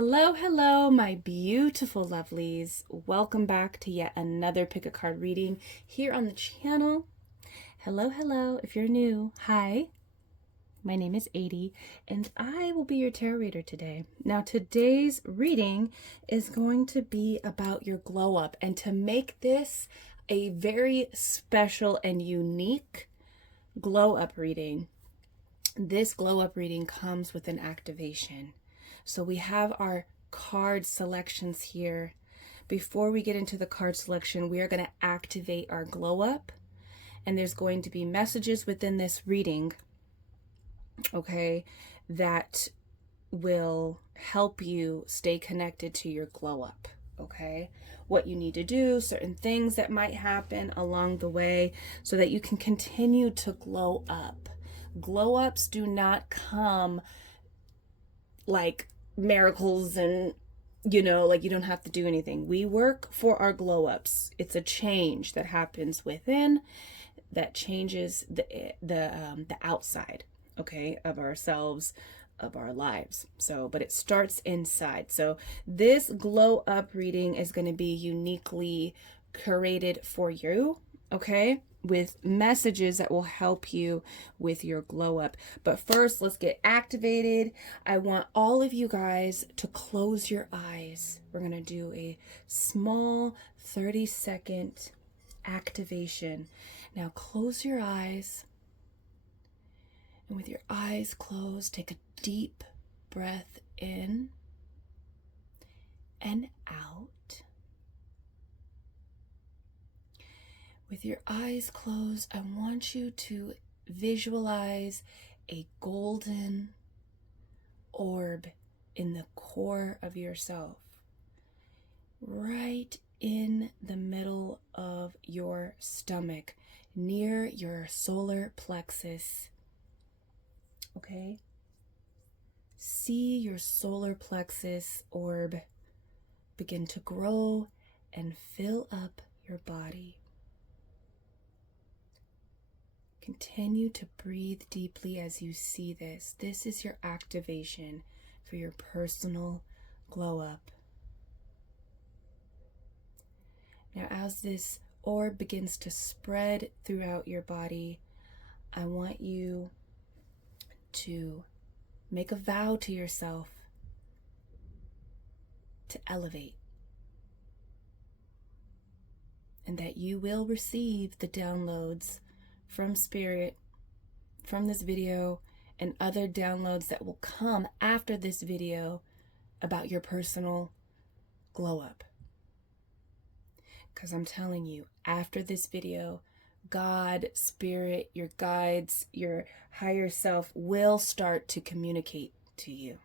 Hello, hello, my beautiful lovelies. Welcome back to yet another pick a card reading here on the channel. Hello, hello. If you're new, hi. My name is ADIE, and I will be your tarot reader today. Now, today's reading is going to be about your glow up, and to make this a very special and unique glow up reading, this glow up reading comes with an activation. So we have our card selections here. Before we get into the card selection, we are going to activate our glow up, and there's going to be messages within this reading, okay, that will help you stay connected to your glow up, okay? What you need to do, certain things that might happen along the way so that you can continue to glow up. Glow ups do not come like miracles and, like you don't have to do anything. We work for our glow ups. It's a change that happens within that changes the outside, okay, of ourselves, of our lives. So, but it starts inside. So this glow up reading is going to be uniquely curated for you, okay, with messages that will help you with your glow up. But first, let's get activated. I want all of you guys to close your eyes. We're going to do a small 30-second activation. Now close your eyes. And with your eyes closed, take a deep breath in and out. With your eyes closed, I want you to visualize a golden orb in the core of yourself, right in the middle of your stomach, near your solar plexus. Okay? See your solar plexus orb begin to grow and fill up your body. Continue to breathe deeply as you see this. This is your activation for your personal glow up. Now, as this orb begins to spread throughout your body, I want you to make a vow to yourself to elevate, and that you will receive the downloads from Spirit, from this video, and other downloads that will come after this video about your personal glow up. Because I'm telling you, after this video, God, Spirit, your guides, your higher self will start to communicate to you.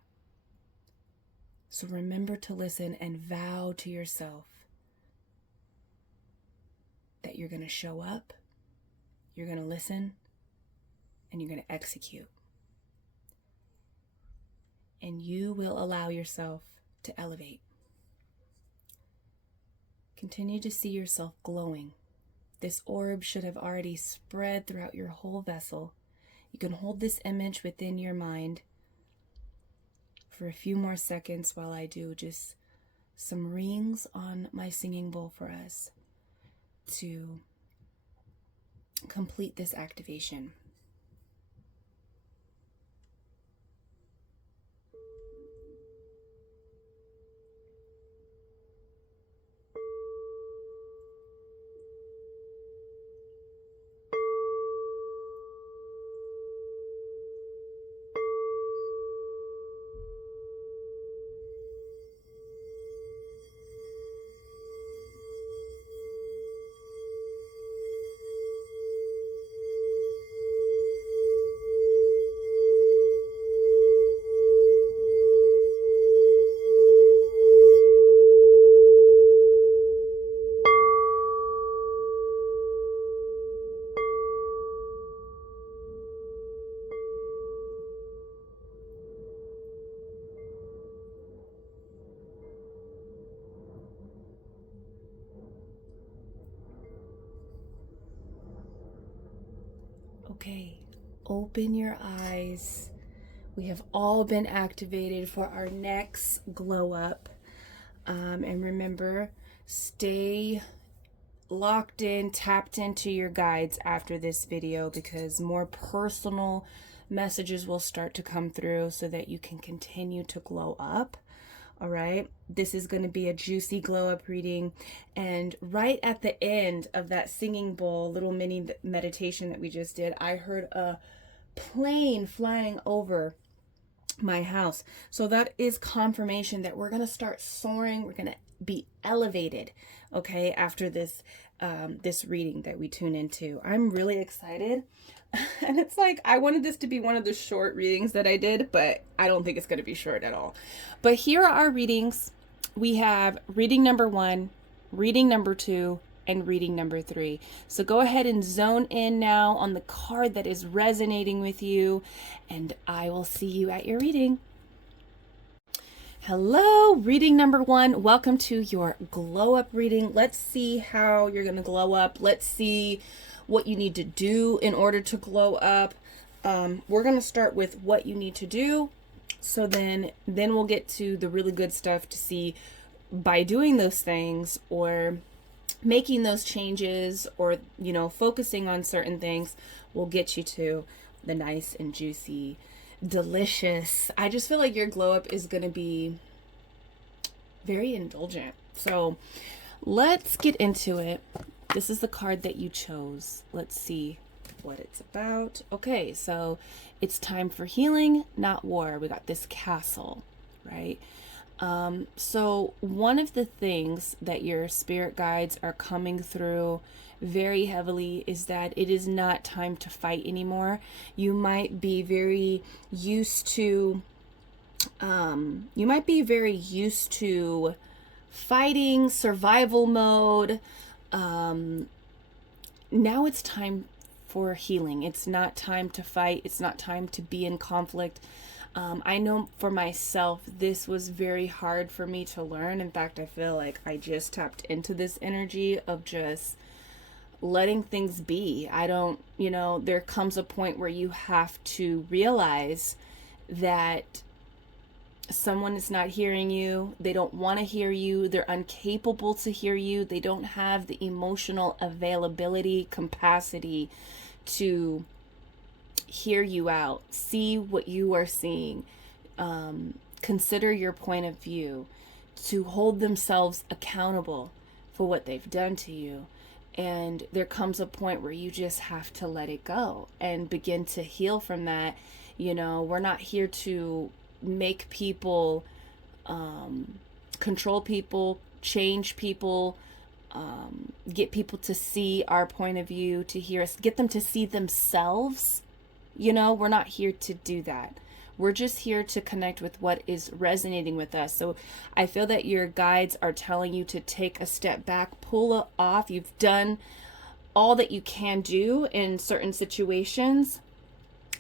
So remember to listen and vow to yourself that you're going to show up, you're going to listen, and you're going to execute. And you will allow yourself to elevate. Continue to see yourself glowing. This orb should have already spread throughout your whole vessel. You can hold this image within your mind for a few more seconds while I do just some rings on my singing bowl for us to complete this activation. Okay, open your eyes We have all been activated for our next glow up. And remember, stay locked in, tapped into your guides after this video, because more personal messages will start to come through so that you can continue to glow up. All right, this is going to be a juicy glow up reading. And right at the end of that singing bowl, little mini meditation that we just did, I heard a plane flying over my house. So that is confirmation that we're going to start soaring. We're going to be elevated, okay, after this this reading that we tune into. I'm really excited. And it's like, I wanted this to be one of the short readings that I did, but I don't think it's going to be short at all. But here are our readings. We have reading number 1, reading number 2, and reading number 3. So go ahead and zone in now on the card that is resonating with you, and I will see you at your reading. Hello, reading number 1. Welcome to your glow up reading. Let's see how you're going to glow up. Let's see what you need to do in order to glow up. We're going to start with what you need to do. So then we'll get to the really good stuff to see by doing those things or making those changes or, you know, focusing on certain things will get you to the nice and juicy, delicious. I just feel like your glow up is going to be very indulgent. So let's get into it. This is the card that you chose. Let's see what it's about. Okay, so it's time for healing, not war. We got this castle, right? So one of the things that your spirit guides are coming through very heavily is that it is not time to fight anymore. You might be very used to, fighting, survival mode. Now it's time for healing. It's not time to fight. It's not time to be in conflict. I know for myself, this was very hard for me to learn. In fact, I feel like I just tapped into this energy of just letting things be. There comes a point where you have to realize that someone is not hearing you. They don't want to hear you. They're incapable to hear you. They don't have the emotional availability, capacity to hear you out, see what you are seeing, consider your point of view, to hold themselves accountable for what they've done to you. And there comes a point where you just have to let it go and begin to heal from that. You know, we're not here to make people, control people, change people, get people to see our point of view, to hear us, get them to see themselves. You know, we're not here to do that. We're just here to connect with what is resonating with us. So I feel that your guides are telling you to take a step back, pull it off. You've done all that you can do in certain situations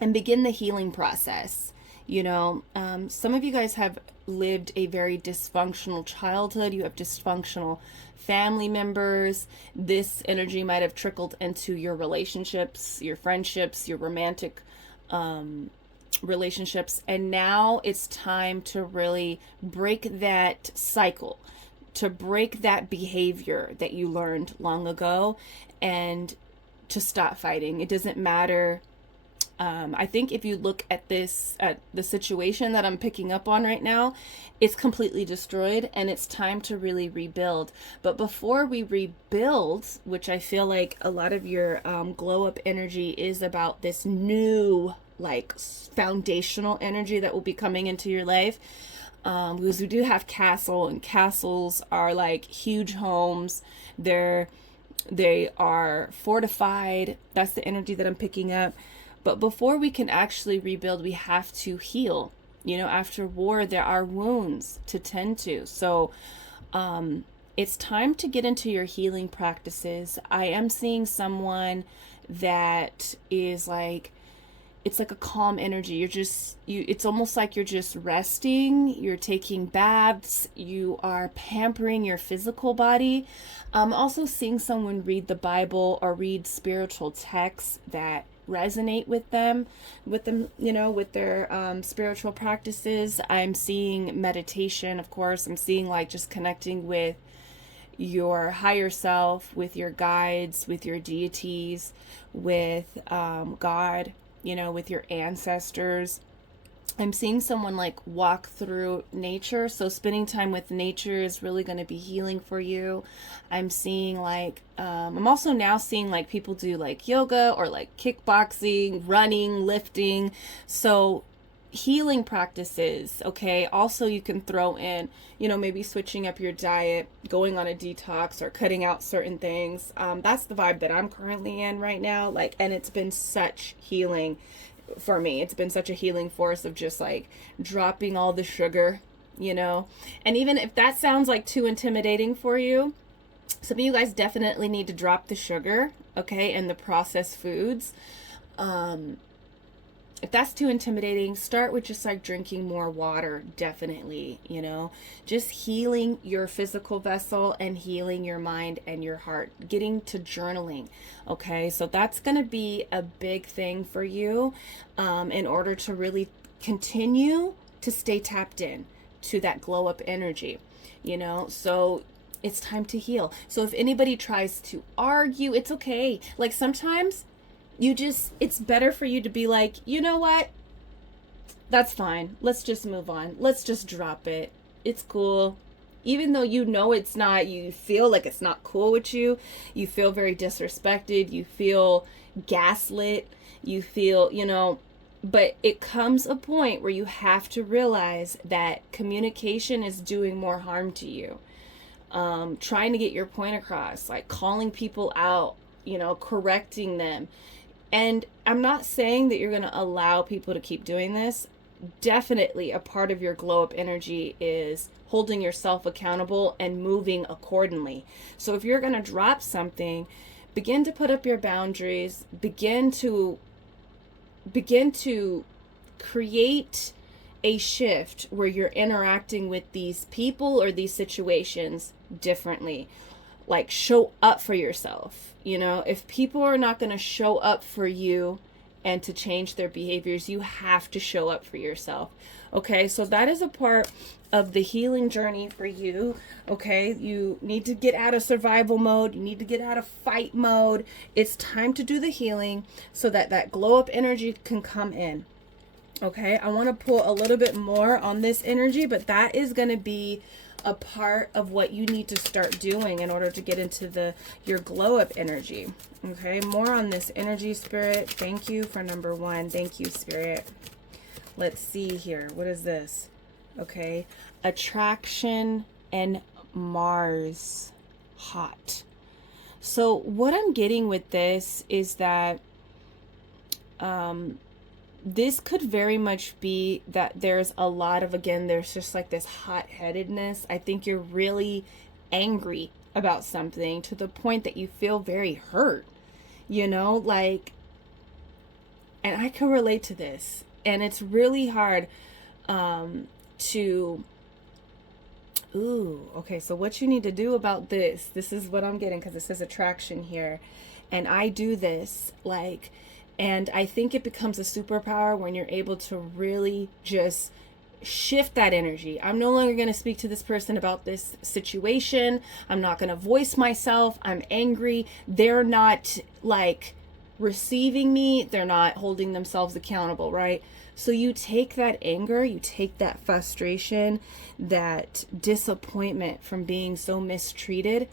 and begin the healing process. You know, some of you guys have lived a very dysfunctional childhood. You have dysfunctional family members. This energy might have trickled into your relationships, your friendships, your romantic relationships. And now it's time to really break that cycle, to break that behavior that you learned long ago, and to stop fighting. It doesn't matter. I think if you look at this, at the situation that I'm picking up on right now, it's completely destroyed and it's time to really rebuild. But before we rebuild, which I feel like a lot of your glow up energy is about this new, like, foundational energy that will be coming into your life. Because we do have castle, and castles are like huge homes. They are fortified. That's the energy that I'm picking up. But before we can actually rebuild, we have to heal. You know, after war, there are wounds to tend to. So it's time to get into your healing practices. I am seeing someone that is like, it's like a calm energy. It's almost like you're just resting. You're taking baths. You are pampering your physical body. I'm also seeing someone read the Bible or read spiritual texts that resonate with them, you know, with their spiritual practices. I'm seeing meditation, of course. I'm seeing like just connecting with your higher self, with your guides, with your deities, with God, you know, with your ancestors. I'm seeing someone like walk through nature. So spending time with nature is really going to be healing for you. I'm seeing like, I'm also now seeing like people do like yoga or like kickboxing, running, lifting. So healing practices, okay? Also, you can throw in, you know, maybe switching up your diet, going on a detox or cutting out certain things. That's the vibe that I'm currently in right now. Like, and it's been such healing for me. It's been such a healing force of just like dropping all the sugar, you know. And even if that sounds like too intimidating for you, some of you guys definitely need to drop the sugar, okay, and the processed foods. If that's too intimidating, start with just like drinking more water, definitely, you know, just healing your physical vessel and healing your mind and your heart, getting to journaling. Okay, so that's going to be a big thing for you in order to really continue to stay tapped in to that glow up energy, you know. So it's time to heal. So if anybody tries to argue, it's okay. Like sometimes it's better for you to be like, you know what? That's fine. Let's just move on. Let's just drop it. It's cool. Even though you know it's not, you feel like it's not cool with you. You feel very disrespected. You feel gaslit. You feel, you know, but it comes a point where you have to realize that communication is doing more harm to you. Trying to get your point across, like calling people out, you know, correcting them. And I'm not saying that you're going to allow people to keep doing this. Definitely a part of your glow up energy is holding yourself accountable and moving accordingly. So if you're going to drop something, begin to put up your boundaries, begin to create a shift where you're interacting with these people or these situations differently. Like show up for yourself. You know, if people are not going to show up for you and to change their behaviors, you have to show up for yourself. Okay, so that is a part of the healing journey for you. Okay, you need to get out of survival mode. You need to get out of fight mode. It's time to do the healing so that that glow up energy can come in. Okay, I want to pull a little bit more on this energy, but that is going to be a part of what you need to start doing in order to get into your glow up energy. Okay, more on this energy, Spirit. Thank you for number 1. Thank you, Spirit. Let's see here. What is this? Okay, attraction and Mars hot. So what I'm getting with this is that this could very much be that there's a lot of, again, there's just like this hot-headedness. I think you're really angry about something to the point that you feel very hurt, you know, like, and I can relate to this. And it's really hard okay, so what you need to do about this is what I'm getting, because it says attraction here. And I do this, like, and I think it becomes a superpower when you're able to really just shift that energy. I'm no longer going to speak to this person about this situation. I'm not going to voice myself. I'm angry. They're not like receiving me. They're not holding themselves accountable, right? So you take that anger, you take that frustration, that disappointment from being so mistreated,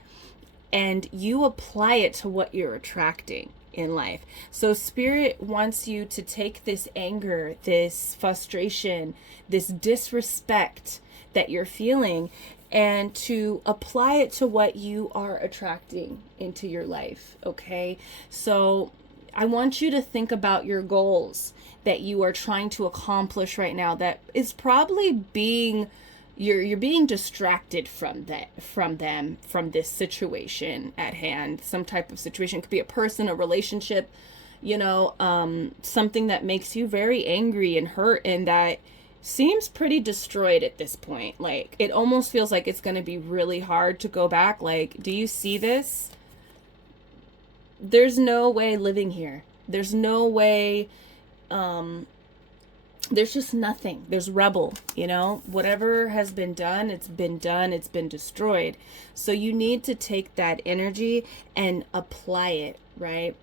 and you apply it to what you're attracting in life. So Spirit wants you to take this anger, this frustration, this disrespect that you're feeling, and to apply it to what you are attracting into your life. Okay, so I want you to think about your goals that you are trying to accomplish right now that is probably being you're being distracted from this situation at hand. Some type of situation. It could be a person, a relationship, you know, something that makes you very angry and hurt, and that seems pretty destroyed at this point. Like, it almost feels like it's going to be really hard to go back. Like, do you see this? There's no way living here. There's no way, there's just nothing. There's rebel, you know, whatever has been done, it's been destroyed. So you need to take that energy and apply it, right?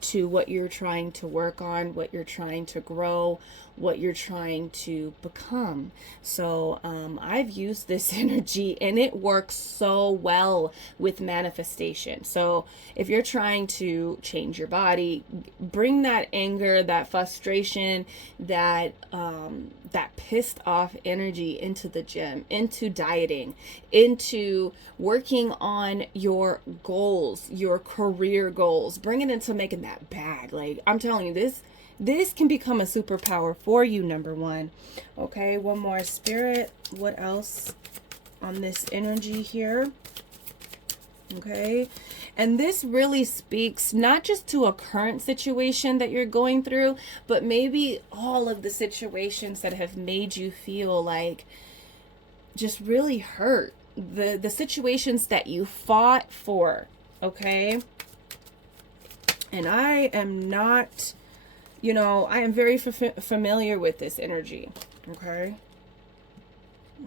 To what you're trying to work on, what you're trying to grow, what you're trying to become. So I've used this energy and it works so well with manifestation. So if you're trying to change your body, bring that anger, that frustration, that pissed off energy into the gym, into dieting, into working on your goals, your career goals. Bring it into making that bag. Like, I'm telling you, this can become a superpower for you, number one. Okay, one more, Spirit. What else on this energy here? Okay, and this really speaks not just to a current situation that you're going through, but maybe all of the situations that have made you feel like just really hurt. The situations that you fought for, okay? And I am not, you know, I am very familiar with this energy, okay?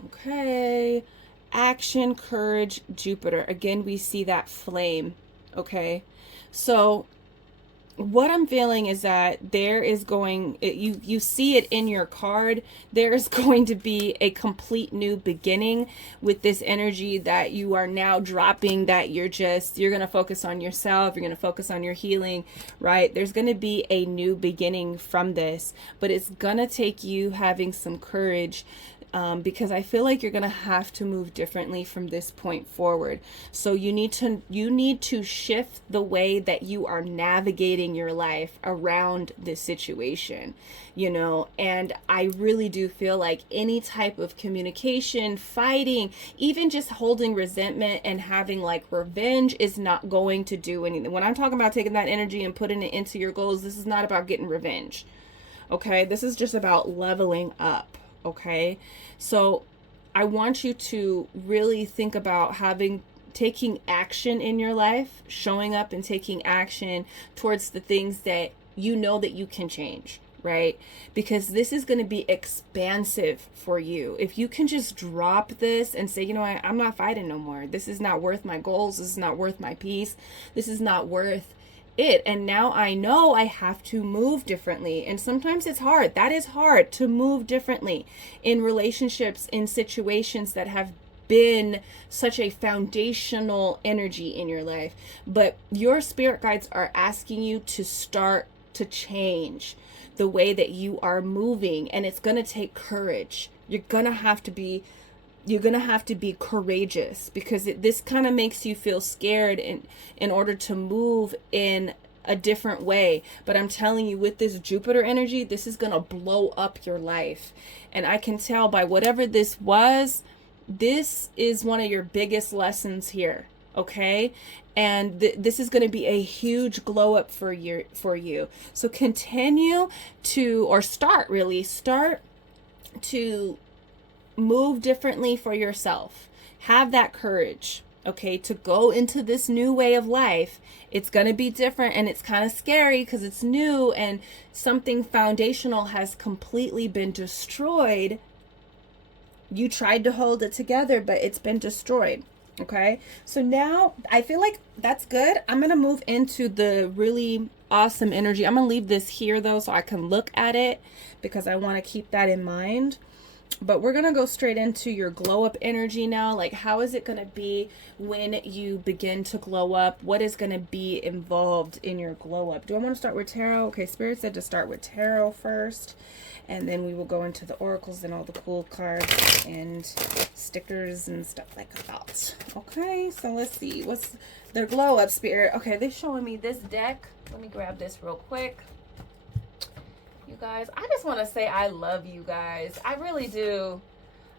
Okay. Action, courage, Jupiter. Again, we see that flame, okay? So what I'm feeling is that there is going, you see it in your card, there is going to be a complete new beginning with this energy that you are now dropping, that you're going to focus on yourself, you're going to focus on your healing, right? There's going to be a new beginning from this, but it's going to take you having some courage, because I feel like you're going to have to move differently from this point forward. So you need to shift the way that you are navigating your life around this situation, you know. And I really do feel like any type of communication, fighting, even just holding resentment and having like revenge is not going to do anything. When I'm talking about taking that energy and putting it into your goals, this is not about getting revenge. Okay, this is just about leveling up. Okay, so I want you to really think about taking action in your life, showing up and taking action towards the things that you know that you can change, right? Because this is going to be expansive for you. If you can just drop this and say, you know what, I'm not fighting no more. This is not worth my goals. This is not worth my peace. This is not worth it. And now I know I have to move differently. And sometimes it's hard. That is hard, to move differently in relationships, in situations that have been such a foundational energy in your life. But your spirit guides are asking you to start to change the way that you are moving. And it's going to take courage. You're going to have to be courageous, because this kind of makes you feel scared in order to move in a different way. But I'm telling you, with this Jupiter energy, this is going to blow up your life. And I can tell by whatever this was, this is one of your biggest lessons here. Okay. And this is going to be a huge glow up for you. So continue to, or start to move differently for yourself. Have that courage, okay, to go into this new way of life. It's going to be different and it's kind of scary because it's new and something foundational has completely been destroyed. You tried to hold it together, but it's been destroyed. Okay, so now I feel like that's good. I'm going to move into the really awesome energy. I'm going to leave this here though, so I can look at it, because I want to keep that in mind. But we're going to go straight into your glow up energy now. Like, how is it going to be when you begin to glow up? What is going to be involved in your glow up? Do I want to start with tarot? Okay, Spirit said to start with tarot first. And then we will go into the oracles and all the cool cards and stickers and stuff like that. Okay, so let's see. What's their glow up, Spirit? Okay, they're showing me this deck. Let me grab this real quick. You guys, I just want to say I love you guys. I really do.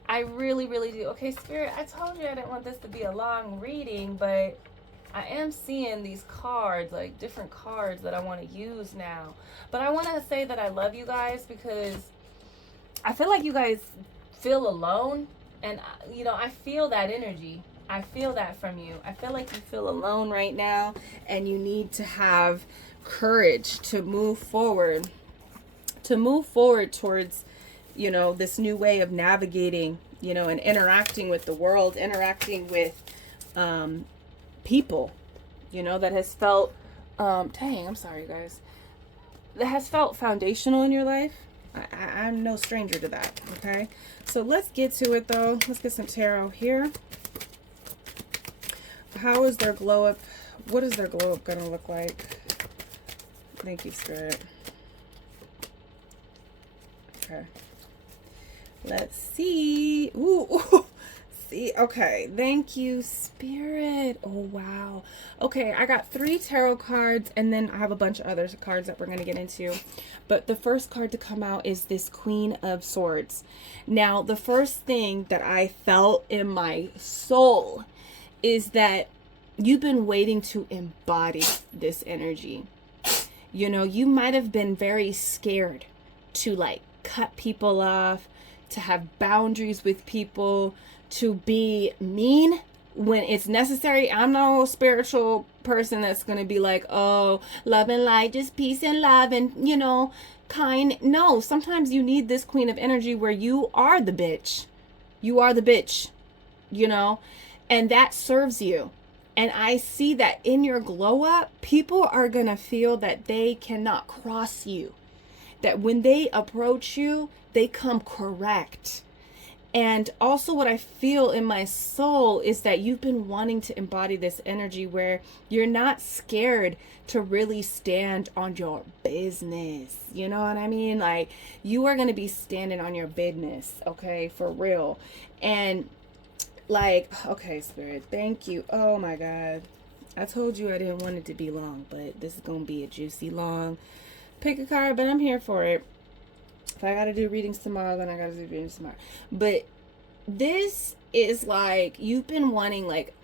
I really, really do. Okay, Spirit, I told you I didn't want this to be a long reading, but I am seeing these cards, like different cards that I want to use now. But I want to say that I love you guys, because I feel like you guys feel alone. And, you know, I feel that energy. I feel that from you. I feel like you feel alone right now, and you need to have courage to move forward, towards, you know, this new way of navigating, you know, and interacting with the world, interacting with people, you know, that has felt, dang, I'm sorry, guys, that has felt foundational in your life. I'm no stranger to that, okay? So let's get to it, though. Let's get some tarot here. How is their glow up? What is their glow up going to look like? Thank you, Spirit. Okay. Let's see. Ooh. See. Okay. Thank you, Spirit. Oh, wow. Okay. I got 3 tarot cards, and then I have a bunch of other cards that we're going to get into. But the first card to come out is this Queen of Swords. Now, the first thing that I felt in my soul is that you've been waiting to embody this energy. You know, you might have been very scared to like cut people off, to have boundaries with people, to be mean when it's necessary. I'm no spiritual person that's going to be like, oh, love and light, just peace and love and, you know, kind. No, sometimes you need this Queen of Energy where you are the bitch. You are the bitch, you know, and that serves you. And I see that in your glow up, people are going to feel that they cannot cross you. That when they approach you, they come correct. And also what I feel in my soul is that you've been wanting to embody this energy where you're not scared to really stand on your business. You know what I mean? Like, you are going to be standing on your business, okay, for real. And like, okay, Spirit, thank you. Oh my God. I told you I didn't want it to be long, but this is going to be a juicy long pick a card, but I'm here for it. If I got to do readings tomorrow, then I got to do readings tomorrow. But this is like, you've been wanting, like,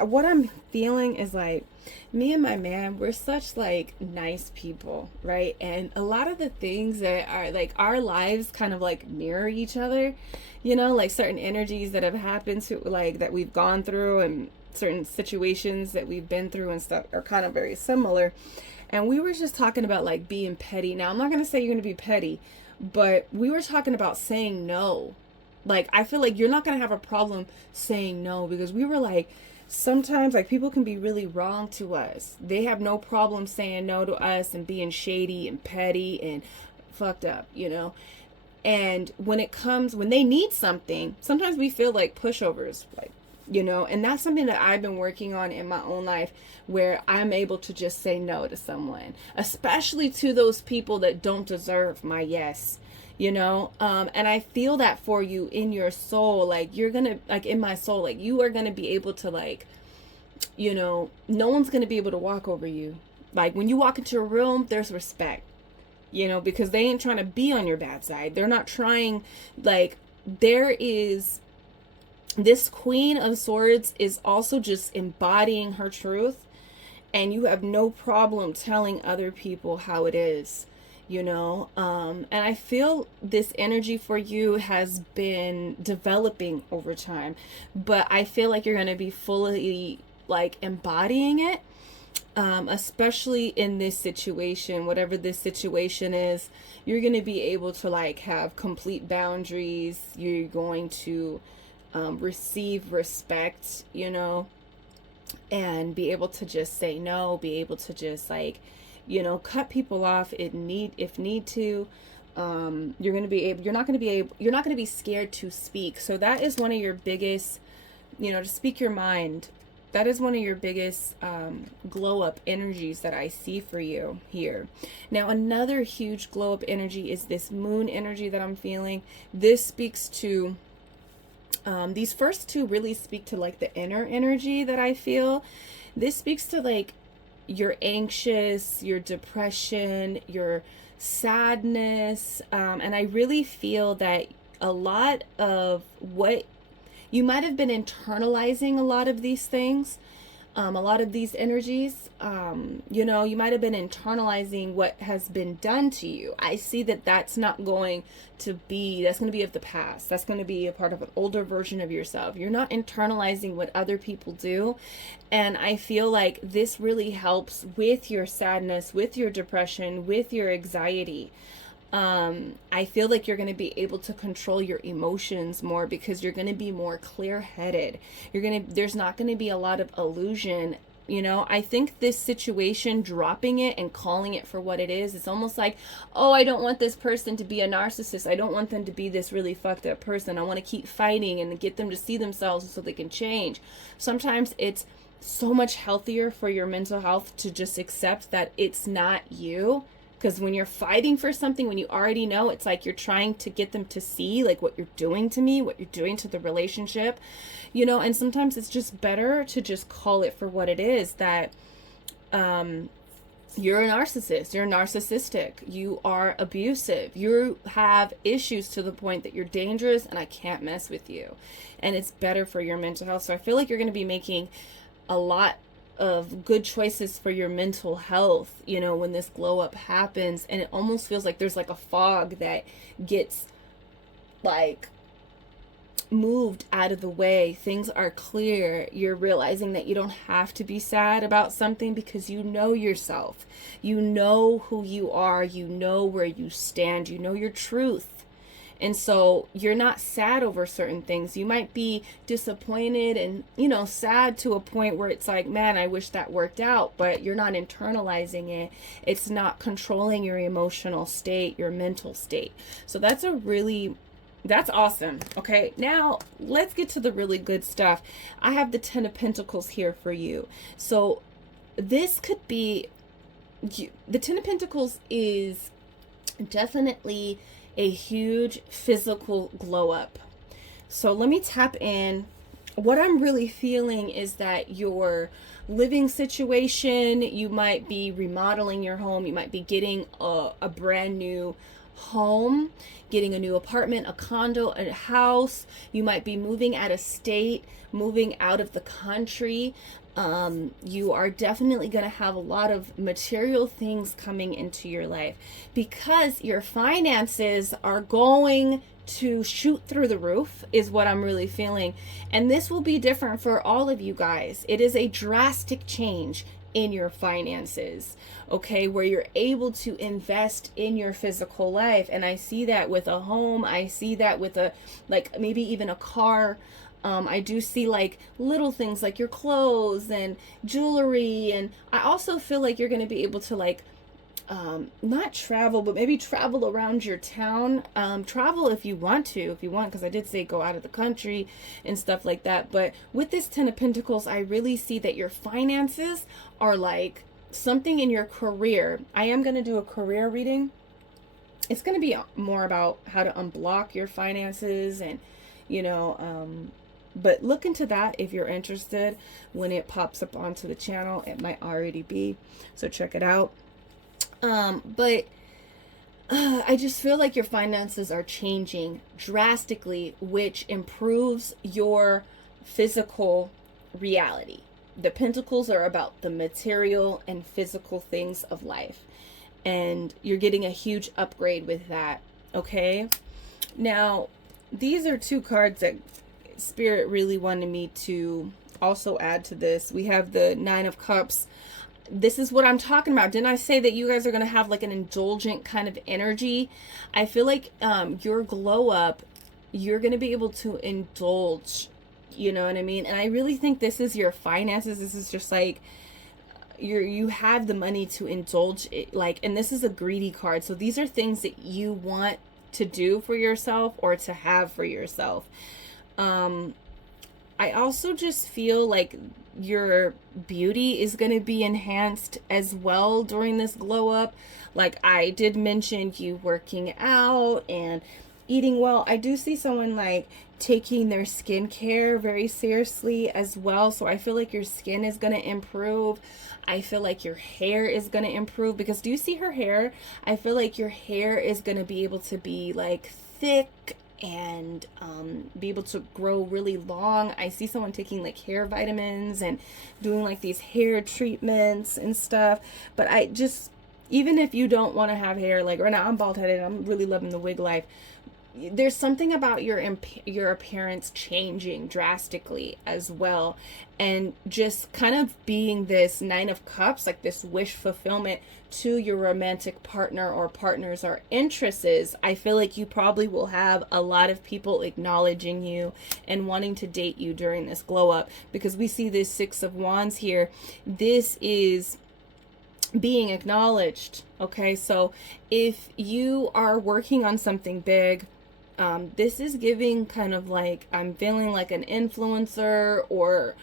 what I'm feeling is like, me and my man, we're such like nice people, right? And a lot of the things that are like, our lives kind of like mirror each other, you know, like certain energies that have happened to, like, that we've gone through, and certain situations that we've been through and stuff are kind of very similar. And we were just talking about like being petty. Now, I'm not going to say you're going to be petty, but we were talking about saying no. Like, I feel like you're not going to have a problem saying no, because we were like, sometimes like people can be really wrong to us. They have no problem saying no to us and being shady and petty and fucked up, you know? And when they need something, sometimes we feel like pushovers, like, you know, and that's something that I've been working on in my own life, where I'm able to just say no to someone, especially to those people that don't deserve my yes, you know. And I feel that for you in your soul, like you're gonna, like in my soul, like you are gonna be able to, like, you know, no one's gonna be able to walk over you. Like when you walk into a room, there's respect, you know, because they ain't trying to be on your bad side. They're not trying, like, there is, this Queen of Swords is also just embodying her truth, and you have no problem telling other people how it is, you know. And I feel this energy for you has been developing over time, but I feel like you're going to be fully like embodying it, especially in this situation, whatever this situation is. You're going to be able to like have complete boundaries. You're going to receive respect, you know, and be able to just say no, be able to just like, you know, cut people off if need to. You're not going to be scared to speak. So that is one of your biggest, you know, to speak your mind. That is one of your biggest glow up energies that I see for you here. Now, another huge glow up energy is this moon energy that I'm feeling. This speaks to, these first two really speak to like the inner energy that I feel. This speaks to like your anxious, your depression, your sadness. And I really feel that a lot of what you might have been internalizing, a lot of these things, A lot of these energies, you know, you might have been internalizing what has been done to you. I see that that's not going to be, that's going to be of the past. That's going to be a part of an older version of yourself. You're not internalizing what other people do. And I feel like this really helps with your sadness, with your depression, with your anxiety. I feel like you're going to be able to control your emotions more because you're going to be more clear-headed. There's not going to be a lot of illusion. You know, I think this situation, dropping it and calling it for what it is, it's almost like, oh, I don't want this person to be a narcissist. I don't want them to be this really fucked up person. I want to keep fighting and get them to see themselves so they can change. Sometimes it's so much healthier for your mental health to just accept that it's not you. Because when you're fighting for something, when you already know, it's like you're trying to get them to see like what you're doing to me, what you're doing to the relationship, you know, and sometimes it's just better to just call it for what it is, that you're a narcissist, you're narcissistic, you are abusive, you have issues to the point that you're dangerous and I can't mess with you. And it's better for your mental health. So I feel like you're going to be making a lot of good choices for your mental health, you know, when this glow up happens. And it almost feels like there's like a fog that gets like moved out of the way. Things are clear. You're realizing that you don't have to be sad about something because you know yourself. You know who you are. You know where you stand. You know your truth. And so you're not sad over certain things. You might be disappointed and, you know, sad to a point where it's like, man, I wish that worked out, but you're not internalizing it. It's not controlling your emotional state, your mental state. So that's awesome. Okay, now let's get to the really good stuff. I have the 10 of Pentacles here for you. So this could be, the 10 of Pentacles is definitely a huge physical glow up. So let me tap in. What I'm really feeling is that your living situation, you might be remodeling your home, you might be getting a brand new home, getting a new apartment, a condo, a house. You might be moving out of state, moving out of the country. You are definitely going to have a lot of material things coming into your life because your finances are going to shoot through the roof, is what I'm really feeling. And this will be different for all of you guys. It is a drastic change in your finances, okay, where you're able to invest in your physical life. And I see that with a home. I see that with like maybe even a car. I do see like little things like your clothes and jewelry. And I also feel like you're going to be able to like, not travel, but maybe travel around your town. Travel if you want, because I did say go out of the country and stuff like that. But with this 10 of Pentacles, I really see that your finances are like something in your career. I am going to do a career reading. It's going to be more about how to unblock your finances and, you know, but look into that if you're interested. When it pops up onto the channel, it might already be, so check it out. But I just feel like your finances are changing drastically, which improves your physical reality. The Pentacles are about the material and physical things of life, and you're getting a huge upgrade with that. Okay, now these are two cards that Spirit really wanted me to also add to this. We have the 9 of Cups. This is what I'm talking about. Didn't I say that you guys are going to have like an indulgent kind of energy? I feel like your glow up, you're going to be able to indulge, you know what I mean? And I really think this is your finances. This is just like you have the money to indulge it, like, and this is a greedy card. So these are things that you want to do for yourself or to have for yourself. I also just feel like your beauty is going to be enhanced as well during this glow up. Like I did mention, you working out and eating well. I do see someone like taking their skincare very seriously as well. So I feel like your skin is going to improve. I feel like your hair is going to improve, because do you see her hair? I feel like your hair is going to be able to be like thick and be able to grow really long. I see someone taking like hair vitamins and doing like these hair treatments and stuff. But I just, even if you don't want to have hair, like right now I'm bald headed, I'm really loving the wig life. There's something about your appearance changing drastically as well, and just kind of being this 9 of Cups, like this wish fulfillment to your romantic partner or partners or interests. I feel like you probably will have a lot of people acknowledging you and wanting to date you during this glow up, because we see this 6 of Wands here. This is being acknowledged. Okay, so if you are working on something big, this is giving kind of like, I'm feeling like an influencer, or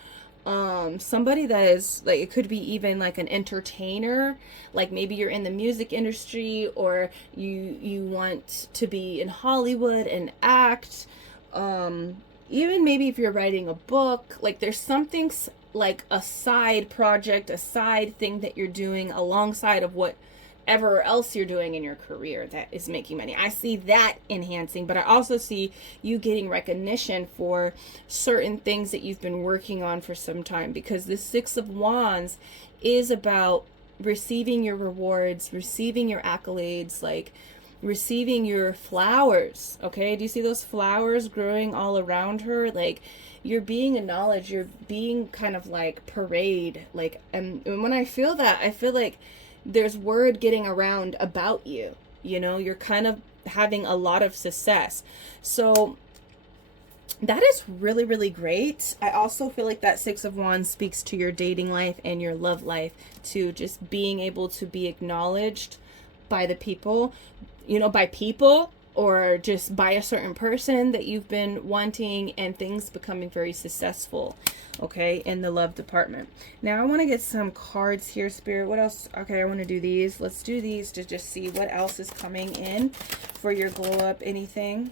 somebody that is like, it could be even like an entertainer, like maybe you're in the music industry, or you want to be in Hollywood and act, even maybe if you're writing a book, like there's something like a side project, a side thing that you're doing alongside of whatever else you're doing in your career that is making money. I see that enhancing, but I also see you getting recognition for certain things that you've been working on for some time, because the 6 of Wands is about receiving your rewards, receiving your accolades, like receiving your flowers. Okay, do you see those flowers growing all around her? Like, you're being acknowledged, you're being kind of like parade, like, and when I feel that, I feel like there's word getting around about you, you know, you're kind of having a lot of success. So that is really, really great. I also feel like that 6 of Wands speaks to your dating life and your love life too, just being able to be acknowledged by the people, you know, by people, or just by a certain person that you've been wanting, and things becoming very successful, okay, in the love department. Now I want to get some cards here, Spirit. What else? Okay, I want to do these. Let's do these to just see what else is coming in for your glow up. Anything?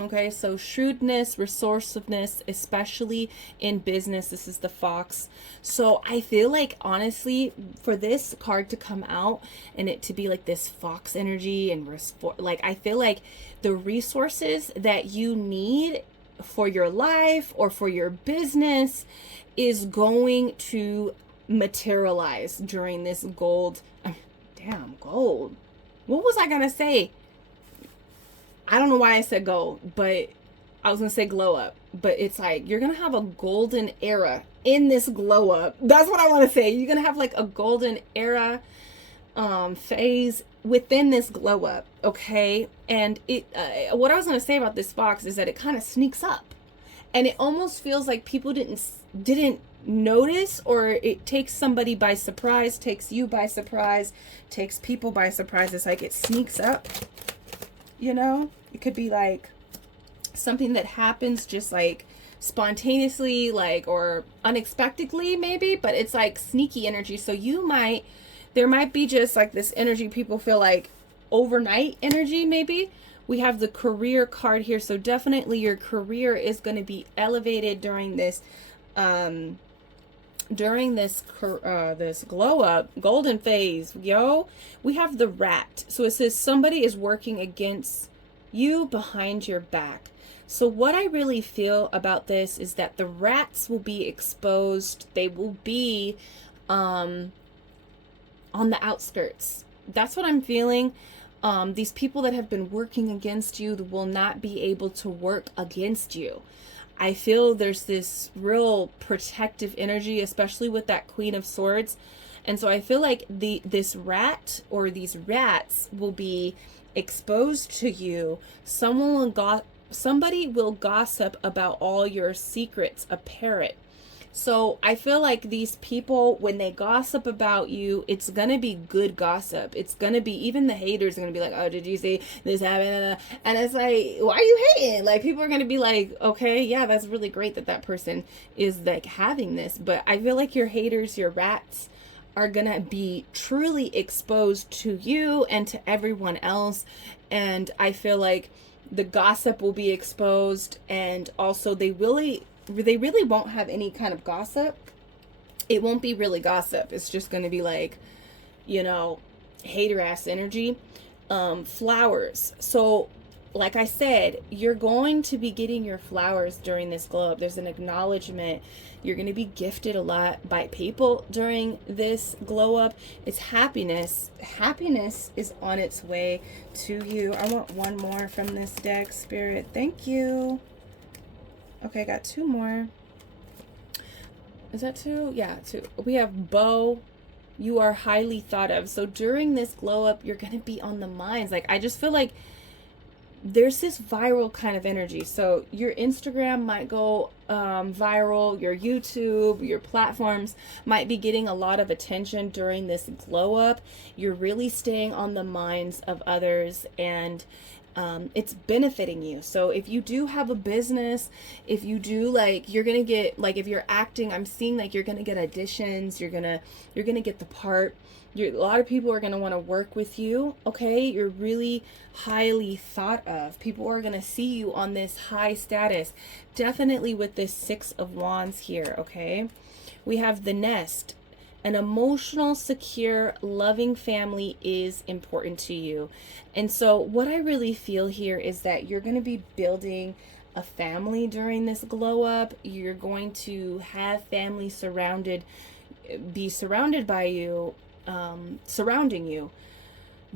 Okay, so shrewdness, resourcefulness, especially in business. This is the Fox. So I feel like, honestly, for this card to come out and it to be like this Fox energy and like, I feel like the resources that you need for your life or for your business is going to materialize during this gold. Damn, gold. What was I gonna say? I don't know why I said gold, but I was going to say glow up. But it's like, you're going to have a golden era in this glow up. That's what I want to say. You're going to have like a golden era phase within this glow up, okay? And it what I was going to say about this Fox is that it kind of sneaks up. And it almost feels like people didn't notice, or it takes somebody by surprise, takes you by surprise, takes people by surprise. It's like it sneaks up. You know, it could be like something that happens just like spontaneously, like, or unexpectedly maybe, but it's like sneaky energy. So there might be just like this energy, people feel like overnight energy maybe. We have the career card here. So definitely your career is going to be elevated during this this glow up golden phase. We have the Rat. So it says somebody is working against you behind your back. So what I really feel about this is that the rats will be exposed. They will be on the outskirts. That's what I'm feeling. These people that have been working against you will not be able to work against you. I feel there's this real protective energy, especially with that Queen of Swords. And so I feel like this rat or these rats will be exposed to you. Somebody will gossip about all your secrets, a parrot. So I feel like these people, when they gossip about you, it's going to be good gossip. It's going to be, even the haters are going to be like, oh, did you see this happen? And it's like, why are you hating? Like, people are going to be like, okay, yeah, that's really great that person is like having this. But I feel like your haters, your rats, are going to be truly exposed to you and to everyone else. And I feel like the gossip will be exposed, and also they really won't have any kind of gossip. It won't be really gossip. It's just going to be like, you know, hater ass energy. Flowers. So like I said, you're going to be getting your flowers during this glow up. There's an acknowledgement. You're going to be gifted a lot by people during this glow up. It's happiness. Happiness is on its way to you. I want one more from this deck, Spirit. Thank you. Okay, I got two more. Is that two? Yeah, two. We have Bow. You are highly thought of. So during this glow up, you're going to be on the minds. Like, I just feel like there's this viral kind of energy. So your Instagram might go viral, your YouTube, your platforms might be getting a lot of attention during this glow up. You're really staying on the minds of others, and it's benefiting you. So if you do have a business, if you do, like, you're gonna get, like, if you're acting, I'm seeing like you're gonna get auditions, you're gonna get the part. A lot of people are going to want to work with you, okay? You're really highly thought of. People are going to see you on this high status. Definitely with this Six of Wands here, okay? We have the Nest. An emotional, secure, loving family is important to you. And so what I really feel here is that you're going to be building a family during this glow up. You're going to have family be surrounded by you, surrounding you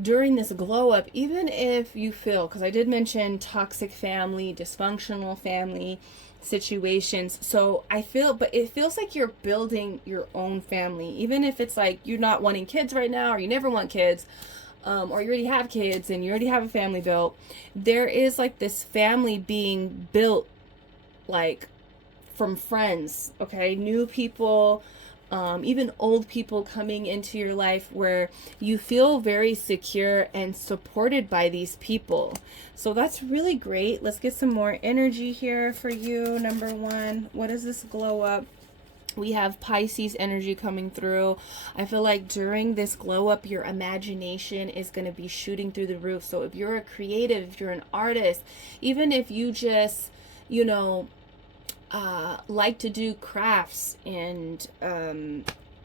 during this glow up, even if you feel, because I did mention toxic family, dysfunctional family situations. So I feel, but it feels like you're building your own family, even if it's like you're not wanting kids right now, or you never want kids, or you already have kids and you already have a family built. There is like this family being built, like, from friends, okay? New people, even old people coming into your life, where you feel very secure and supported by these people. So that's really great. Let's get some more energy here for you. Number one, what is this glow up? We have Pisces energy coming through. I feel like during this glow up, your imagination is going to be shooting through the roof. So if you're a creative, if you're an artist, even if you just, you know, like to do crafts, and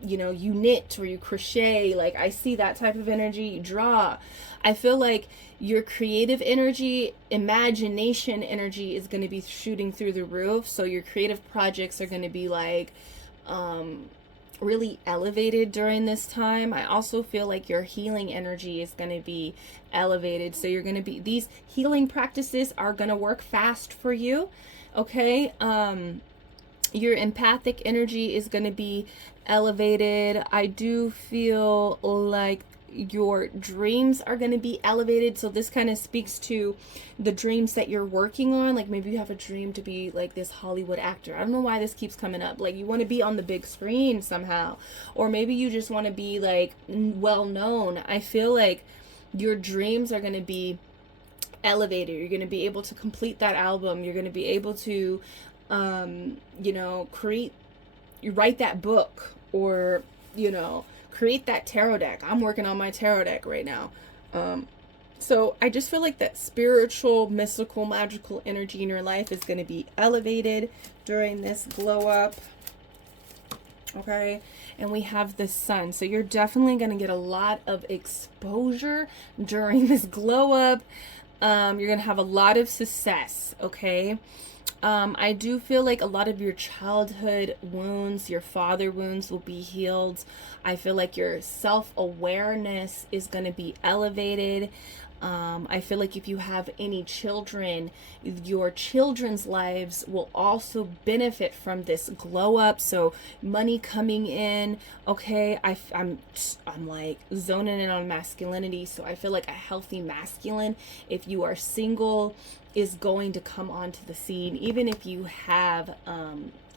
you know, you knit or you crochet, like I see that type of energy. You draw. I feel like your creative energy, imagination energy is going to be shooting through the roof. So your creative projects are going to be like really elevated during this time. I also feel like your healing energy is going to be elevated. So you're going to be, these healing practices are going to work fast for you. Okay, your empathic energy is going to be elevated. I do feel like your dreams are going to be elevated. So this kind of speaks to the dreams that you're working on. Like maybe you have a dream to be like this Hollywood actor. I don't know why this keeps coming up. Like you want to be on the big screen somehow. Or maybe you just want to be like well known. I feel like your dreams are going to be elevator. You're going to be able to complete that album. You're going to be able to you know, write that book, or you know, create that tarot deck. I'm working on my tarot deck right now. So I just feel like that spiritual, mystical, magical energy in your life is going to be elevated during this glow up. Okay, and we have the Sun. So you're definitely going to get a lot of exposure during this glow up. You're going to have a lot of success, okay? I do feel like a lot of your childhood wounds, your father wounds will be healed. I feel like your self-awareness is going to be elevated. I feel like if you have any children, your children's lives will also benefit from this glow up. So money coming in, okay? I'm like zoning in on masculinity. So I feel like a healthy masculine, if you are single, is going to come onto the scene. Even if you have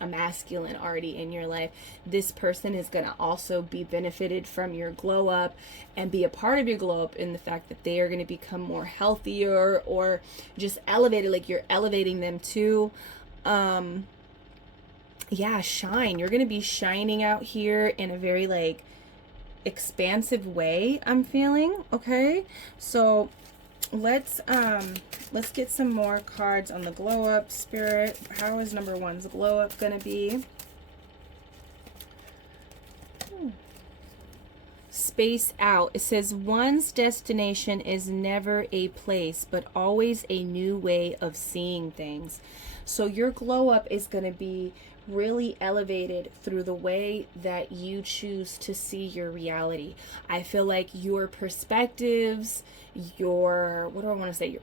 a masculine already in your life, this person is going to also be benefited from your glow up and be a part of your glow up in the fact that they are going to become more healthier or just elevated, like you're elevating them too. Yeah, shine. You're going to be shining out here in a very like expansive way, I'm feeling. Okay, so let's get some more cards on the glow up, Spirit. How is number one's glow up gonna be? space out. It says one's destination is never a place, but always a new way of seeing things. So your glow up is going to be really elevated through the way that you choose to see your reality. I feel like your perspectives, your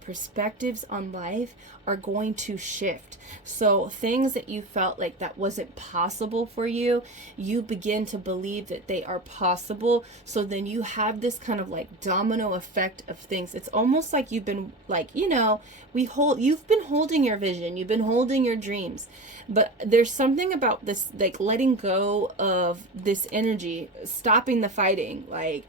perspectives on life are going to shift. So things that you felt like that wasn't possible for you, you begin to believe that they are possible. So then you have this kind of like domino effect of things. It's almost like you've been like, you've been holding your vision, you've been holding your dreams, but there's something about this, like letting go of this energy, stopping the fighting, like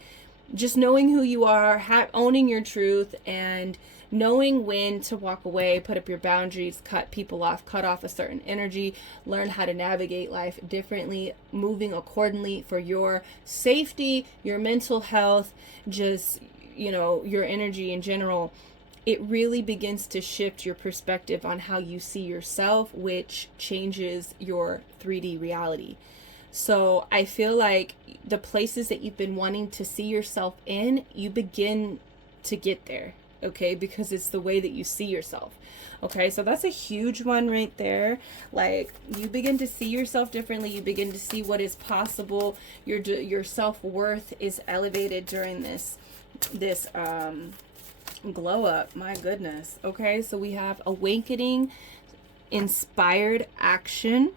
just knowing who you are, owning your truth, and knowing when to walk away, put up your boundaries, cut people off, cut off a certain energy, learn how to navigate life differently, moving accordingly for your safety, your mental health, just, your energy in general. It really begins to shift your perspective on how you see yourself, which changes your 3D reality. So I feel like the places that you've been wanting to see yourself in, you begin to get there, okay? Because it's the way that you see yourself, okay? So that's a huge one right there. Like, you begin to see yourself differently. You begin to see what is possible. Your self-worth is elevated during this glow up. My goodness. Okay, so we have awakening, inspired action.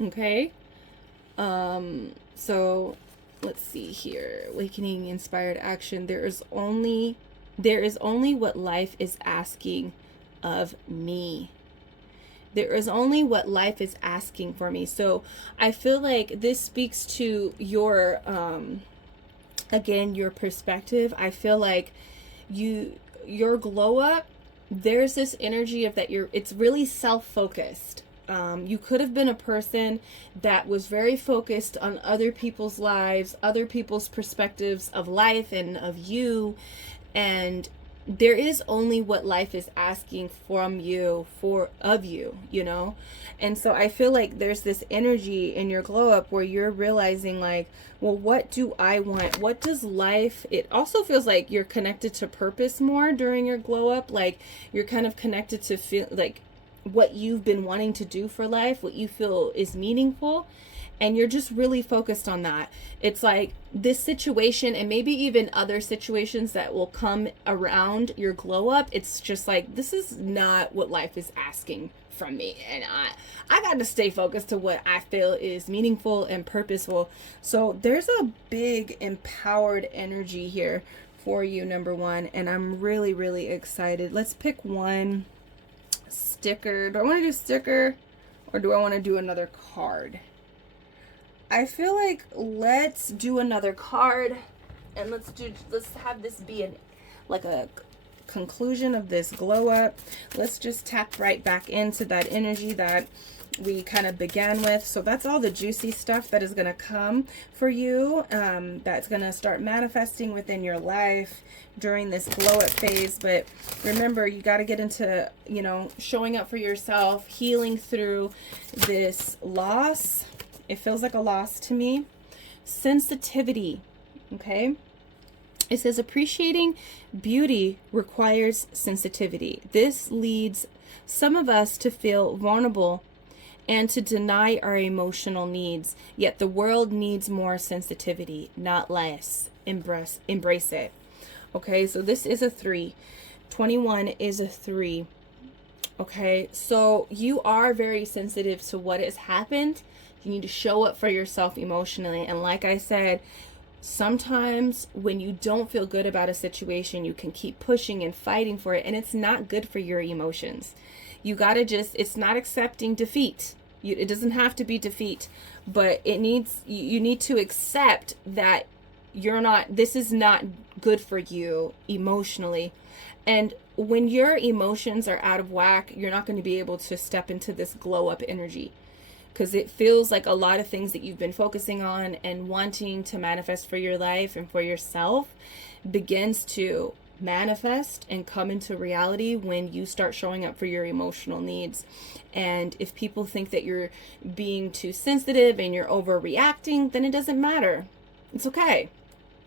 Okay. So let's see here. Awakening, inspired action. There is only what life is asking of me. There is only what life is asking for me. So I feel like this speaks to your, again, your perspective. I feel like your glow up, there's this energy of that it's really self-focused. You could have been a person that was very focused on other people's lives, other people's perspectives of life and of you. And there is only what life is asking from you, of you. And so I feel like there's this energy in your glow up where you're realizing like, well, what do I want? What does life, it also feels like you're connected to purpose more during your glow up. Like you're kind of connected to feel like what you've been wanting to do for life, what you feel is meaningful, and you're just really focused on that. It's like this situation, and maybe even other situations that will come around your glow up, it's just like, this is not what life is asking from me, and I got to stay focused to what I feel is meaningful and purposeful. So there's a big empowered energy here for you, number one, and I'm really, really excited. Let's pick one sticker. Do I want to do sticker or do I want to do another card? I feel like let's do another card, and let's have this be a conclusion of this glow up. Let's just tap right back into that energy that we kind of began with. So that's all the juicy stuff that is going to come for you, that's going to start manifesting within your life during this glow up phase. But remember, you got to get into, showing up for yourself, healing through this loss. It feels like a loss to me. Sensitivity. Okay. It says appreciating beauty requires sensitivity. This leads some of us to feel vulnerable and to deny our emotional needs. Yet the world needs more sensitivity, not less. Embrace it. Okay, so this is a 3. 21 is a 3. Okay, so you are very sensitive to what has happened. You need to show up for yourself emotionally. And like I said, sometimes when you don't feel good about a situation, you can keep pushing and fighting for it, and it's not good for your emotions. You gotta it's not accepting defeat. It doesn't have to be defeat, but you need to accept that this is not good for you emotionally. And when your emotions are out of whack, you're not going to be able to step into this glow up energy, because it feels like a lot of things that you've been focusing on and wanting to manifest for your life and for yourself begins to manifest and come into reality when you start showing up for your emotional needs. And if people think that you're being too sensitive and you're overreacting, then it doesn't matter. It's okay.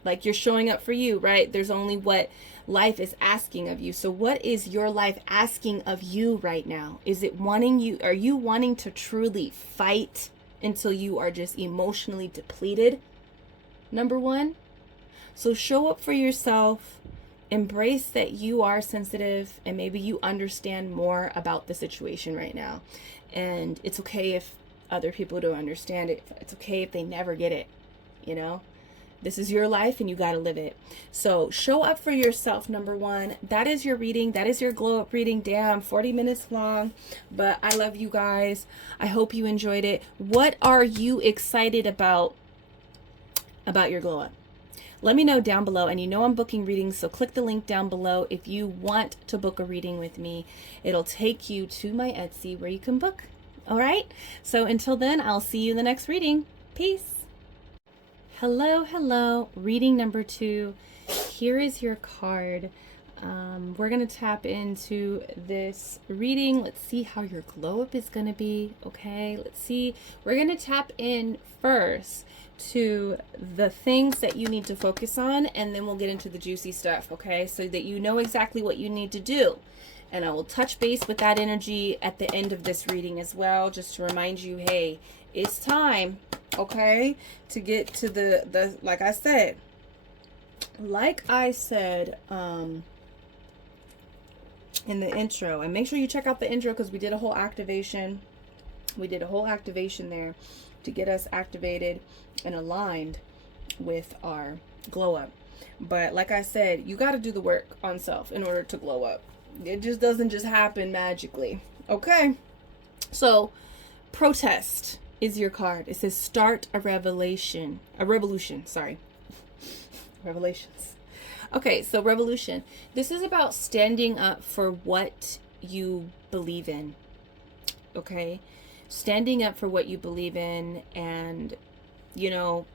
Like you're showing up for you, right? There's only what life is asking of you. So what is your life asking of you right now? Is it wanting you, are you wanting to truly fight until you are just emotionally depleted? Number one. So show up for yourself, embrace that you are sensitive, and maybe you understand more about the situation right now. And it's okay if other people don't understand it. It's okay if they never get it, you know? This is your life and you got to live it. So show up for yourself, number one. That is your reading. That is your glow up reading. Damn, 40 minutes long. But I love you guys. I hope you enjoyed it. What are you excited about your glow up? Let me know down below. And you know I'm booking readings, so click the link down below if you want to book a reading with me. It'll take you to my Etsy where you can book. All right? So until then, I'll see you in the next reading. Peace. Hello, hello. Reading number 2. Here is your card. We're going to tap into this reading. Let's see how your glow up is going to be. Okay, let's see. We're going to tap in first to the things that you need to focus on, and then we'll get into the juicy stuff, okay? So that you know exactly what you need to do. And I will touch base with that energy at the end of this reading as well, just to remind you, hey, it's time, okay, to get to the like I said in the intro. And make sure you check out the intro because we did a whole activation. We did a whole activation there to get us activated and aligned with our glow up. But like I said, you got to do the work on self in order to glow up. It just doesn't just happen magically. Okay. So protest is your card. It says start a revolution. Sorry. Revelations. Okay, so revolution. This is about standing up for what you believe in. Okay? Standing up for what you believe in. And, you know,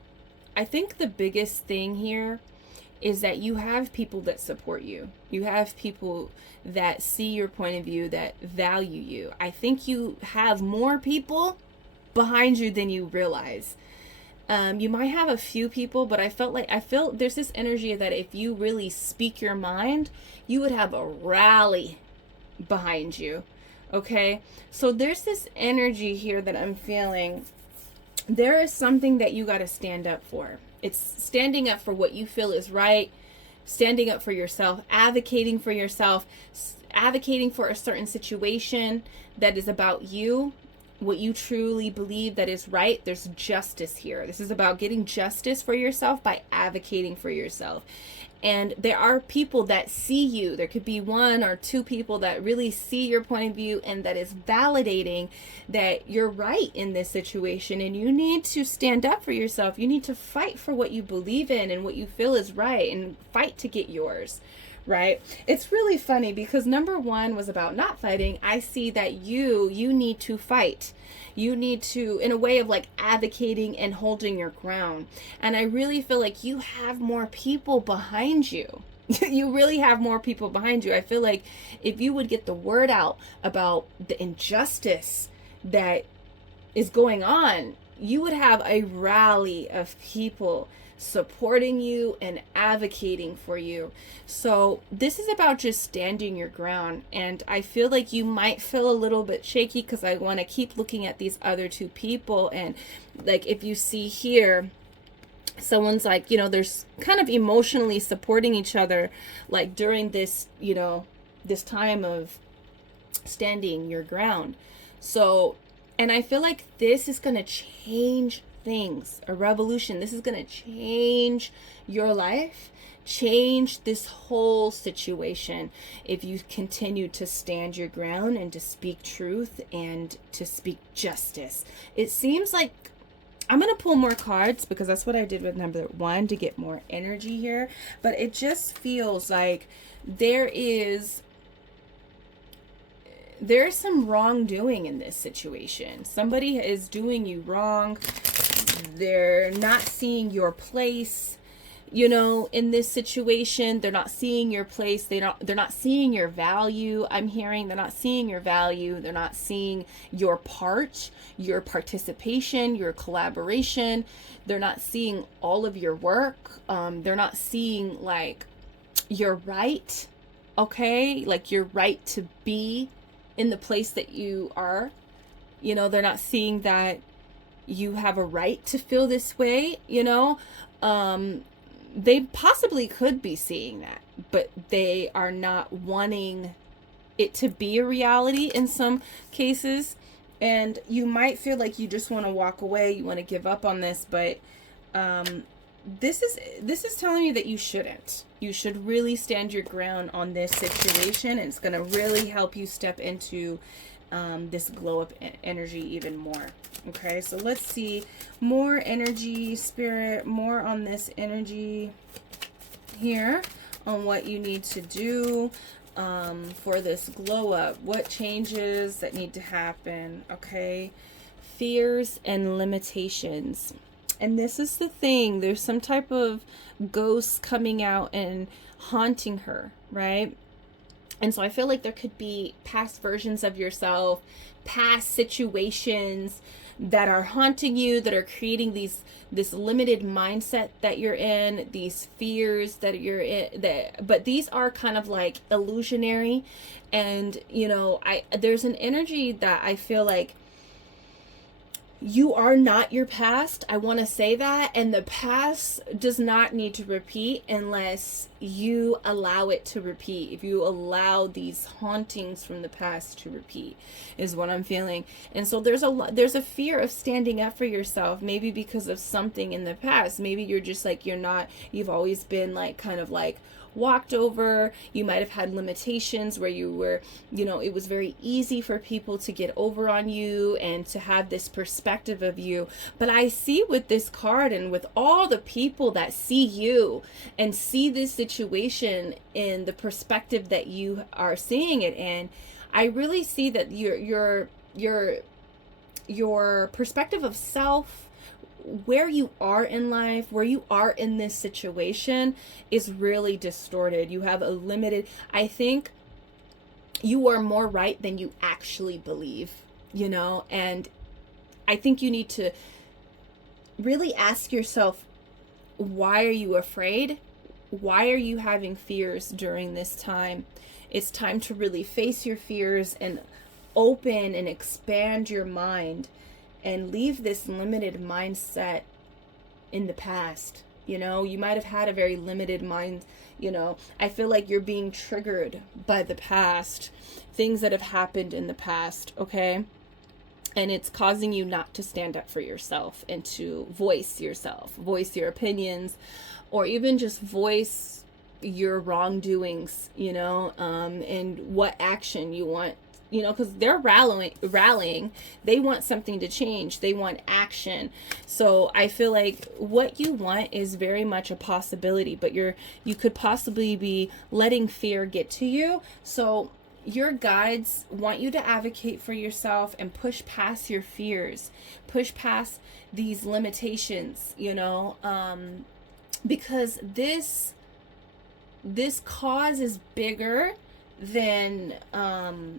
I think the biggest thing here is that you have people that support you. You have people that see your point of view, that value you. I think you have more people behind you than you realize. You might have a few people, but I feel there's this energy that if you really speak your mind, you would have a rally behind you. Okay? So there's this energy here that I'm feeling. There is something that you got to stand up for. It's standing up for what you feel is right, standing up for yourself, advocating for yourself, advocating for a certain situation that is about you, what you truly believe that is right. There's justice here. This is about getting justice for yourself by advocating for yourself. And there are people that see you. There could be 1 or 2 people that really see your point of view and that is validating that you're right in this situation. And you need to stand up for yourself. You need to fight for what you believe in and what you feel is right and fight to get yours. Right? It's really funny because number 1 was about not fighting. I see that you need to fight. You need to, in a way of like advocating and holding your ground. And I really feel like you have more people behind you. You really have more people behind you. I feel like if you would get the word out about the injustice that is going on, you would have a rally of people supporting you and advocating for you. So this is about just standing your ground. And I feel like you might feel a little bit shaky because I want to keep looking at these other 2 people. And like if you see here, someone's like, you know, there's kind of emotionally supporting each other like during this, you know, this time of standing your ground. So, and I feel like this is going to change things. A revolution. This is going to change your life, change this whole situation if you continue to stand your ground and to speak truth and to speak justice. It seems like I'm going to pull more cards because that's what I did with number 1 to get more energy here, but it just feels like there's some wrongdoing in this situation. Somebody is doing you wrong. They're not seeing your place. you know, in this situation. They're not seeing your place. They're not seeing your value. I'm hearing they're not seeing your value. They're not seeing your part, your participation, your collaboration. They're not seeing all of your work. They're not seeing like your right, okay? Like your right to be in the place that you are. You know, they're not seeing that you have a right to feel this way, you know. They possibly could be seeing that, but they are not wanting it to be a reality in some cases. And you might feel like you just want to walk away, you want to give up on this, but this is telling you that you shouldn't. You should really stand your ground on this situation, and it's going to really help you step into this glow up energy even more. Okay, so let's see more energy, spirit, more on this energy here, on what you need to do for this glow up. What changes that need to happen? Okay, fears and limitations. And this is the thing, there's some type of ghost coming out and haunting her, right? And so I feel like there could be past versions of yourself, past situations that are haunting you, that are creating this limited mindset that you're in, these fears that you're in, but these are kind of like illusionary. And you know, there's an energy that I feel like you are not your past. I want to say that. And the past does not need to repeat unless you allow it to repeat. If you allow these hauntings from the past to repeat, is what I'm feeling. And so there's a fear of standing up for yourself, maybe because of something in the past. Maybe you're just like, you've always been like kind of like walked over. You might have had limitations where you were, you know, it was very easy for people to get over on you and to have this perspective of you. But I see with this card and with all the people that see you and see this situation in the perspective that you are seeing it in, I really see that your perspective of self, where you are in life, where you are in this situation, is really distorted. You have a limited, I think you are more right than you actually believe, you know. And I think you need to really ask yourself, why are you afraid? Why are you having fears during this time? It's time to really face your fears and open and expand your mind and leave this limited mindset in the past. You know, you might have had a very limited mind. You know, I feel like you're being triggered by the past, things that have happened in the past, okay? And it's causing you not to stand up for yourself and to voice yourself, voice your opinions, or even just voice your wrongdoings, you know, and what action you want. You know, because they're rallying. They want something to change. They want action. So I feel like what you want is very much a possibility, but you could possibly be letting fear get to you. So your guides want you to advocate for yourself and push past your fears, push past these limitations, you know, because this cause is bigger than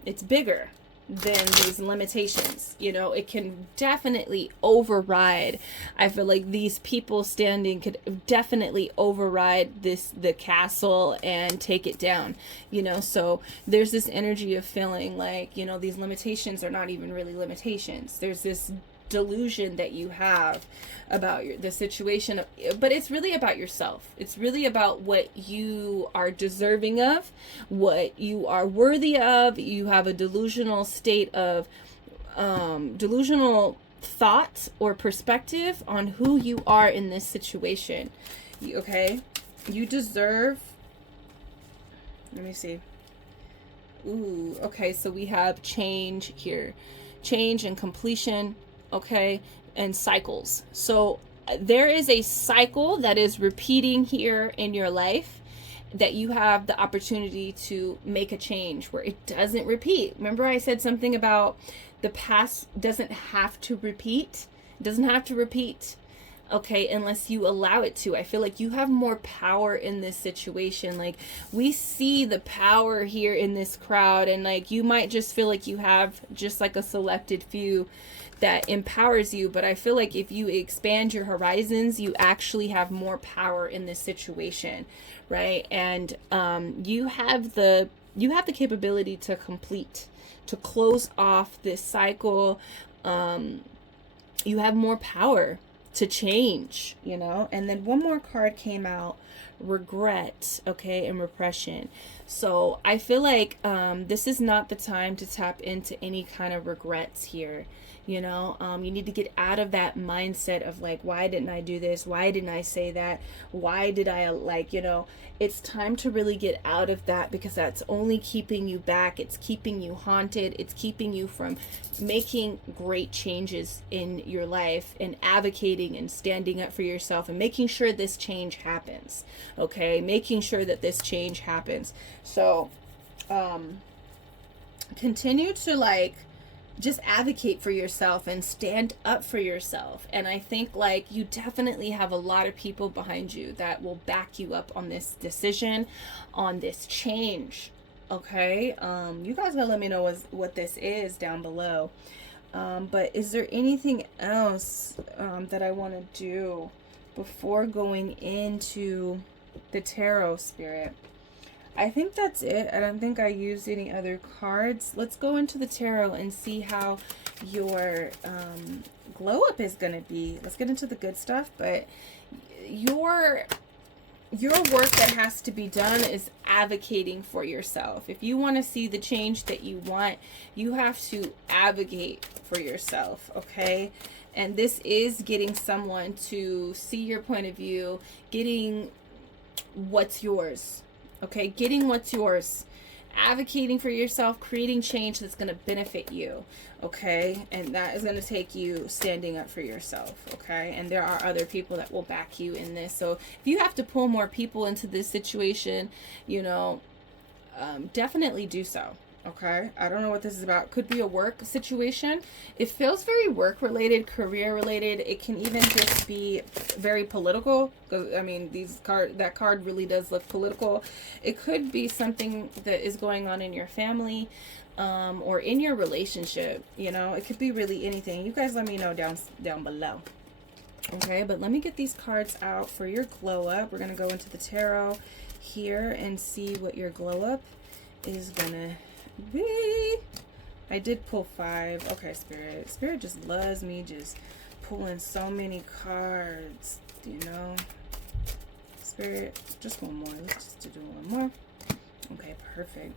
it's bigger than these limitations. You know, it can definitely override. I feel like these people standing could definitely override the castle and take it down, you know. So there's this energy of feeling like, you know, these limitations are not even really limitations. There's this delusion that you have about the situation, but it's really about yourself. It's really about what you are deserving of, what you are worthy of. You have a delusional state of delusional thought or perspective on who you are in this situation. Okay, you deserve, let me see. Ooh, okay, so we have change here, change and completion. Okay, and cycles. So there is a cycle that is repeating here in your life that you have the opportunity to make a change where it doesn't repeat. Remember I said something about the past doesn't have to repeat. It doesn't have to repeat. okay, unless you allow it to. I feel like you have more power in this situation. Like, we see the power here in this crowd, and like you might just feel like you have just like a selected few that empowers you, but I feel like if you expand your horizons, you actually have more power in this situation, right? And you have the capability to close off this cycle. You have more power to change, you know. And then one more card came out, regret, okay, and repression. So I feel like this is not the time to tap into any kind of regrets here. You know, you need to get out of that mindset of like, why didn't I do this? Why didn't I say that? Why did I, like, you know, it's time to really get out of that, because that's only keeping you back. It's keeping you haunted. It's keeping you from making great changes in your life and advocating and standing up for yourself and making sure this change happens. Okay. Making sure that this change happens. So, continue to like, just advocate for yourself and stand up for yourself. And I think like you definitely have a lot of people behind you that will back you up on this decision, on this change. Okay. You guys gotta let me know what this is down below. But is there anything else that I want to do before going into the tarot, Spirit? I think that's it. I don't think I used any other cards. Let's go into the tarot and see how your glow up is going to be. Let's get into the good stuff. But your work that has to be done is advocating for yourself. If you want to see the change that you want, you have to advocate for yourself, okay? And this is getting someone to see your point of view, getting what's yours. Okay, getting what's yours, advocating for yourself, creating change that's going to benefit you. Okay, and that is going to take you standing up for yourself. Okay, and there are other people that will back you in this. So if you have to pull more people into this situation, you know, definitely do so. Okay, I don't know what this is about. Could be a work situation. It feels very work related, career related. It can even just be very political, because I mean that card really does look political. It could be something that is going on in your family or in your relationship. You know, it could be really anything. You guys let me know down below. Okay, but let me get these cards out for your glow up. We're gonna go into the tarot here and see what your glow up is gonna be. I did pull 5. Okay, Spirit just loves me just pulling so many cards, you know. Spirit, just one more. Let's just do one more. Okay, perfect.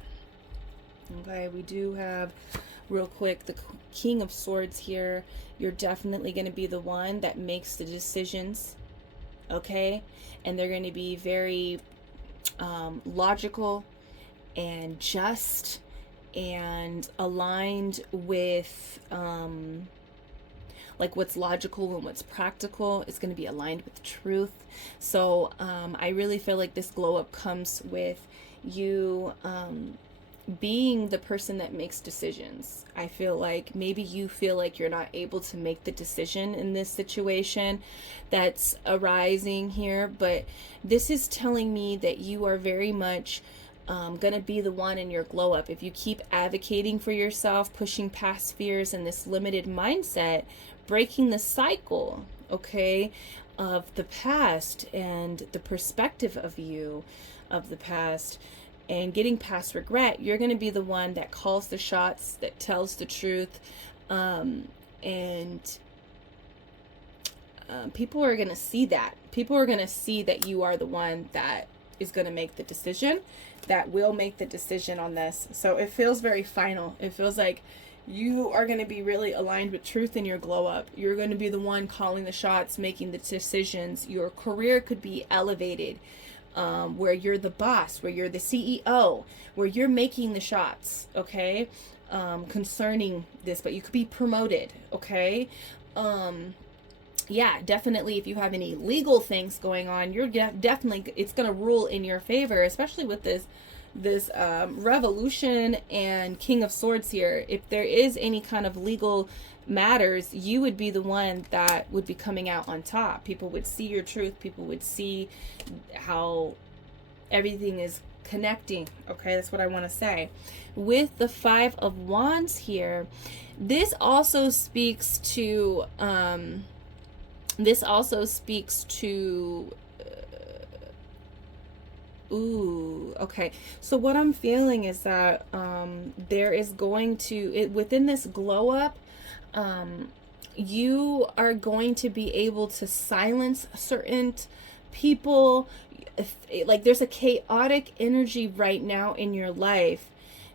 Okay, we do have, real quick, the King of Swords here. You're definitely going to be the one that makes the decisions, okay? And they're going to be very logical and just and aligned with like what's logical and what's practical. It's going to be aligned with truth. So I really feel like this glow up comes with you being the person that makes decisions. I feel like maybe you feel like you're not able to make the decision in this situation that's arising here, but this is telling me that you are very much gonna be the one in your glow up. If you keep advocating for yourself, pushing past fears and this limited mindset, breaking the cycle, okay, of the past and the perspective of you of the past, and getting past regret, you're going to be the one that calls the shots, that tells the truth, and people are going to see that. People are going to see that you are the one that is going to make the decision, that will make the decision on this. So it feels very final. It feels like you are going to be really aligned with truth in your glow up. You're going to be the one calling the shots, making the decisions. Your career could be elevated, where you're the boss, where you're the CEO, where you're making the shots, okay, concerning this, but you could be promoted, okay. Yeah, definitely if you have any legal things going on, you're definitely, it's going to rule in your favor, especially with this revolution and King of Swords here. If there is any kind of legal matters, you would be the one that would be coming out on top. People would see your truth. People would see how everything is connecting. Okay, that's what I want to say. With the Five of Wands here, this also speaks to ooh, okay. So what I'm feeling is that there is going to, within this glow up, you are going to be able to silence certain people. Like there's a chaotic energy right now in your life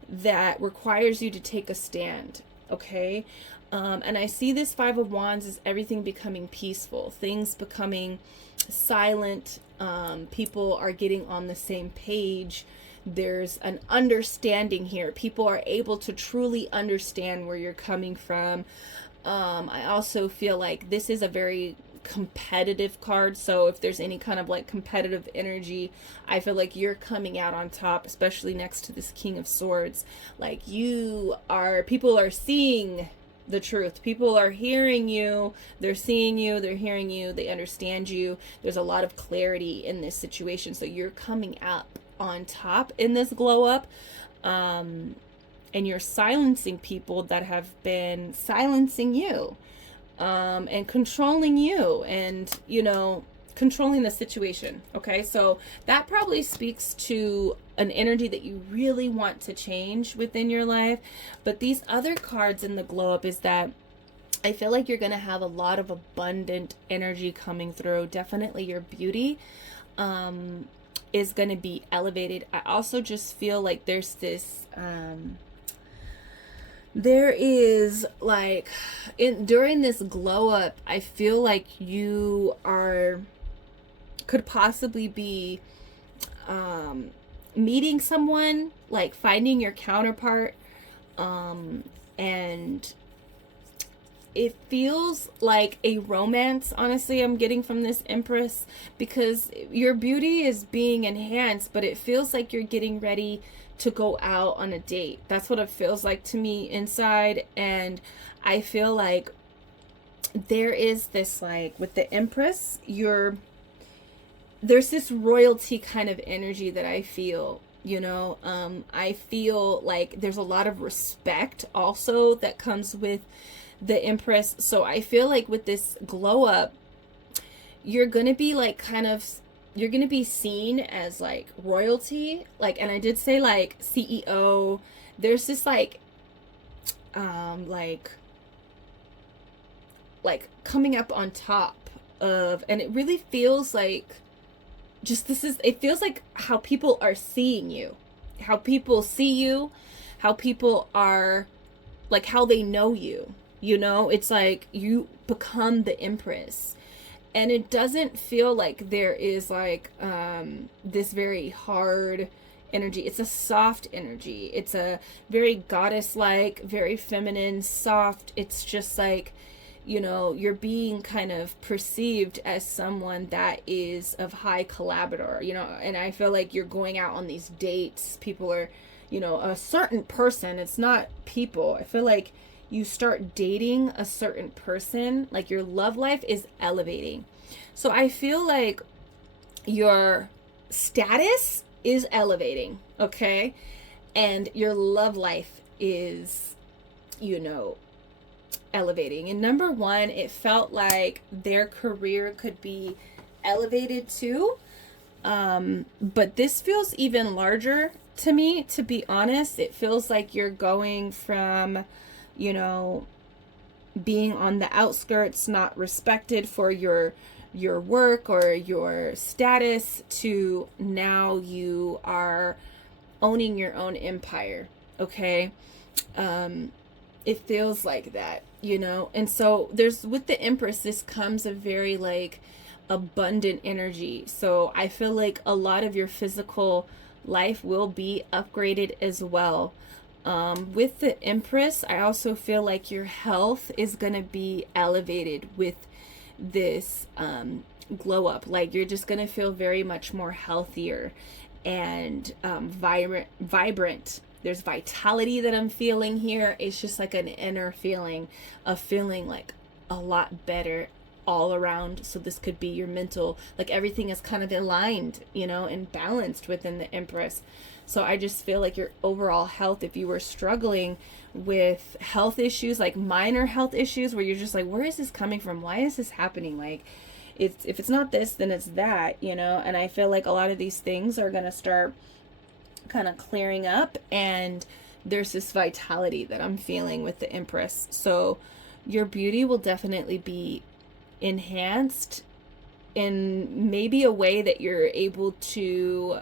that requires you to take a stand. Okay. And I see this Five of Wands as everything becoming peaceful, things becoming silent. People are getting on the same page. There's an understanding here. People are able to truly understand where you're coming from. I also feel like this is a very competitive card. So if there's any kind of like competitive energy, I feel like you're coming out on top, especially next to this King of Swords. Like people are seeing the truth. People are hearing you. They're seeing you. They're hearing you. They understand you. There's a lot of clarity in this situation. So you're coming up on top in this glow up. And you're silencing people that have been silencing you. And controlling you. And, controlling the situation. Okay. So that probably speaks to an energy that you really want to change within your life. But these other cards in the glow up is that I feel like you're going to have a lot of abundant energy coming through. Definitely your beauty is going to be elevated. I also just feel like there's this there is like during this glow up, I feel like you could possibly be meeting someone, like finding your counterpart, and it feels like a romance, honestly, I'm getting from this Empress, because your beauty is being enhanced, but it feels like you're getting ready to go out on a date. That's what it feels like to me inside. And I feel like there is this, like with the Empress, there's this royalty kind of energy that I feel, I feel like there's a lot of respect also that comes with the Empress. So I feel like with this glow up, you're going to be like you're going to be seen as like royalty. Like, and I did say like CEO, there's this like coming up on top of, and it really feels like, it feels like how people are seeing you, how people see you, how people are, like how they know you, it's like you become the Empress. And it doesn't feel like there is like this very hard energy. It's a soft energy. It's a very goddess-like, very feminine, soft. It's just like, you're being kind of perceived as someone that is of high collaborator, and I feel like you're going out on these dates. People are, a certain person. It's not people. I feel like you start dating a certain person, like your love life is elevating. So I feel like your status is elevating, okay? And your love life is, elevating. And number one, it felt like their career could be elevated too. But this feels even larger to me, to be honest. It feels like you're going from, being on the outskirts, not respected for your work or your status, to now you are owning your own empire. Okay. It feels like that, and so with the Empress, this comes a very like abundant energy. So I feel like a lot of your physical life will be upgraded as well. With the Empress, I also feel like your health is going to be elevated with this glow up. Like you're just going to feel very much more healthier. and vibrant. There's vitality that I'm feeling here. It's just like an inner feeling of feeling like a lot better all around. So this could be your mental, like everything is kind of aligned, you know, and balanced within the Empress. So I just feel like your overall health, if you were struggling with health issues, like minor health issues where you're just like, where is this coming from? Why is this happening? Like, if it's not this, then it's that, you know? And I feel like a lot of these things are going to start kind of clearing up, and there's this vitality that I'm feeling with the Empress. So your beauty will definitely be enhanced in maybe a way that you're able to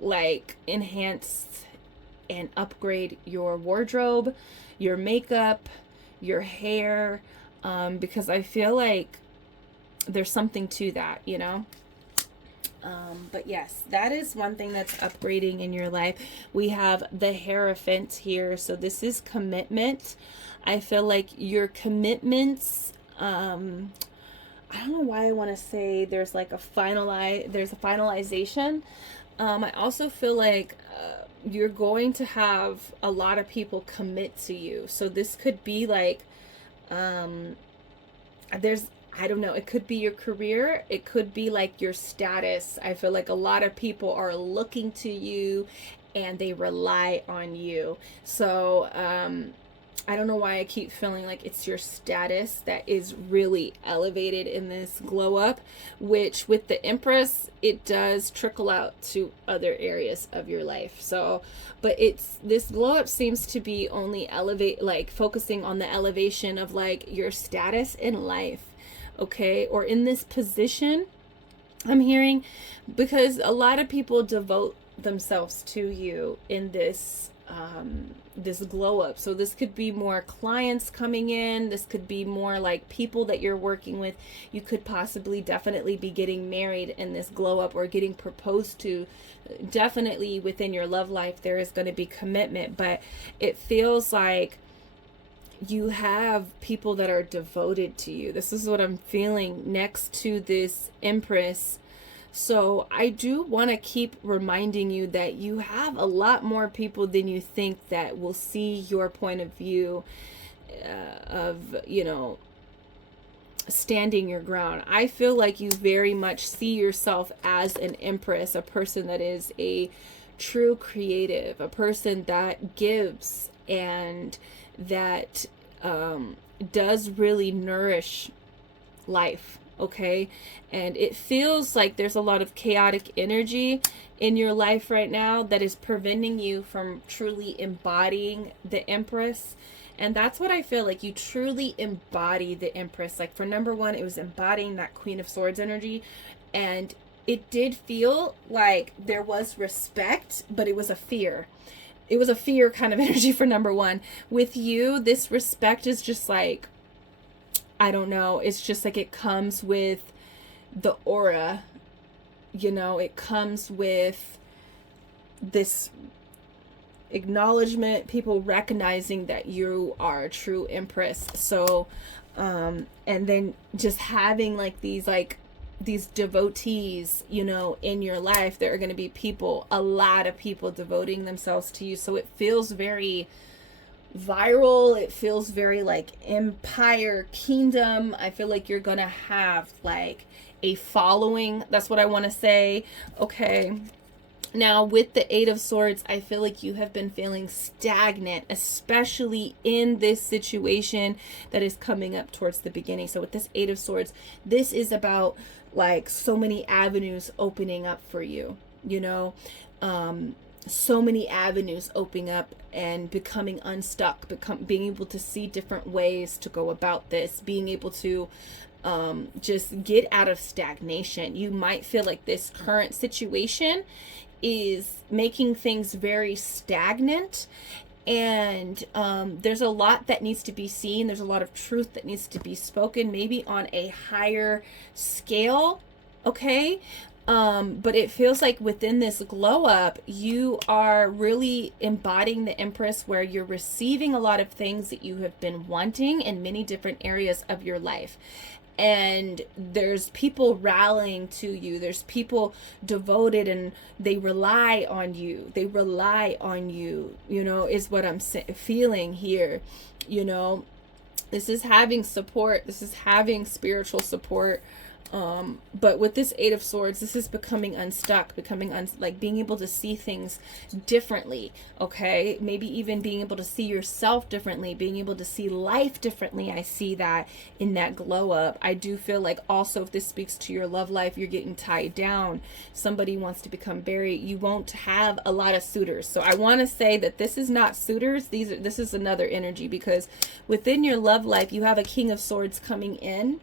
like enhance and upgrade your wardrobe, your makeup, your hair, because I feel like there's something to that, you know? But yes, that is one thing that's upgrading in your life. We have the Hierophant here. So this is commitment. I feel like your commitments, I don't know why I want to say there's like a finalization. I also feel like you're going to have a lot of people commit to you. So this could be like, I don't know, it could be your career, it could be like your status. I feel like a lot of people are looking to you and they rely on you. So I don't know why I keep feeling like it's your status that is really elevated in this glow up, which with the Empress, it does trickle out to other areas of your life. So, but this glow up seems to be only focusing on the elevation of like your status in life. Okay, or in this position, I'm hearing, because a lot of people devote themselves to you in this this glow up. So this could be more clients coming in, this could be more like people that you're working with. You could possibly definitely be getting married in this glow up or getting proposed to. Definitely within your love life there is going to be commitment, but it feels like you have people that are devoted to you. This is what I'm feeling next to this Empress. So I do want to keep reminding you that you have a lot more people than you think that will see your point of view of, you know, standing your ground. I feel like you very much see yourself as an Empress, a person that is a true creative, a person that gives and that does really nourish life, okay? And it feels like there's a lot of chaotic energy in your life right now that is preventing you from truly embodying the Empress. And that's what I feel like. You truly embody the Empress. Like for number one, it was embodying that Queen of Swords energy, and it did feel like there was respect, but it was a fear. It was a fear kind of energy for number one. With you, this respect is just like, I don't know, it's just like it comes with the aura, you know, it comes with this acknowledgement, people recognizing that you are a true Empress. So, and then just having like these devotees, you know, in your life, there are going to be people, a lot of people devoting themselves to you. So it feels very viral. It feels very like empire, kingdom. I feel like you're going to have like a following. That's what I want to say. Okay. Now with the Eight of Swords, I feel like you have been feeling stagnant, especially in this situation that is coming up towards the beginning. So with this Eight of Swords, this is about like so many avenues opening up for you, you know, so many avenues opening up and becoming unstuck, being able to see different ways to go about this, being able to just get out of stagnation. You might feel like this current situation is making things very stagnant, and there's a lot that needs to be seen. There's a lot of truth that needs to be spoken, maybe on a higher scale, okay? But it feels like within this glow up, you are really embodying the Empress, where you're receiving a lot of things that you have been wanting in many different areas of your life. and there's people rallying to you. There's people devoted, and they rely on you. They rely on you, you know, is what I'm feeling here. You know, this is having support. This is having spiritual support. But with this Eight of Swords, this is becoming unstuck, like being able to see things differently, okay? Maybe even being able to see yourself differently, being able to see life differently. I see that in that glow up. I do feel like also, if this speaks to your love life, you're getting tied down. Somebody wants to become married. You won't have a lot of suitors. So I want to say that this is not suitors. This is another energy, because within your love life, you have a King of Swords coming in,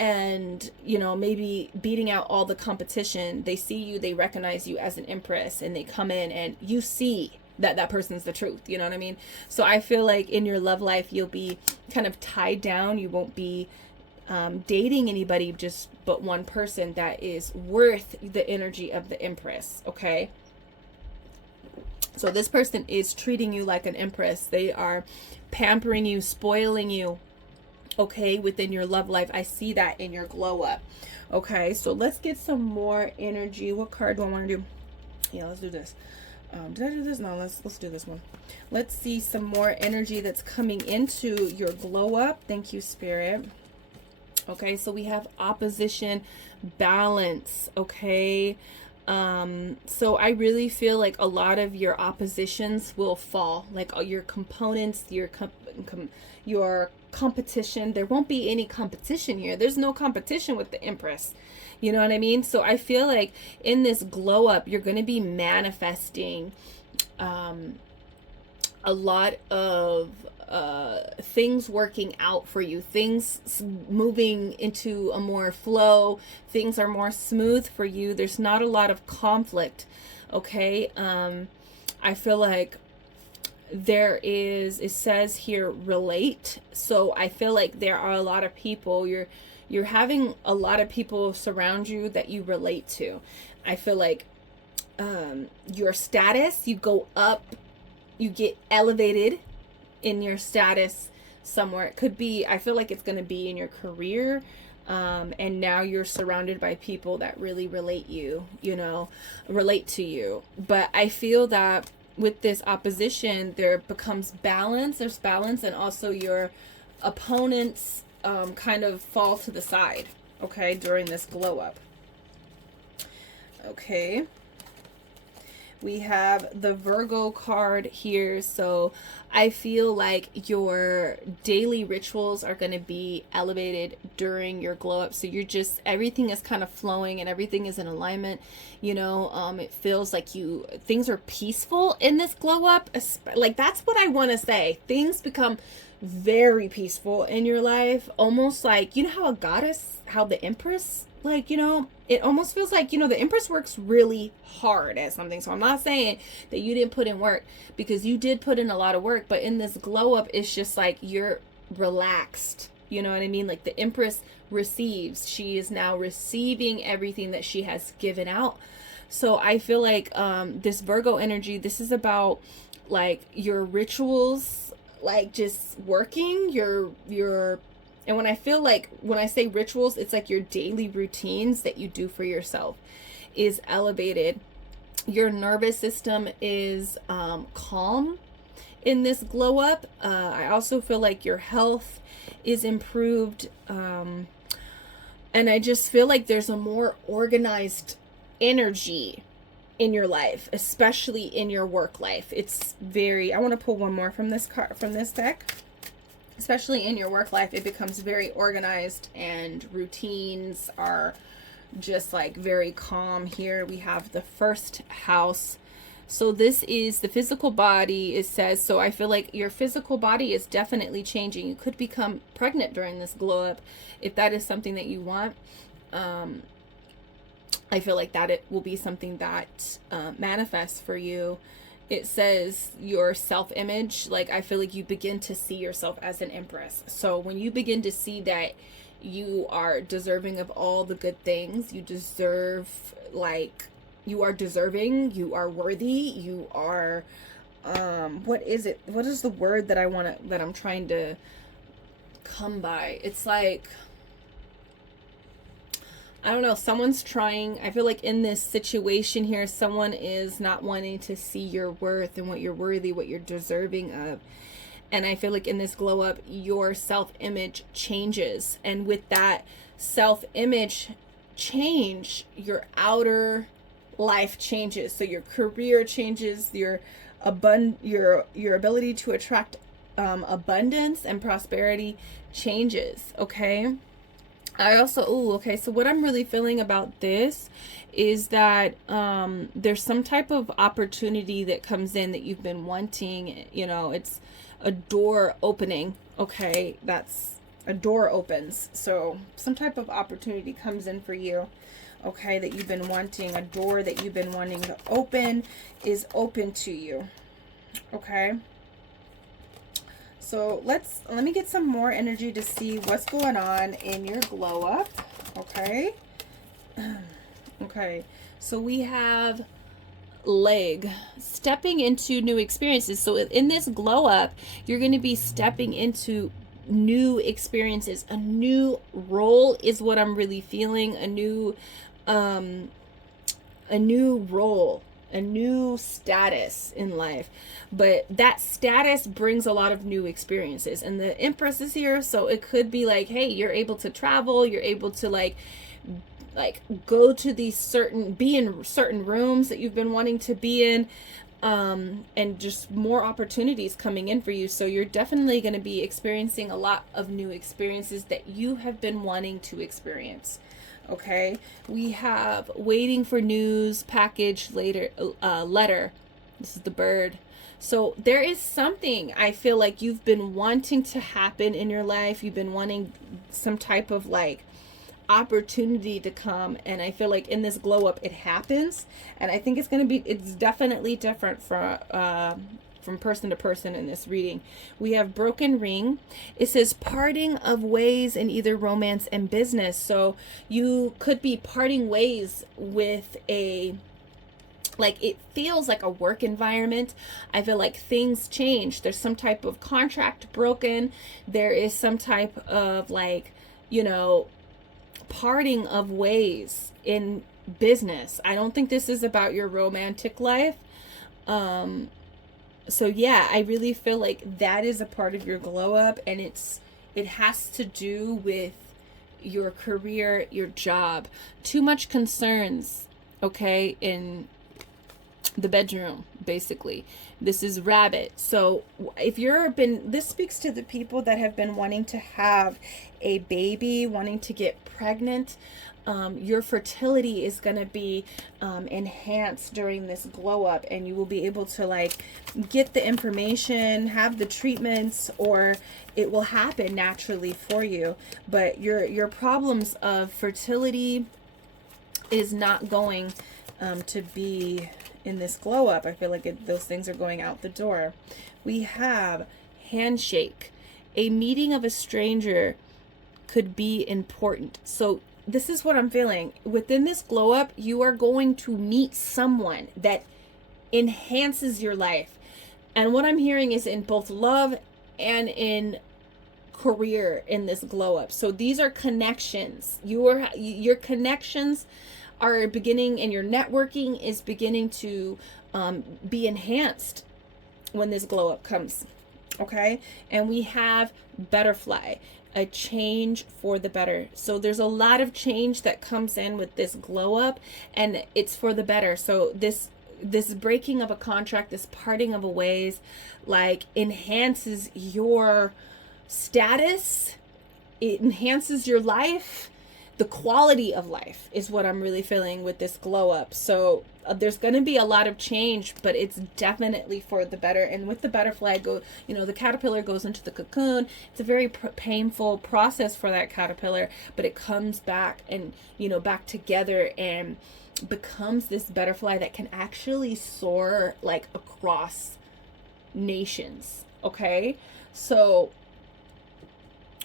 and, you know, maybe beating out all the competition. They see you, they recognize you as an Empress, and they come in and you see that that person's the truth. You know what I mean? So I feel like in your love life, you'll be kind of tied down. You won't be dating anybody, just but one person that is worth the energy of the Empress. Okay. So this person is treating you like an Empress. They are pampering you, spoiling you. Okay, within your love life. I see that in your glow up. Okay, so let's get some more energy. What card do I want to do? Yeah, let's do this. Did I do this? No, let's do this one. Let's see some more energy that's coming into your glow up. Thank you, Spirit. Okay, so we have opposition, balance. Okay, so I really feel like a lot of your oppositions will fall, like your components, your competition. There won't be any competition here. There's no competition with the Empress. You know what I mean? So I feel like in this glow up, you're going to be manifesting a lot of things working out for you, things moving into a more flow. Things are more smooth for you. There's not a lot of conflict. Okay. I feel like there is, it says here, relate. So I feel like there are a lot of people, you're having a lot of people surround you that you relate to. I feel like your status, you go up, you get elevated in your status somewhere. It could be, I feel like it's going to be in your career. And now you're surrounded by people that really relate to you. But I feel that with this opposition, there becomes balance. There's balance, and also your opponents kind of fall to the side, okay, during this glow up. Okay. We have the Virgo card here. So I feel like your daily rituals are going to be elevated during your glow up. So you're just, everything is kind of flowing and everything is in alignment. You know, it feels like things are peaceful in this glow up. Like, that's what I want to say. Things become very peaceful in your life. Almost like, you know how a goddess, how the Empress, like, you know, it almost feels like, you know, the Empress works really hard at something. So I'm not saying that you didn't put in work, because you did put in a lot of work, but in this glow up, it's just like you're relaxed. You know what I mean? Like the Empress receives. She is now receiving everything that she has given out. So I feel like this Virgo energy, this is about like your rituals, like just working your and when I feel like, when I say rituals, it's like your daily routines that you do for yourself is elevated. Your nervous system is calm in this glow up. I also feel like your health is improved. And I just feel like there's a more organized energy in your life, especially in your work life. It's very, I want to pull one more from this card, from this deck. Especially in your work life, it becomes very organized and routines are just like very calm. Here we have the first house. So this is the physical body, it says. So I feel like your physical body is definitely changing. You could become pregnant during this glow up if that is something that you want. I feel like that it will be something that manifests for you. It says your self-image, like I feel like you begin to see yourself as an Empress. So when you begin to see that you are deserving of all the good things, you deserve, like, you are deserving, you are worthy, you are, what is it? What is the word that I'm trying to come by? It's like, I don't know, someone's trying, I feel like in this situation here, someone is not wanting to see your worth and what you're worthy, what you're deserving of. And I feel like in this glow up, your self-image changes. And with that self-image change, your outer life changes. So your career changes, your ability to attract abundance and prosperity changes, okay? I also, okay, so what I'm really feeling about this is that there's some type of opportunity that comes in that you've been wanting. You know, it's a door opening, okay? That's a door opens. So some type of opportunity comes in for you, okay, that you've been wanting. A door that you've been wanting to open is open to you, okay? So let me get some more energy to see what's going on in your glow up. Okay. Okay. So we have leg, stepping into new experiences. So in this glow up, you're going to be stepping into new experiences. A new role is what I'm really feeling. A new role, a new status in life. But that status brings a lot of new experiences. And the Empress is here, so it could be like, hey, you're able to travel, you're able to like go to these be in certain rooms that you've been wanting to be in, and just more opportunities coming in for you. So you're definitely going to be experiencing a lot of new experiences that you have been wanting to experience. Okay, we have waiting for news, package, letter. This is the bird. So there is something I feel like you've been wanting to happen in your life. You've been wanting some type of like opportunity to come, and I feel like in this glow up it happens. And I think it's definitely different from person to person in this reading. We have broken ring. It says parting of ways in either romance and business. So you could be parting ways with it feels like a work environment. I feel like things change. There's some type of contract broken. There is some type of parting of ways in business. I don't think this is about your romantic life. So yeah, I really feel like that is a part of your glow up, and it has to do with your career, your job. Too much concerns, okay, in the bedroom, basically. This is rabbit. So if this speaks to the people that have been wanting to have a baby, wanting to get pregnant. Your fertility is going to be enhanced during this glow up, and you will be able to get the information, have the treatments, or it will happen naturally for you. But your problems of fertility is not going to be in this glow up. I feel like those things are going out the door. We have handshake. A meeting of a stranger could be important. So this is what I'm feeling. Within this glow up, you are going to meet someone that enhances your life. And what I'm hearing is in both love and in career in this glow up. So these are connections. Your connections are beginning, and your networking is beginning to be enhanced when this glow up comes. Okay. And we have butterfly, a change for the better. So there's a lot of change that comes in with this glow up, and it's for the better. So this breaking of a contract, this parting of a ways, enhances your status. It enhances your life. The quality of life is what I'm really feeling with this glow up. So there's going to be a lot of change, but it's definitely for the better. And with the butterfly, the caterpillar goes into the cocoon. It's a very painful process for that caterpillar, but it comes back and, back together and becomes this butterfly that can actually soar across nations. Okay. So,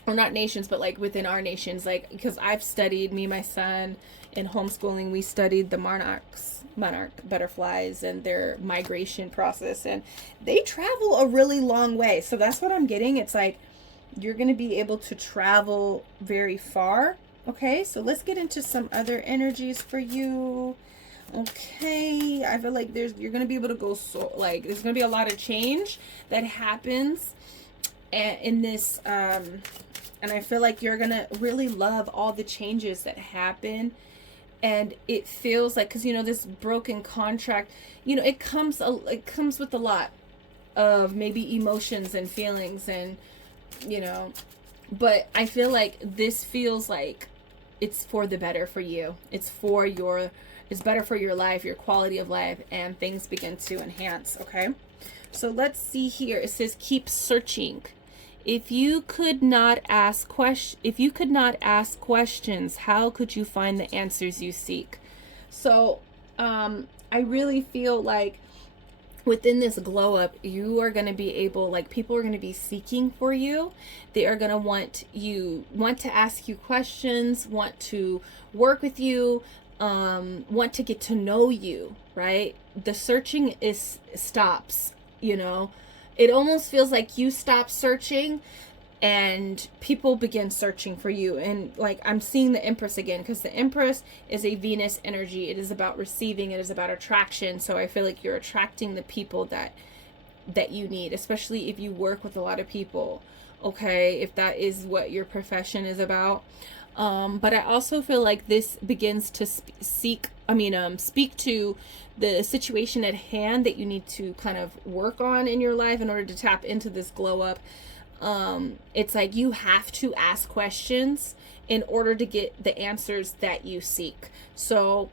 or not nations, but within our nations, because I've studied, my son, in homeschooling, we studied the monarch butterflies and their migration process, and they travel a really long way. So that's what I'm getting. It's you're going to be able to travel very far, Okay, so let's get into some other energies for you. Okay, I feel like you're gonna be able to go, so like there's gonna be a lot of change that happens in this and I feel like you're gonna really love all the changes that happen. And it feels like, because you know, this broken contract, you know, it comes with a lot of maybe emotions and feelings, and you know, but I feel like this feels like it's for the better for you. It's better for your life, your quality of life, and things begin to enhance. Okay, so let's see here. It says keep searching. If you could not ask questions, how could you find the answers you seek? So I really feel like within this glow up, you are going to be able, like, people are going to be seeking for you. They are going to want to ask you questions, want to work with you, want to get to know you, right? The searching stops, you know. It almost feels like you stop searching and people begin searching for you. And like, I'm seeing the Empress again, because the Empress is a Venus energy. It is about receiving. It is about attraction. So I feel like you're attracting the people that you need, especially if you work with a lot of people. Okay, if that is what your profession is about. But I also feel like this begins to speak to the situation at hand that you need to kind of work on in your life in order to tap into this glow up. It's like you have to ask questions in order to get the answers that you seek. So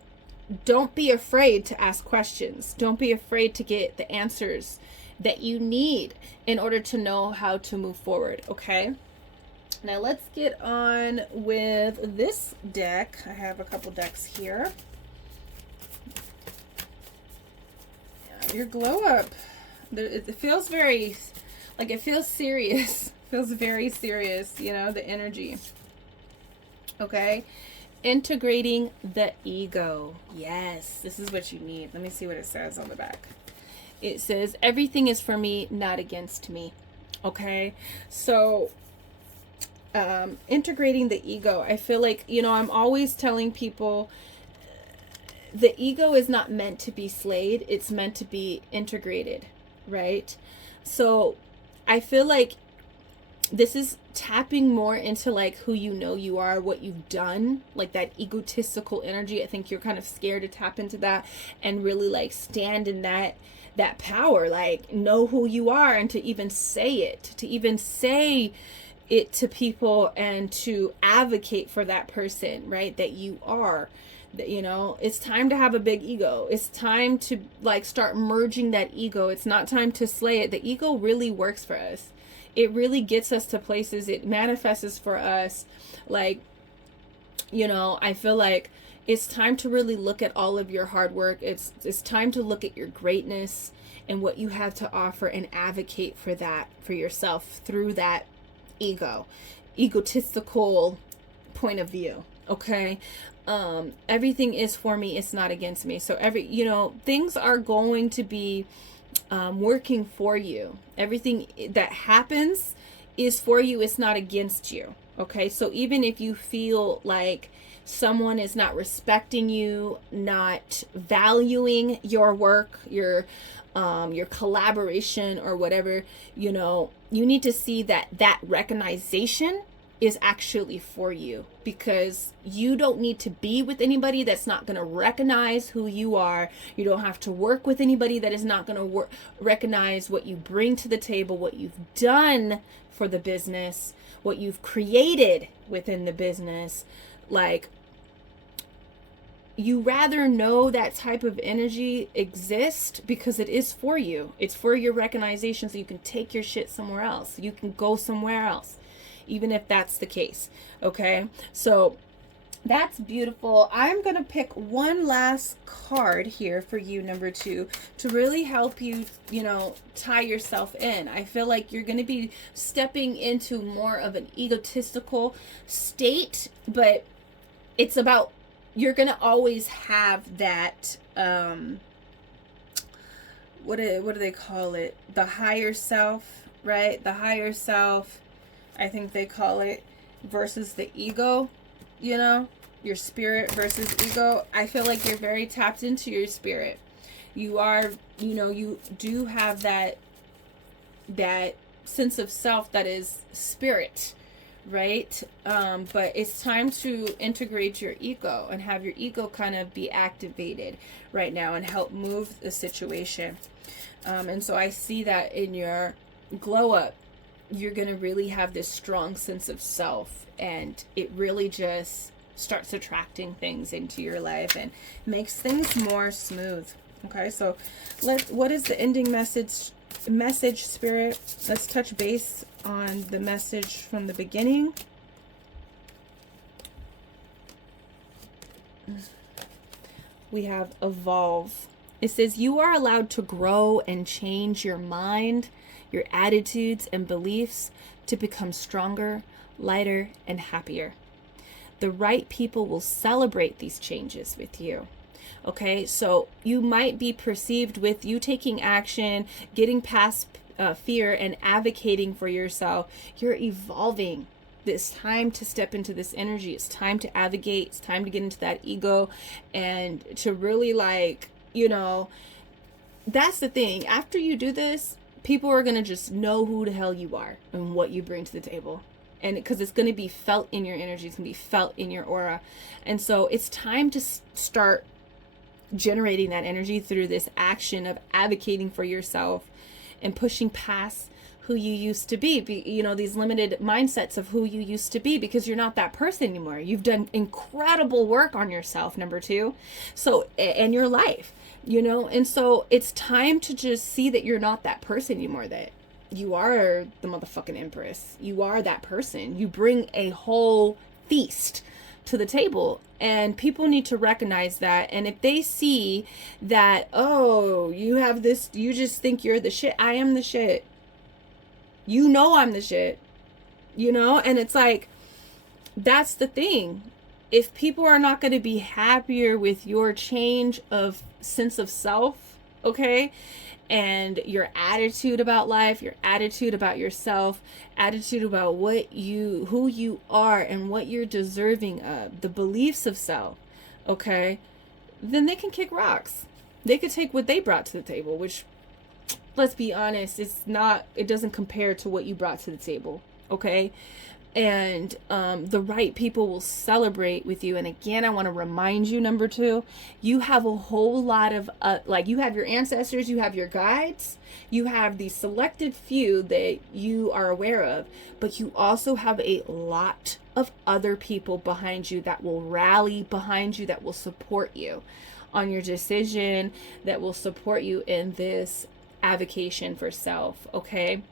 don't be afraid to ask questions. Don't be afraid to get the answers that you need in order to know how to move forward. Okay. Now let's get on with this deck. I have a couple decks here. Yeah, your glow up. It feels very, like, it feels serious. Feels very serious, you know, the energy. Okay. Integrating the ego. Yes, this is what you need. Let me see what it says on the back. It says, everything is for me, not against me. Okay. So integrating the ego, I feel like, you know, I'm always telling people the ego is not meant to be slayed. It's meant to be integrated, right? So I feel like this is tapping more into like who you know you are, what you've done, like that egotistical energy. I think you're kind of scared to tap into that and really like stand in that power, like know who you are, and to even say it to people and to advocate for that person, right? That you are, that, you know, it's time to have a big ego. It's time to like start merging that ego. It's not time to slay it. The ego really works for us. It really gets us to places. It manifests for us. Like, you know, I feel like it's time to really look at all of your hard work. It's time to look at your greatness and what you have to offer and advocate for that for yourself through that egotistical point of view. Okay. Everything is for me, it's not against me. So you know, things are going to be working for you. Everything that happens is for you, it's not against you. Okay. So even if you feel like someone is not respecting you, not valuing your work, your collaboration or whatever, you know, you need to see that recognition is actually for you, because you don't need to be with anybody that's not going to recognize who you are. You don't have to work with anybody that is not going to recognize what you bring to the table, what you've done for the business, what you've created within the business. Like, you rather know that type of energy exist because it is for you. It's for your recognition, so you can take your shit somewhere else. You can go somewhere else, even if that's the case. Okay, so that's beautiful. I'm gonna pick one last card here for you, number 2, to really help you, you know, tie yourself in. I feel like you're gonna be stepping into more of an egotistical state, but it's about, you're gonna always have that what do they call it, the higher self, right? The higher self, I think they call it, versus the ego. you know, your spirit versus ego, I feel like you're very tapped into your spirit. You are, you know, you do have that sense of self that is spirit, right? But it's time to integrate your ego and have your ego kind of be activated right now and help move the situation. And so I see that in your glow up, you're going to really have this strong sense of self, and it really just starts attracting things into your life and makes things more smooth. Okay, so what is the ending message, spirit? Let's touch base on the message from the beginning. We have evolve. It says you are allowed to grow and change your mind, your attitudes and beliefs to become stronger, lighter, and happier. The right people will celebrate these changes with you. Okay, so you might be perceived with you taking action, getting past fear and advocating for yourself. You're evolving. It's time to step into this energy. It's time to advocate. It's time to get into that ego and to really, like, you know, that's the thing. After you do this, people are going to just know who the hell you are and what you bring to the table. And because it's going to be felt in your energy, it's going to be felt in your aura. And so it's time to start generating that energy through this action of advocating for yourself and pushing past who you used to be, you know, these limited mindsets of who you used to be, because you're not that person anymore. You've done incredible work on yourself, number two. So, and your life, you know, and so it's time to just see that you're not that person anymore, that you are the motherfucking empress. You are that person. You bring a whole feast to the table, and people need to recognize that. And if they see that, oh, you have this, you just think you're the shit. I am the shit. You know I'm the shit, you know? And it's like, that's the thing. If people are not going to be happier with your change of sense of self, okay, and your attitude about life, your attitude about yourself, attitude about who you are and what you're deserving of, the beliefs of self, okay, then they can kick rocks. They could take what they brought to the table, which, let's be honest, it doesn't compare to what you brought to the table, okay? And the right people will celebrate with you. And again, I want to remind you, number two, you have a whole lot of like, you have your ancestors, you have your guides, you have the selected few that you are aware of, but you also have a lot of other people behind you that will rally behind you, that will support you on your decision, that will support you in this avocation for self. Okay,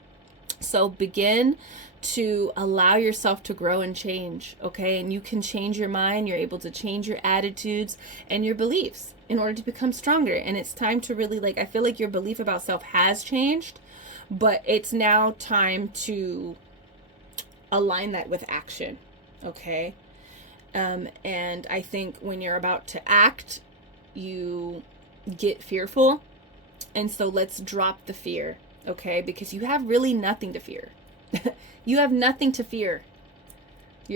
so begin to allow yourself to grow and change, okay? And you can change your mind. You're able to change your attitudes and your beliefs in order to become stronger. And it's time to really, like, I feel like your belief about self has changed, but it's now time to align that with action, okay? And I think when you're about to act, you get fearful. And so let's drop the fear, okay? Because you have really nothing to fear. You have nothing to fear.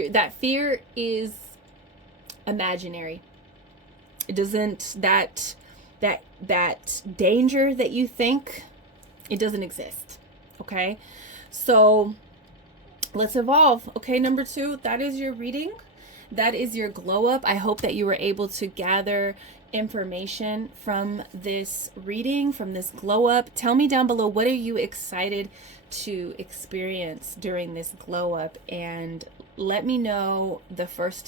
That fear is imaginary. It doesn't, that danger that you think, it doesn't exist. Okay? So let's evolve. Okay, number two, that is your reading. That is your glow up. I hope that you were able to gather information from this reading, from this glow up. Tell me down below, what are you excited to experience during this glow up, and let me know the first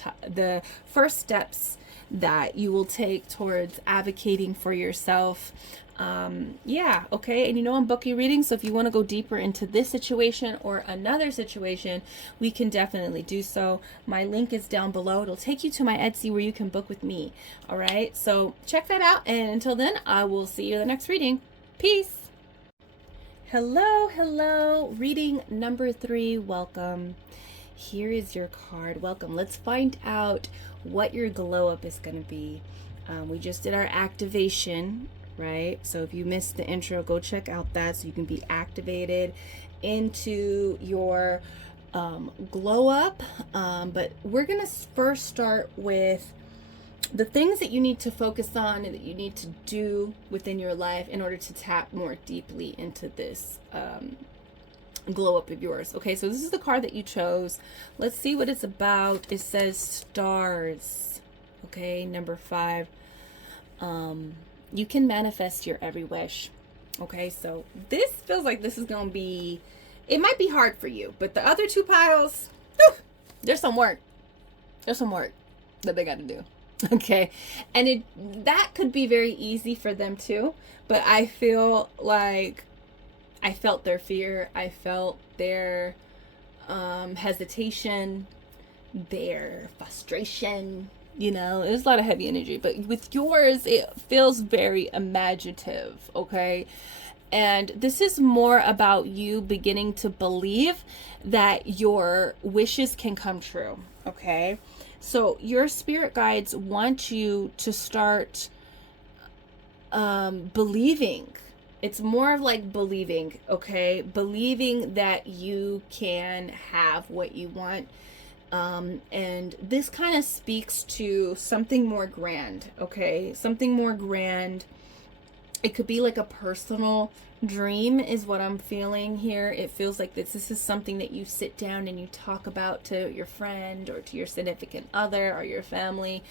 steps that you will take towards advocating for yourself. Yeah, okay. And you know, I'm booking readings, so if you want to go deeper into this situation or another situation, we can definitely do so. My link is down below. It'll take you to my Etsy where you can book with me. All right, so check that out, and until then, I will see you in the next reading. Peace. Hello, reading number 3. Welcome. Here is your card. Welcome. Let's find out what your glow up is going to be. We just did our activation, right? So if you missed the intro, go check out that so you can be activated into your glow up. But we're going to first start with the things that you need to focus on and that you need to do within your life in order to tap more deeply into this glow up of yours. Okay, so this is the card that you chose. Let's see what it's about. It says stars. Okay, number 5. You can manifest your every wish. Okay, so this feels like this is going to be, it might be hard for you, but the other 2 piles, whew, there's some work. There's some work that they got to do. Okay, and that could be very easy for them too, but I feel like I felt their fear, I felt their hesitation, their frustration, you know, there's a lot of heavy energy. But with yours, it feels very imaginative, okay? And this is more about you beginning to believe that your wishes can come true, okay? So your spirit guides want you to start believing. It's more of like believing, okay? Believing that you can have what you want. And this kind of speaks to something more grand, okay? Something more grand. It could be like a personal dream is what I'm feeling here. It feels like this is something that you sit down and you talk about to your friend or to your significant other or your family,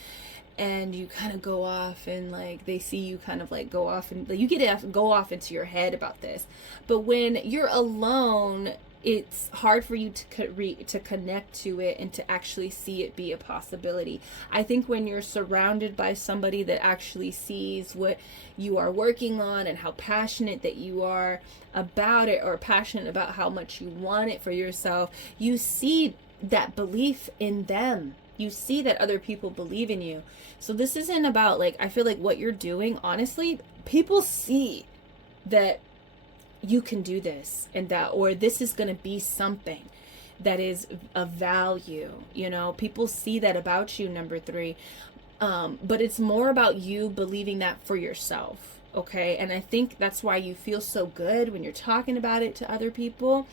and you kind of go off and like they see you kind of like go off and you get to go off into your head about this. But when you're alone, it's hard for you to connect to it and to actually see it be a possibility. I think when you're surrounded by somebody that actually sees what you are working on and how passionate that you are about it, or passionate about how much you want it for yourself, you see that belief in them. You see that other people believe in you. So this isn't about like, I feel like what you're doing, honestly, people see that you can do this and that, or this is going to be something that is of value. You know, people see that about you, number 3. But it's more about you believing that for yourself. Okay. And I think that's why you feel so good when you're talking about it to other people.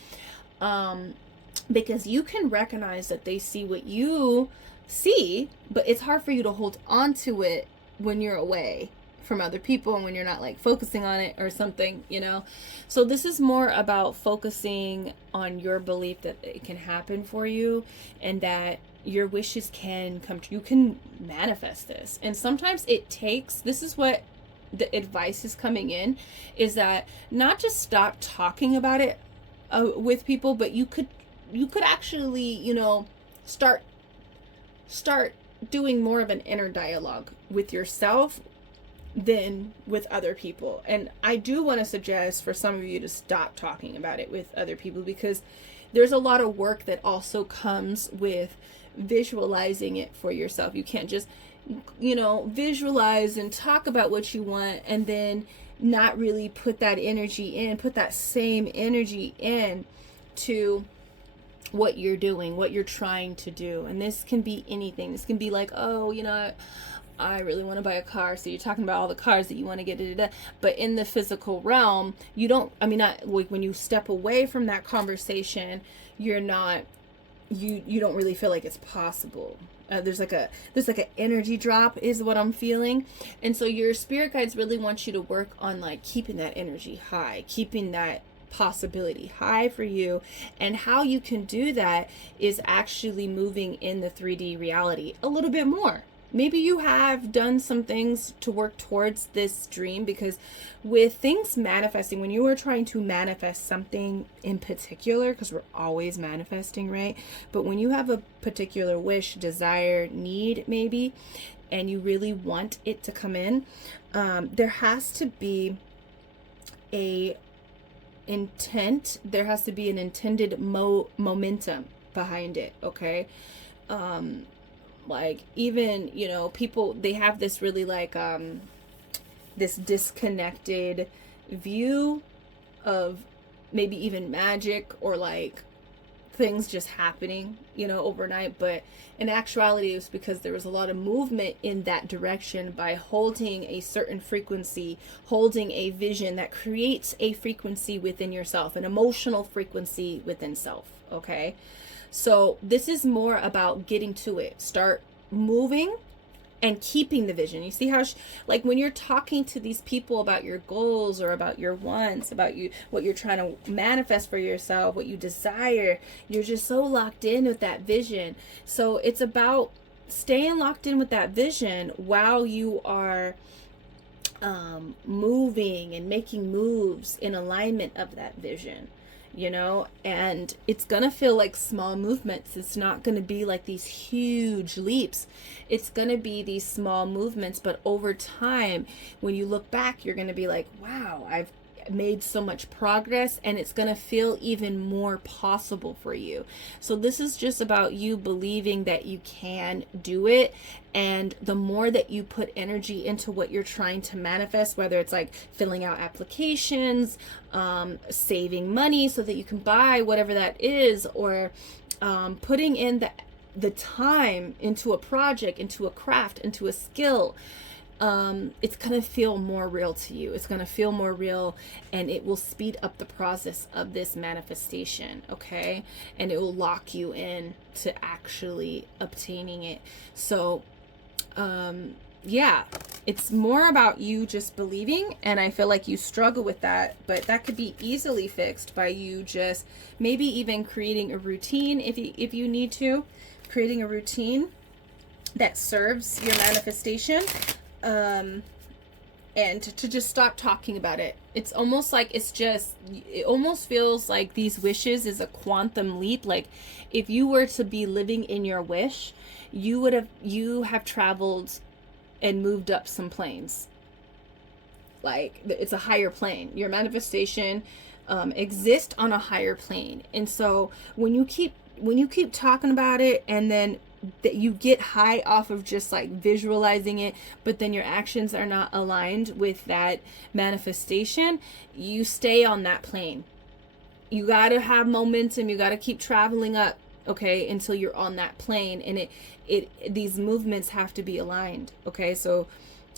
Because you can recognize that they see what you see, but it's hard for you to hold on to it when you're away from other people and when you're not like focusing on it or something, you know. So this is more about focusing on your belief that it can happen for you and that your wishes can come true. You can manifest this. And sometimes it takes, this is what the advice is coming in, is that not just stop talking about it with people, but you could actually, you know, start doing more of an inner dialogue with yourself than with other people. And I do want to suggest for some of you to stop talking about it with other people, because there's a lot of work that also comes with visualizing it for yourself. You can't just, you know, visualize and talk about what you want and then not really put that energy in, put that same energy in to what you're doing, what you're trying to do. And this can be anything. This can be like, oh, you know, I really want to buy a car. So you're talking about all the cars that you want to get. But in the physical realm, you don't, I mean, not like when you step away from that conversation, you're not, you don't really feel like it's possible. There's like an energy drop is what I'm feeling. And so your spirit guides really want you to work on like keeping that energy high, keeping that possibility high for you. And how you can do that is actually moving in the 3D reality a little bit more. Maybe you have done some things to work towards this dream, because with things manifesting, when you are trying to manifest something in particular, because we're always manifesting, right? But when you have a particular wish, desire, need maybe, and you really want it to come in, there has to be a intent. There has to be an intended momentum behind it, okay? Like even, you know, people, they have this really like this disconnected view of maybe even magic or like things just happening, you know, overnight. But in actuality, it was because there was a lot of movement in that direction by holding a certain frequency, holding a vision that creates a frequency within yourself, an emotional frequency within self, okay? So this is more about getting to it. Start moving and keeping the vision. You see how like when you're talking to these people about your goals or about your wants, about what you're trying to manifest for yourself, what you desire, you're just so locked in with that vision. So it's about staying locked in with that vision while you are moving and making moves in alignment of that vision, you know. And it's gonna feel like small movements. It's not gonna be like these huge leaps. It's gonna be these small movements, but over time, when you look back, you're gonna be like, wow, I've made so much progress, and it's gonna feel even more possible for you. So this is just about you believing that you can do it, and the more that you put energy into what you're trying to manifest, whether it's like filling out applications, saving money so that you can buy whatever that is, or putting in the time into a project, into a craft, into a skill, it's going to feel more real to you. It's going to feel more real, and it will speed up the process of this manifestation, okay? And it will lock you in to actually obtaining it. So, yeah, it's more about you just believing, and I feel like you struggle with that, but that could be easily fixed by you just maybe even creating a routine if you need to, creating a routine that serves your manifestation. And to just stop talking about it. It's almost like it almost feels like these wishes is a quantum leap. Like if you were to be living in your wish, you have traveled and moved up some planes. Like it's a higher plane. Your manifestation exists on a higher plane. And so when you keep talking about it, and then that you get high off of just like visualizing it, but then your actions are not aligned with that manifestation, you stay on that plane. You got to have momentum. You got to keep traveling up, okay, until you're on that plane. And these movements have to be aligned, okay? So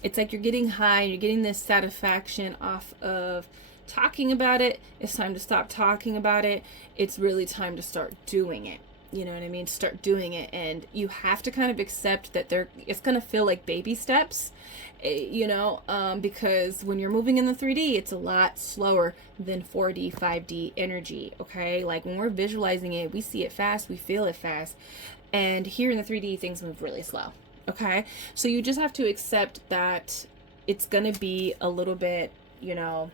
it's like you're getting high, you're getting this satisfaction off of talking about it. It's time to stop talking about it. It's really time to start doing it. You know what I mean? Start doing it. And you have to kind of accept that it's going to feel like baby steps, you know, because when you're moving in the 3D, it's a lot slower than 4D, 5D energy. Okay. Like when we're visualizing it, we see it fast, we feel it fast. And here in the 3D, things move really slow. Okay. So you just have to accept that it's going to be a little bit, you know,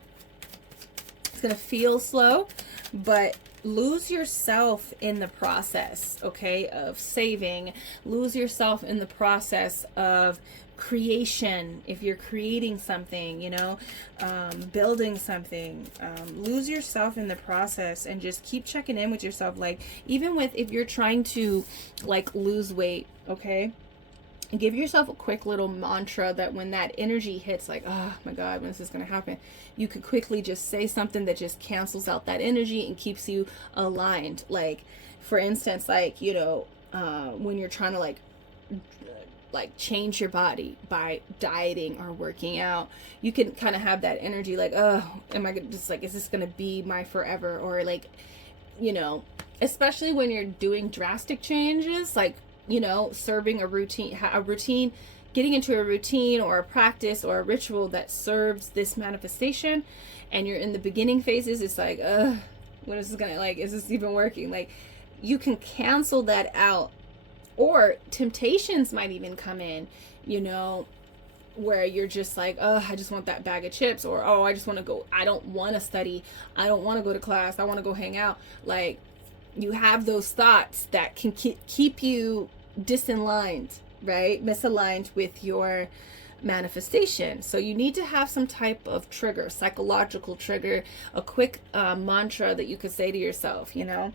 it's going to feel slow, but lose yourself in the process, okay, of saving. Lose yourself in the process of creation. If you're creating something, you know, building something, lose yourself in the process and just keep checking in with yourself. Like even if you're trying to like lose weight, okay, give yourself a quick little mantra that when that energy hits, like, oh my God, when is this going to happen? You could quickly just say something that just cancels out that energy and keeps you aligned. Like, for instance, like, you know, when you're trying to like change your body by dieting or working out, you can kind of have that energy like, oh, am I just like, is this going to be my forever? Or like, you know, especially when you're doing drastic changes, like, you know, serving a routine, getting into a routine or a practice or a ritual that serves this manifestation, and you're in the beginning phases, it's like, when is this gonna, like, is this even working? Like, you can cancel that out. Or temptations might even come in, you know, where you're just like, oh, I just want that bag of chips, or, oh, I just want to go, I don't want to study, I don't want to go to class, I want to go hang out. Like, you have those thoughts that can keep you disaligned, right? Misaligned with your manifestation. So you need to have some type of trigger, psychological trigger, a quick mantra that you could say to yourself, you know,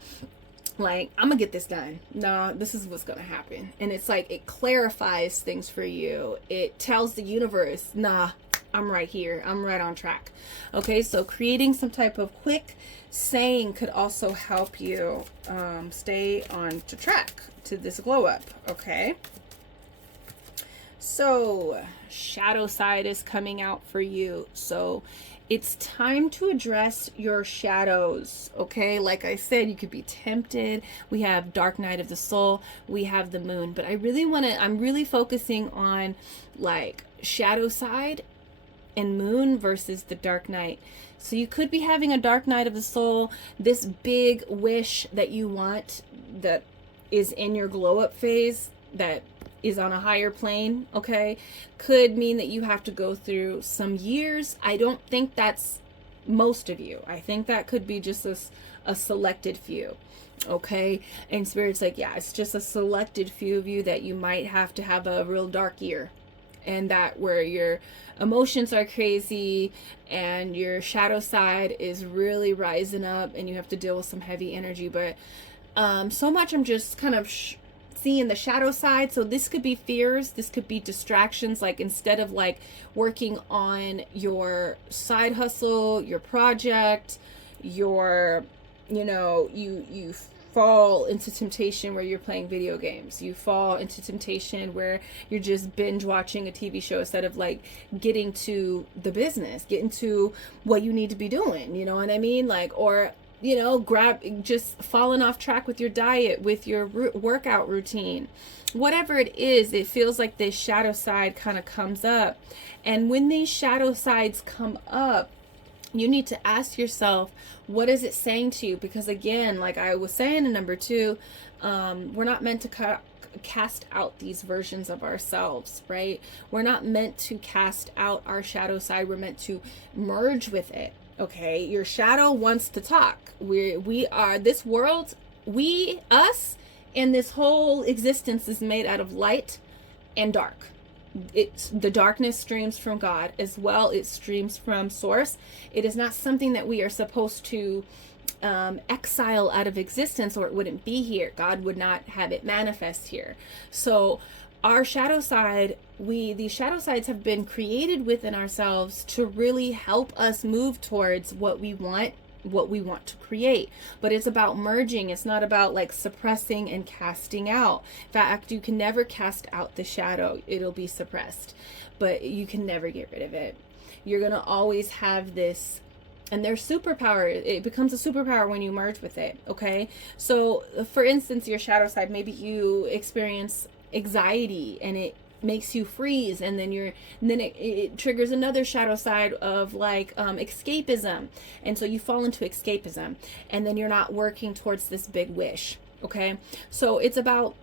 like, I'm gonna get this done. No, this is what's gonna happen. And it's like, it clarifies things for you. It tells the universe, nah, I'm right here. I'm right on track. Okay, so creating some type of quick saying could also help you stay on to track to this glow up. Okay, so shadow side is coming out for you. So It's time to address your shadows, okay? Like I said, you could be tempted. We have dark night of the soul. We have the moon. But I'm really focusing on like shadow side and moon versus the dark night. So you could be having a dark night of the soul, this big wish that you want that is in your glow up phase, that is on a higher plane, okay? Could mean that you have to go through some years. I don't think that's most of you. I think that could be just a selected few, okay? And Spirit's like, yeah, it's just a selected few of you that you might have to have a real dark year, and that where your emotions are crazy and your shadow side is really rising up and you have to deal with some heavy energy. But so much I'm just kind of seeing the shadow side. So this could be fears, this could be distractions, like instead of like working on your side hustle, your project, your, you know, you fall into temptation where you're playing video games. You fall into temptation where you're just binge watching a TV show instead of like getting to the business, getting to what you need to be doing, you know what I mean? Like, or, you know, just falling off track with your diet, with your workout routine. Whatever it is, it feels like this shadow side kind of comes up. And when these shadow sides come up, you need to ask yourself, what is it saying to you? Because again, like I was saying in number 2, we're not meant to cast out these versions of ourselves, right? We're not meant to cast out our shadow side. We're meant to merge with it, okay? Your shadow wants to talk. We are, this world, us, and this whole existence is made out of light and dark. It's the darkness streams from God as well. It streams from source. It is not something that we are supposed to exile out of existence, or it wouldn't be here. God would not have it manifest here. So our shadow side, these shadow sides have been created within ourselves to really help us move towards what we want to create. But it's about merging. It's not about like suppressing and casting out. In fact, you can never cast out the shadow. It'll be suppressed, but you can never get rid of it. You're going to always have this, and their superpower, it becomes a superpower when you merge with it, okay? So for instance, your shadow side, maybe you experience anxiety and it makes you freeze, and then it triggers another shadow side of like escapism, and so you fall into escapism, and then you're not working towards this big wish, okay? So it's about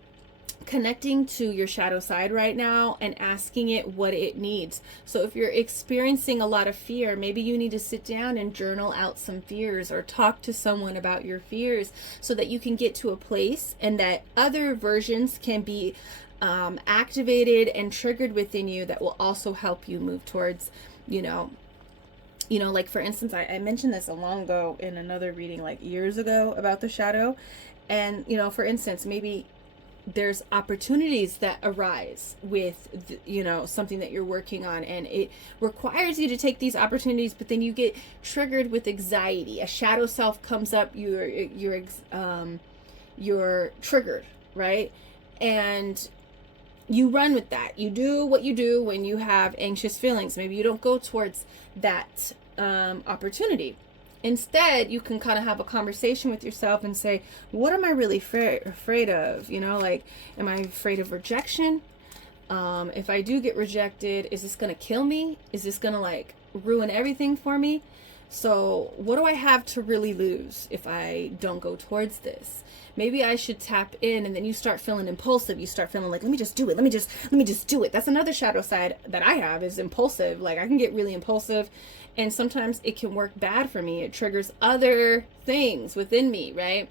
connecting to your shadow side right now and asking it what it needs. So if you're experiencing a lot of fear, maybe you need to sit down and journal out some fears, or talk to someone about your fears, so that you can get to a place and that other versions can be activated and triggered within you that will also help you move towards, you know, like for instance, I mentioned this a long ago in another reading, like years ago, about the shadow. And, you know, for instance, maybe there's opportunities that arise with, you know, something that you're working on, and it requires you to take these opportunities, but then you get triggered with anxiety. A shadow self comes up, you're triggered, right? And you run with that. You do what you do when you have anxious feelings. Maybe you don't go towards that opportunity. Instead, you can kind of have a conversation with yourself and say, what am I really afraid of? You know, like, am I afraid of rejection? If I do get rejected, is this going to kill me? Is this going to like ruin everything for me? So what do I have to really lose if I don't go towards this? Maybe I should tap in, and then you start feeling impulsive. You start feeling like, let me just do it. Let me just do it. That's another shadow side that I have, is impulsive. Like I can get really impulsive, and sometimes it can work bad for me. It triggers other things within me, right?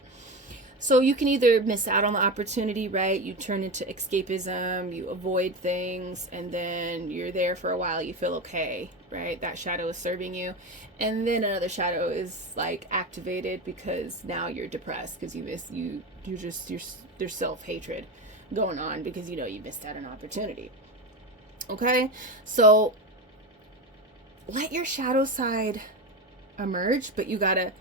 So you can either miss out on the opportunity, right? You turn into escapism, you avoid things, and then you're there for a while. You feel okay, right? That shadow is serving you. And then another shadow is like activated because now you're depressed because there's self-hatred going on because you know you missed out on an opportunity. Okay? So let your shadow side emerge, but you gotta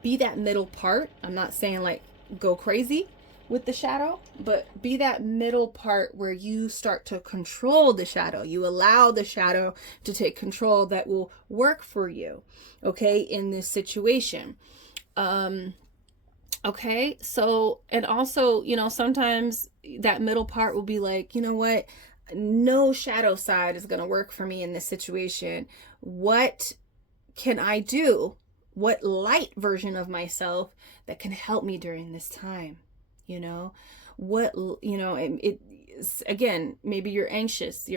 be that middle part. I'm not saying like go crazy with the shadow, but be that middle part where you start to control the shadow. You allow the shadow to take control. That will work for you, okay, in this situation. Okay, so, and also, you know, sometimes that middle part will be like, you know what, no shadow side is going to work for me in this situation. What can I do? What light version of myself that can help me during this time? You know, what, you know, again, maybe you're anxious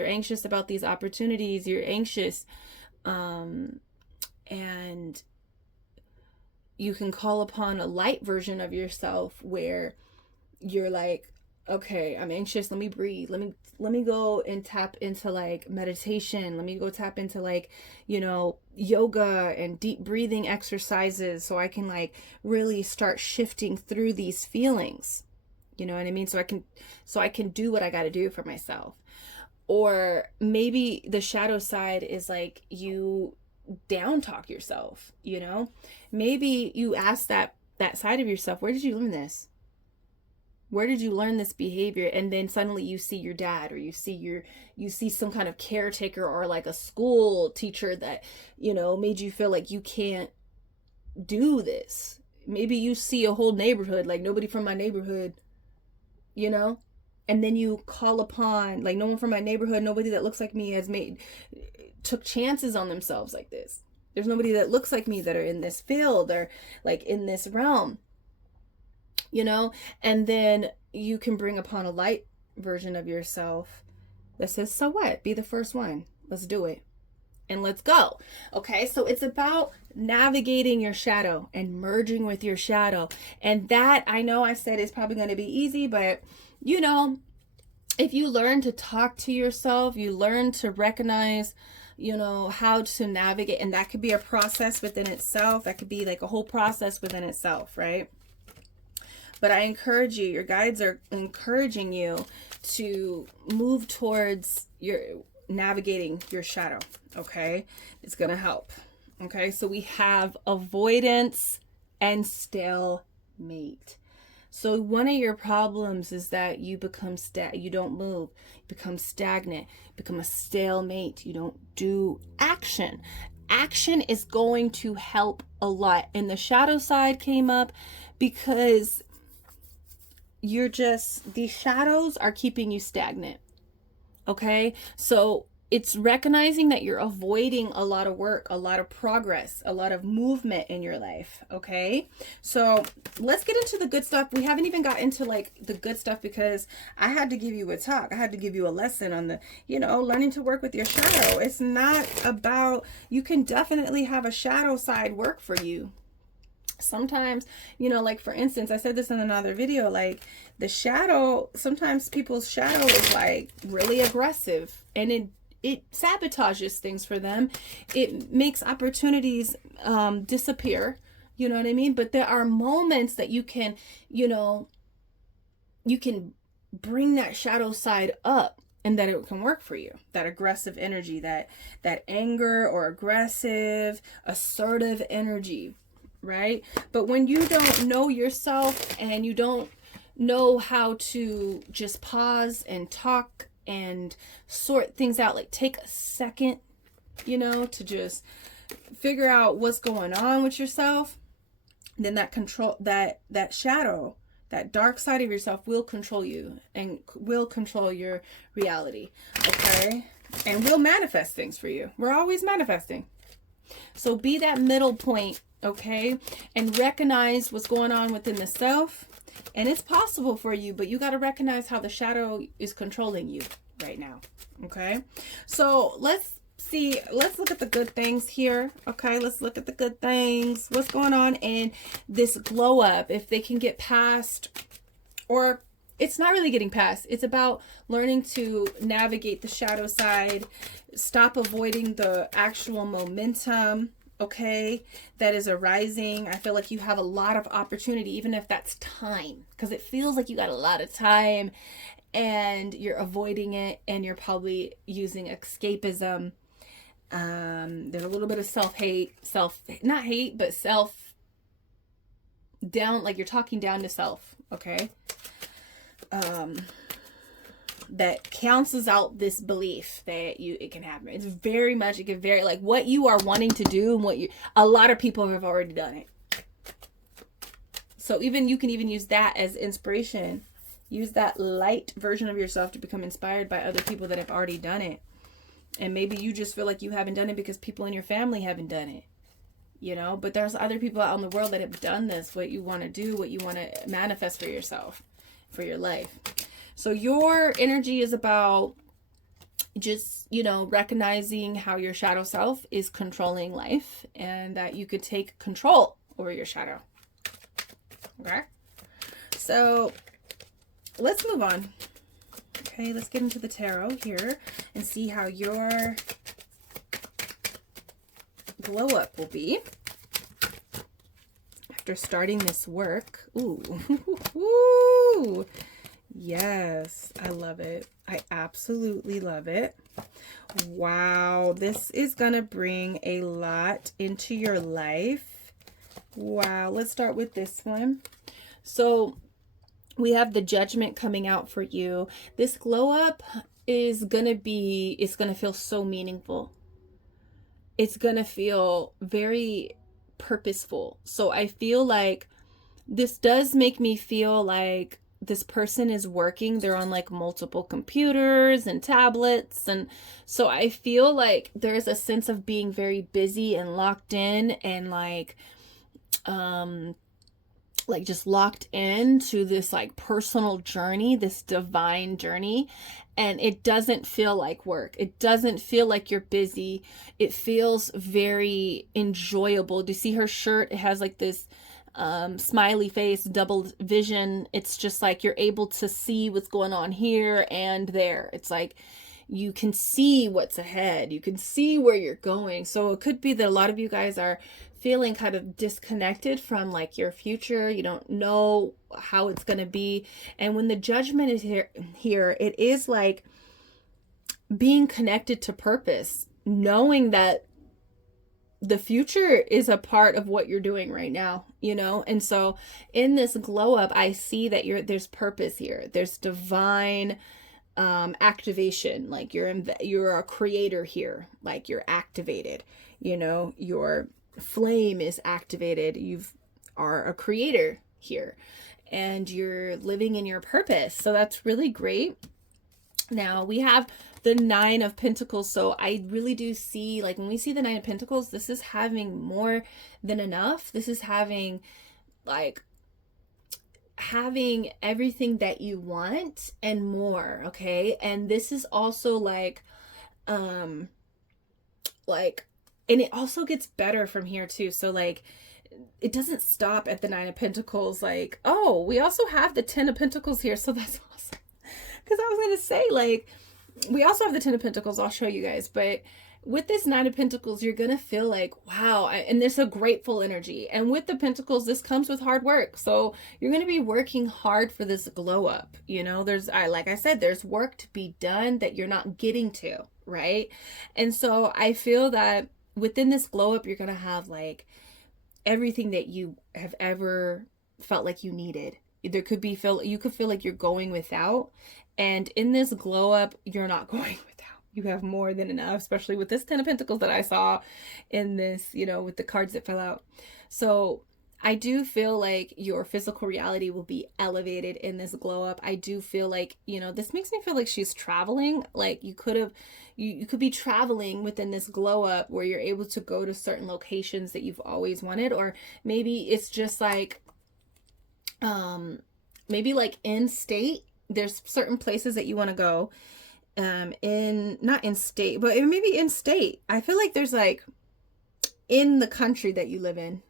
about these opportunities. You're anxious, and you can call upon a light version of yourself where you're like, okay, I'm anxious. Let me breathe. Let me go and tap into like meditation. Let me go tap into like, you know, yoga and deep breathing exercises so I can like really start shifting through these feelings. You know what I mean? So I can do what I got to do for myself. Or maybe the shadow side is like you down talk yourself, you know? Maybe you ask that side of yourself, where did you learn this? Where did you learn this behavior? And then suddenly you see your dad, or you see some kind of caretaker or like a school teacher that, you know, made you feel like you can't do this. Maybe you see a whole neighborhood, like nobody from my neighborhood, you know? And then you call upon, like, no one from my neighborhood, nobody that looks like me took chances on themselves like this. There's nobody that looks like me that are in this field or like in this realm, you know? And then you can bring upon a light version of yourself that says, so what? Be the first one. Let's do it. And let's go. Okay. So it's about navigating your shadow and merging with your shadow. And that, I know I said it's probably going to be easy, but you know, if you learn to talk to yourself, you learn to recognize, you know, how to navigate, and that could be a process within itself. That could be like a whole process within itself, right? But I encourage you, your guides are encouraging you to move towards your navigating your shadow. Okay. It's going to help. Okay. So we have avoidance and stalemate. So one of your problems is that you become you don't move, you become stagnant, become a stalemate. You don't do action. Action is going to help a lot. And the shadow side came up because these shadows are keeping you stagnant. Okay. So it's recognizing that you're avoiding a lot of work, a lot of progress, a lot of movement in your life. Okay. So let's get into the good stuff. We haven't even got into like the good stuff because I had to give you a talk. I had to give you a lesson on the, you know, learning to work with your shadow. It's not about, you can definitely have a shadow side work for you. Sometimes, you know, like for instance, I said this in another video, like the shadow, sometimes people's shadow is like really aggressive and it sabotages things for them. It makes opportunities disappear. You know what I mean? But there are moments that you can, you know, you can bring that shadow side up and that it can work for you. That aggressive energy, that anger or aggressive, assertive energy, right? But when you don't know yourself and you don't know how to just pause and talk and sort things out, like take a second, you know, to just figure out what's going on with yourself, then that shadow, that dark side of yourself will control you and will control your reality. Okay. And will manifest things for you. We're always manifesting. So be that middle point. Okay. And recognize what's going on within the self. And it's possible for you, but you got to recognize how the shadow is controlling you right now. Okay. So let's look at the good things here. Okay. Let's look at the good things. What's going on in this glow up, if they can get past, or it's not really getting past. It's about learning to navigate the shadow side, stop avoiding the actual momentum. Okay, that is arising. I feel like you have a lot of opportunity, even if that's time, because it feels like you got a lot of time and you're avoiding it and you're probably using escapism. There's a little bit of not hate, but self down, like you're talking down to self. Okay. that cancels out this belief that it can happen. It's very much, it can vary, like what you are wanting to do and what a lot of people have already done it. So even you can even use that as inspiration. Use that light version of yourself to become inspired by other people that have already done it. And maybe you just feel like you haven't done it because people in your family haven't done it. But there's other people out in the world that have done this, what you want to do, what you want to manifest for yourself, for your life. So your energy is about just, recognizing how your shadow self is controlling life and that you could take control over your shadow. Okay. So let's move on. Okay, let's get into the tarot here and see how your glow up will be after starting this work. Ooh. Yes, I love it. I absolutely love it. Wow, this is gonna bring a lot into your life. Wow, let's start with this one. So we have the Judgment coming out for you. This glow up is gonna feel so meaningful. It's gonna feel very purposeful. So I feel like this does make me feel like this person is working. They're on like multiple computers and tablets. And so I feel like there's a sense of being very busy and locked in and just locked into this like personal journey, this divine journey. And it doesn't feel like work. It doesn't feel like you're busy. It feels very enjoyable. Do you see her shirt? It has like this smiley face, double vision. It's just like you're able to see what's going on here and there. It's like you can see what's ahead. You can see where you're going. So it could be that a lot of you guys are feeling kind of disconnected from like your future. You don't know how it's going to be. And when the Judgment is here, it is like being connected to purpose, knowing that the future is a part of what you're doing right now, And so in this glow up, I see that there's purpose here. There's divine activation. Like you're a creator here. Like you're activated, your flame is activated. You are a creator here and you're living in your purpose. So that's really great. Now we have the Nine of Pentacles. So I really do see, like when we see the Nine of Pentacles, this is having more than enough. This is having everything that you want and more. Okay. And this is also and it also gets better from here too. So like, it doesn't stop at the Nine of Pentacles. Like, oh, we also have the 10 of Pentacles here. So that's awesome. Because I was going to say, like, we also have the 10 of Pentacles. I'll show you guys. But with this Nine of Pentacles, you're going to feel like, wow. And there's a grateful energy. And with the Pentacles, this comes with hard work. So you're going to be working hard for this glow up. Like I said, there's work to be done that you're not getting to, right? And so I feel that within this glow up, you're going to have like everything that you have ever felt like you needed. You could feel like you're going without. And in this glow up, you're not going without. You have more than enough, especially with this 10 of Pentacles that I saw in this, with the cards that fell out. So I do feel like your physical reality will be elevated in this glow up. I do feel like, this makes me feel like she's traveling. Like you could be traveling within this glow up where you're able to go to certain locations that you've always wanted. Or maybe it's just like, maybe like in state, there's certain places that you want to go, not in state, but maybe in state. I feel like there's like in the country that you live in,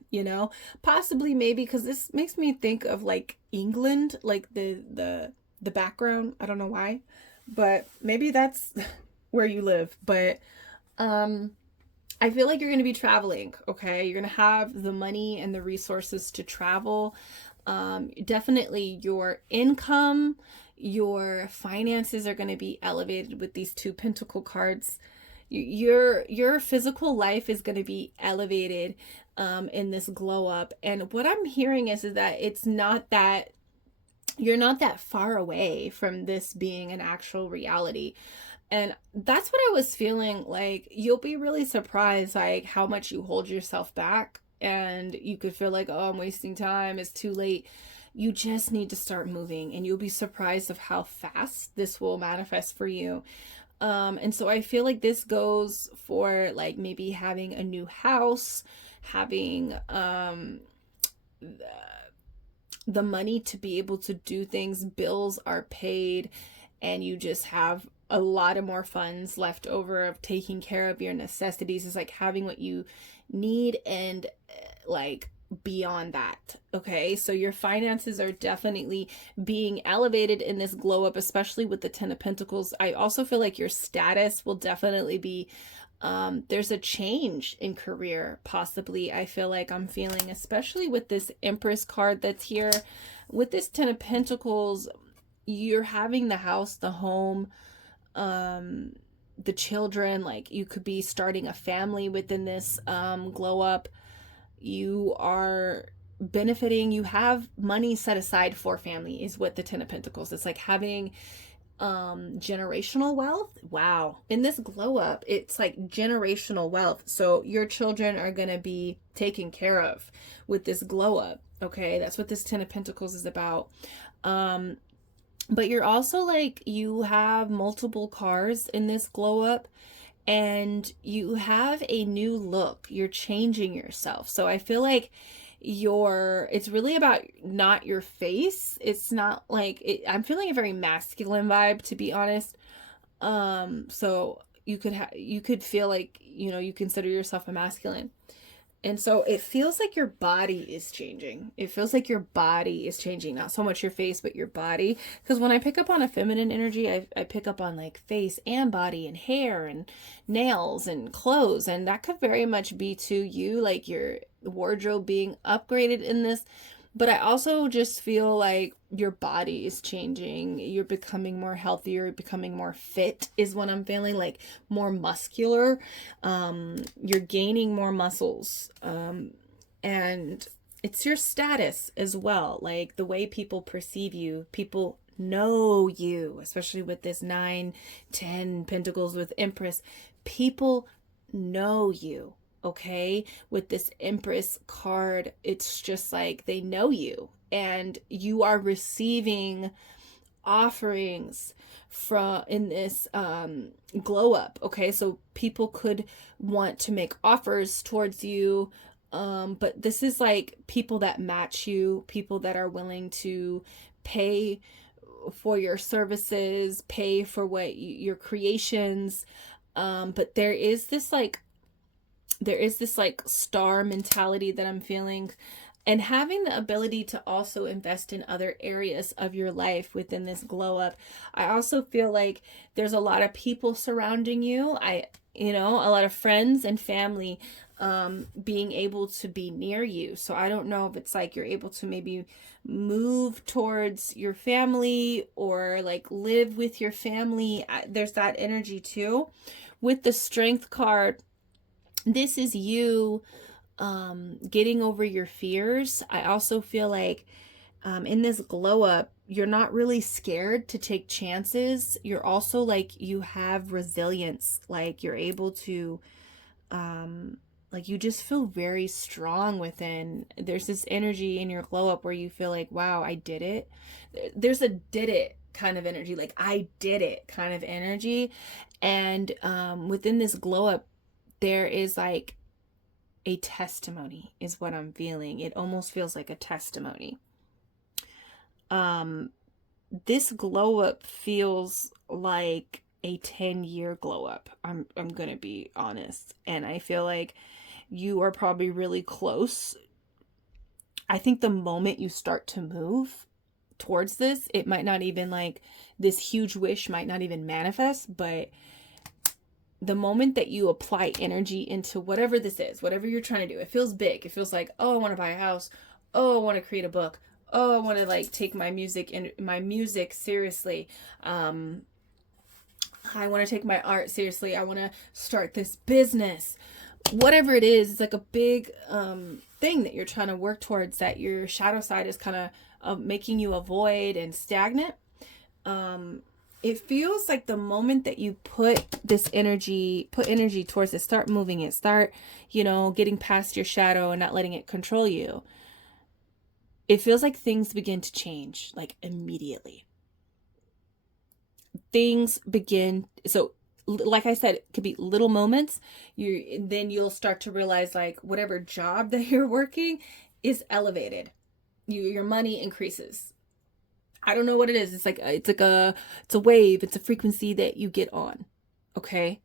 possibly maybe, because this makes me think of like England, like the background. I don't know why, but maybe that's where you live. But, I feel like you're going to be traveling. Okay. You're going to have the money and the resources to travel. Definitely your income, your finances are going to be elevated with these 2 Pentacle cards. Your physical life is going to be elevated in this glow up. And what I'm hearing is that it's not that you're not that far away from this being an actual reality. And that's what I was feeling. Like, you'll be really surprised, like, how much you hold yourself back. And you could feel like, oh, I'm wasting time, it's too late. You just need to start moving, and you'll be surprised of how fast this will manifest for you. And so I feel like this goes for, like, maybe having a new house, having the money to be able to do things, bills are paid, and you just have a lot of more funds left over of taking care of your necessities. Is like having what you need and like beyond that. Okay, so your finances are definitely being elevated in this glow up, especially with the 10 of Pentacles. I also feel like your status will definitely be there's a change in career, possibly. I feel like I'm feeling, especially with this Empress card that's here, with this 10 of Pentacles, you're having the house, the home, the children. Like, you could be starting a family within this glow up. You are benefiting, you have money set aside for family, is what the 10 of Pentacles. It's like having generational wealth. Wow, in this glow up, it's like generational wealth. So your children are going to be taken care of with this glow up. Okay, that's what this 10 of Pentacles is about. But you're also like, you have multiple cars in this glow up, and you have a new look. You're changing yourself. So I feel like it's really about not your face. It's not like I'm feeling a very masculine vibe, to be honest. So you could feel like, you consider yourself a masculine. And so it feels like your body is changing. It feels like your body is changing, not so much your face, but your body. Because when I pick up on a feminine energy, I pick up on like face and body and hair and nails and clothes. And that could very much be to you, like your wardrobe being upgraded in this. But I also just feel like your body is changing. You're becoming more healthy. You're becoming more fit is what I'm feeling, like more muscular. You're gaining more muscles. And it's your status as well. Like the way people perceive you, people know you, especially with this 9, 10 Pentacles with Empress. People know you. Okay, with this Empress card, it's just like they know you, and you are receiving offerings in this glow up. Okay, so people could want to make offers towards you, but this is like people that match you, people that are willing to pay for your services, pay for what your creations. But there is this like star mentality that I'm feeling, and having the ability to also invest in other areas of your life within this glow up. I also feel like there's a lot of people surrounding you. A lot of friends and family being able to be near you. So I don't know if it's like you're able to maybe move towards your family or like live with your family. There's that energy too. With the Strength card, this is you getting over your fears. I also feel like in this glow up, you're not really scared to take chances. You're also like, you have resilience. Like you're able to, like you just feel very strong within. There's this energy in your glow up where you feel like, wow, I did it. There's a did it kind of energy, like I did it kind of energy. And within this glow up, there is like a testimony is what I'm feeling. It almost feels like a testimony. This glow up feels like a 10-year glow up. I'm going to be honest. And I feel like you are probably really close. I think the moment you start to move towards this, it might not even like this huge wish might not even manifest, but the moment that you apply energy into whatever this is, whatever you're trying to do, it feels big. It feels like, oh, I want to buy a house. Oh, I want to create a book. Oh, I want to like take my music seriously. I want to take my art seriously. I want to start this business. Whatever it is, it's like a big thing that you're trying to work towards that your shadow side is kind of making you avoid and stagnant. It feels like the moment that you put energy towards it, start moving it, start, getting past your shadow and not letting it control you, it feels like things begin to change, like immediately. Things begin, so like I said, it could be little moments. Then you'll start to realize, like, whatever job that you're working is elevated. Your money increases. I don't know what it is. It's a wave. It's a frequency that you get on. Okay.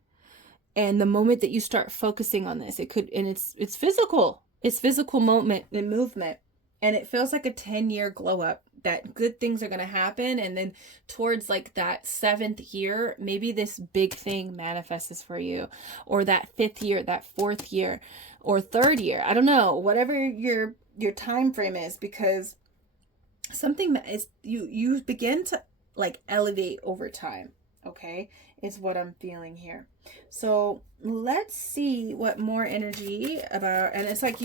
And the moment that you start focusing on this, it's physical. It's physical moment and movement. And it feels like a 10-year glow up, that good things are going to happen. And then towards like that 7th year, maybe this big thing manifests for you, or that 5th year, that 4th year, or 3rd year. I don't know, whatever your time frame is, because something is, you begin to like elevate over time. Okay, is what I'm feeling here. So let's see what more energy about, and it's like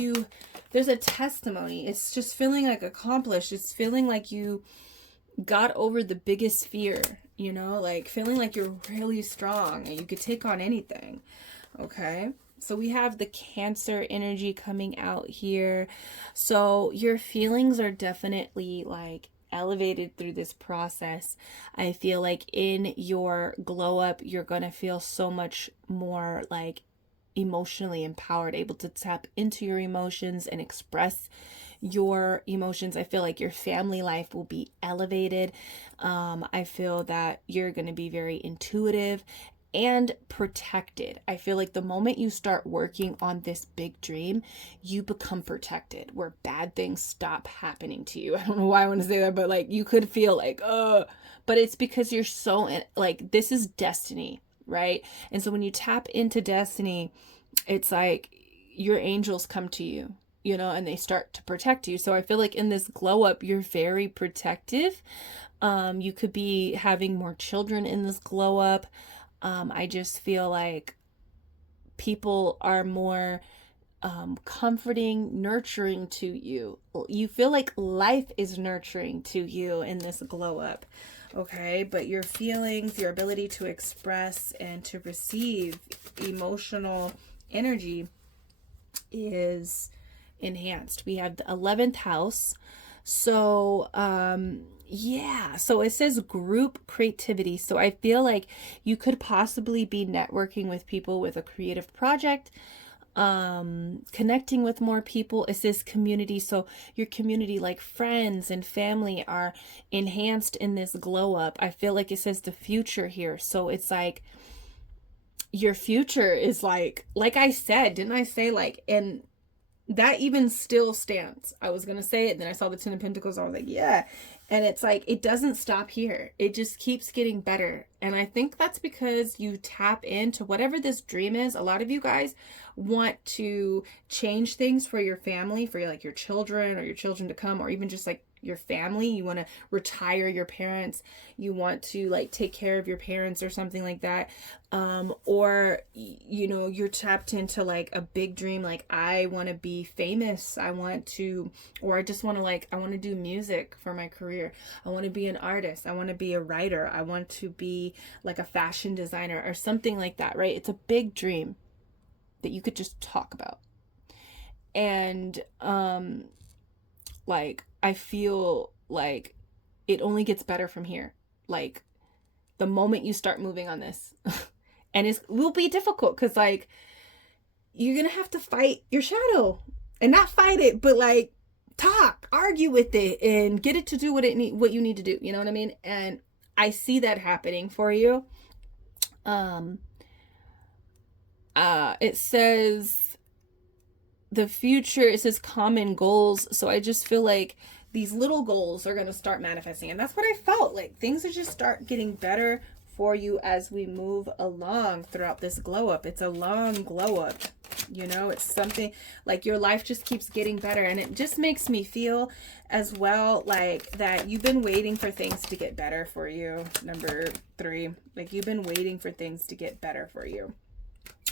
there's a testimony. It's just feeling like accomplished. It's feeling like you got over the biggest fear, like feeling like you're really strong and you could take on anything. Okay. So we have the Cancer energy coming out here. So your feelings are definitely like elevated through this process. I feel like in your glow up, you're going to feel so much more like emotionally empowered, able to tap into your emotions and express your emotions. I feel like your family life will be elevated. I feel that you're going to be very intuitive and protected. I feel like the moment you start working on this big dream, you become protected, where bad things stop happening to you. I don't know why I want to say that, but like you could feel like, but it's because you're so like, this is destiny, right? And so when you tap into destiny, it's like your angels come to you, and they start to protect you. So I feel like in this glow up, you're very protective. You could be having more children in this glow up. I just feel like people are more comforting, nurturing to you. You feel like life is nurturing to you in this glow up. Okay, but your feelings, your ability to express and to receive emotional energy is enhanced. We have the 11th house. So, so it says group creativity. So I feel like you could possibly be networking with people with a creative project, connecting with more people. It says community. So your community, like friends and family, are enhanced in this glow up. I feel like it says the future here. So it's like your future is like I said, didn't I say like, and that even still stands. I was going to say it, then I saw the 10 of Pentacles. I was like, yeah. And it's like, it doesn't stop here. It just keeps getting better. And I think that's because you tap into whatever this dream is. A lot of you guys want to change things for your family, for your children or your children to come, or even just like your family. You want to retire your parents. You want to like take care of your parents or something like that. Or, you're tapped into like a big dream. Like, I want to be famous. I want to, or I just want to I want to do music for my career. I want to be an artist. I want to be a writer. I want to be like a fashion designer or something like that, right? It's a big dream that you could just talk about. And, I feel like it only gets better from here. Like, the moment you start moving on this, and it will be difficult because you're going to have to fight your shadow, and not fight it, but talk, argue with it, and get it to do what you need to do. You know what I mean? And I see that happening for you. It says the future, it says common goals. So I just feel like these little goals are going to start manifesting. And that's what I felt like. Things are just start getting better for you as we move along throughout this glow up. It's a long glow up. It's something like your life just keeps getting better. And it just makes me feel as well like that you've been waiting for things to get better for you. Number 3, like you've been waiting for things to get better for you.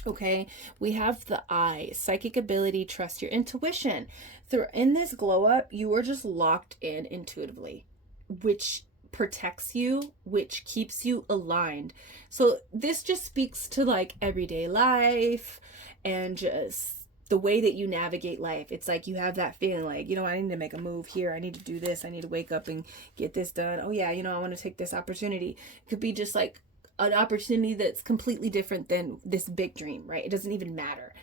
Okay, we have the I, psychic ability, trust your intuition. So in this glow up, you are just locked in intuitively, which protects you, which keeps you aligned. So this just speaks to like everyday life and just the way that you navigate life. It's like you have that feeling like, you know, I need to make a move here. I need to do this. I need to wake up and get this done. Oh yeah, you know, I want to take this opportunity. It could be just like an opportunity that's completely different than this big dream, right? It doesn't even matter.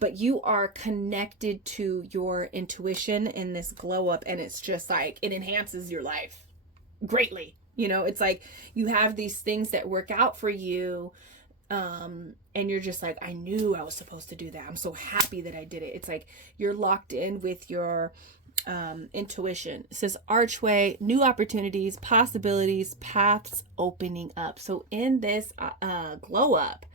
But you are connected to your intuition in this glow up, and it's just like it enhances your life greatly. You know, it's like you have these things that work out for you, and you're just like, I knew I was supposed to do that. I'm so happy that I did it. It's like you're locked in with your intuition. It says archway, new opportunities, possibilities, paths opening up. So in this glow up,